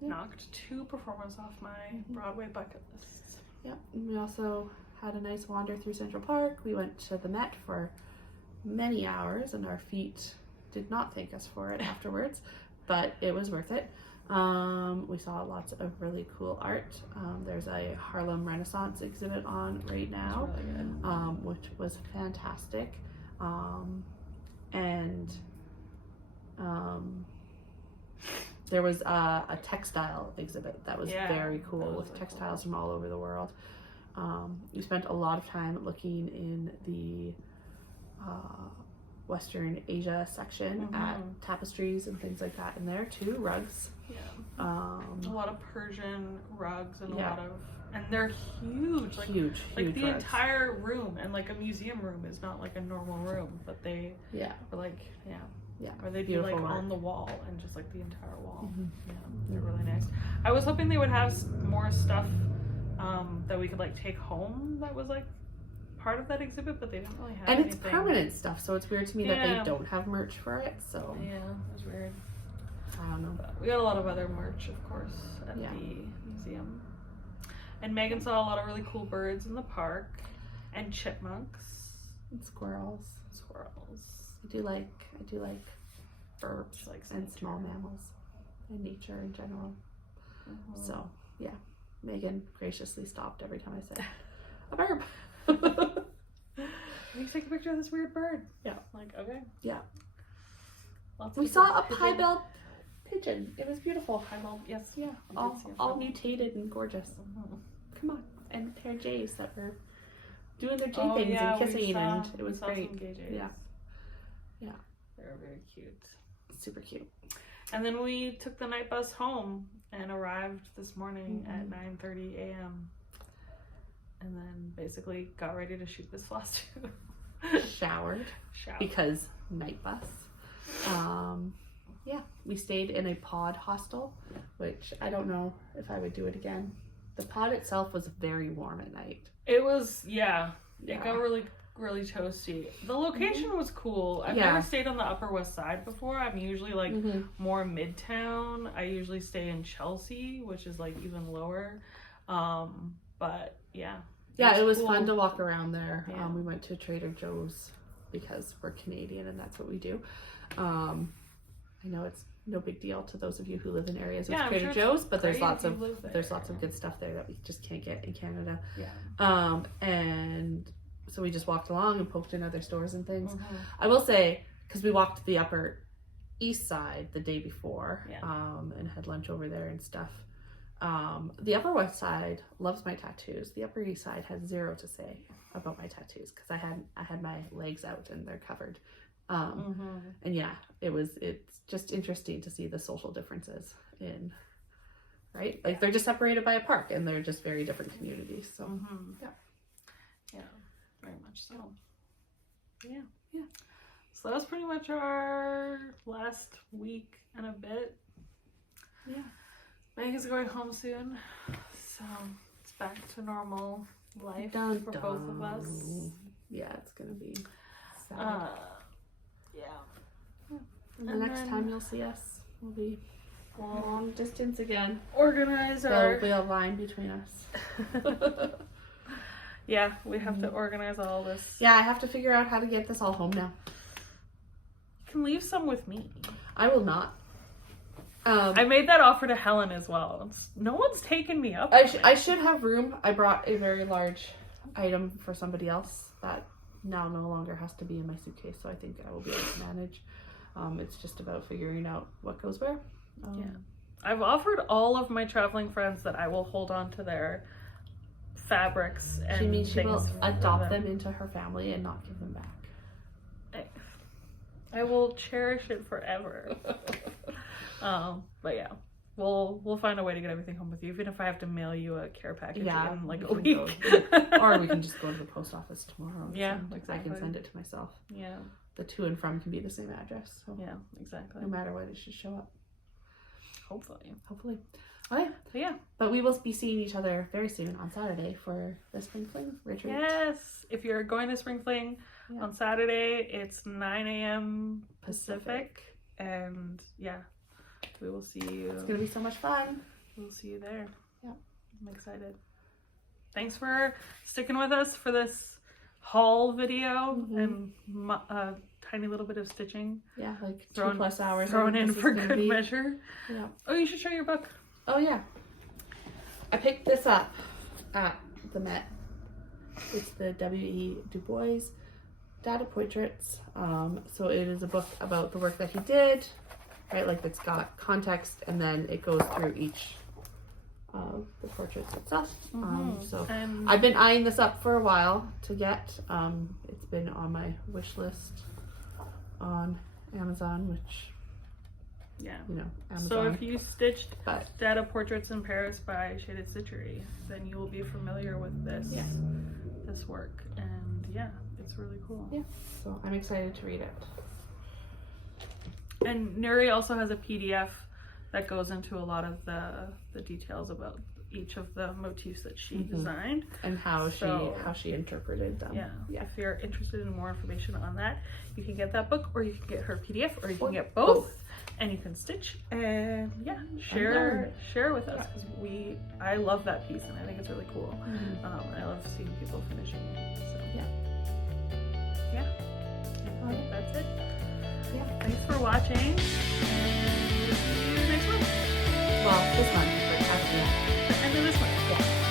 knocked 2 performers off my Broadway bucket list. Yeah. And we also had a nice wander through Central Park. We went to the Met for many hours, and our feet did not thank us for it afterwards, but it was worth it. We saw lots of really cool art. There's a Harlem Renaissance exhibit on right now, It's really good. which was fantastic. There was a textile exhibit that was very cool, that was with really textiles from all over the world. We spent a lot of time looking in the Western Asia section at tapestries and things like that in there too, rugs. Yeah. A lot of Persian rugs and a lot of, and they're huge. Like, huge like the rugs. entire room, and like a museum room is not like a normal room, but they are like, or they'd be like on the wall and just like the entire wall. Yeah, they're really nice. I was hoping they would have more stuff that we could like take home that was like part of that exhibit, but they didn't really have anything. It's permanent stuff, so it's weird to me that they don't have merch for it. So yeah, it was weird. I don't know. But we got a lot of other merch, of course, at the museum. And Megan saw a lot of really cool birds in the park, and chipmunks And squirrels. I do like birds and small mammals and nature in general. So yeah, Megan graciously stopped every time I said a bird. You take a picture of this weird bird. Yeah. Like, okay. Yeah. Lots We of saw a pigeon. pie-billed pigeon. It was beautiful. Piebald, yes. Yeah, all mutated and gorgeous. Come on. And pair Jays that were doing their J things and kissing, and it was great. Yeah. Yeah. They were very cute. Super cute. And then we took the night bus home and arrived this morning at 9:30 a.m. And then basically got ready to shoot this Flosstube. Showered. Because night bus. Yeah, we stayed in a pod hostel, which I don't know if I would do it again. The pod itself was very warm at night. It was, it got really, really toasty. The location was cool. I've never stayed on the Upper West Side before. I'm usually like more Midtown. I usually stay in Chelsea, which is like even lower. But yeah. It was cool. fun to walk around there. Yeah. We went to Trader Joe's because we're Canadian and that's what we do. I know it's no big deal to those of you who live in areas with Trader Joe's, but there's lots of good stuff there that we just can't get in Canada. Yeah. And so we just walked along and poked in other stores and things. I will say, because we walked the Upper East Side the day before, and had lunch over there and stuff. The Upper West Side loves my tattoos. The Upper East Side has zero to say about my tattoos because I had my legs out and they're covered. And yeah, it's just interesting to see the social differences in, right? Like they're just separated by a park and they're just very different communities. So yeah, very much so. Yeah. So that was pretty much our last week and a bit. Yeah. Meg is going home soon, so it's back to normal life for both of us. Yeah, it's gonna be sad. And the next time you'll see us will be long distance again. Organize There'll be a line between us. Yeah, we have to organize all this. Yeah, I have to figure out how to get this all home now. You can leave some with me. I will not. I made that offer to Helen as well. No one's taken me up. I should have room. I brought a very large item for somebody else that now no longer has to be in my suitcase, so I think I will be able to manage. It's just about figuring out what goes where. Yeah. I've offered all of my traveling friends that I will hold on to their fabrics and She means she will things for adopt them into her family and not give them back. I will cherish it forever. But yeah, we'll find a way to get everything home with you, even if I have to mail you a care package in like a week. Or we can just go to the post office tomorrow. Yeah, exactly. I can send it to myself. Yeah. The to and from can be the same address. So yeah, exactly. no matter what, it should show up. Hopefully. Okay. So yeah. But we will be seeing each other very soon on Saturday for the Spring Fling retreat. Yes. If you're going to Spring Fling on Saturday, it's 9 a.m. Pacific. And yeah, we will see you. It's going to be so much fun. We'll see you there. Yeah. I'm excited. Thanks for sticking with us for this haul video and a tiny little bit of stitching. Yeah, like 2+ hours. Thrown in for good measure. Yeah. Oh, you should show your book. Oh yeah. I picked this up at the Met. It's the W.E. Du Bois Data Portraits. So it is a book about the work that he did, right? Like it's got context and then it goes through each of the portraits itself. So I've been eyeing this up for a while to get. It's been on my wish list on Amazon, which Amazon. So if you stitched Data Portraits in Paris by Shaded Stitchery, then you will be familiar with this work, and it's really cool. Yeah, so I'm excited to read it. And Nuri also has a PDF that goes into a lot of the details about each of the motifs that she designed and how she interpreted them. Yeah. If you're interested in more information on that, you can get that book, or you can get her PDF, or you can get both. And you can stitch and share with us, because I love that piece and I think it's really cool. I love seeing people finishing it. So I think that's it. Thanks for watching, and we'll see you next month. Well, this month, but after that. The end of this month. Yeah.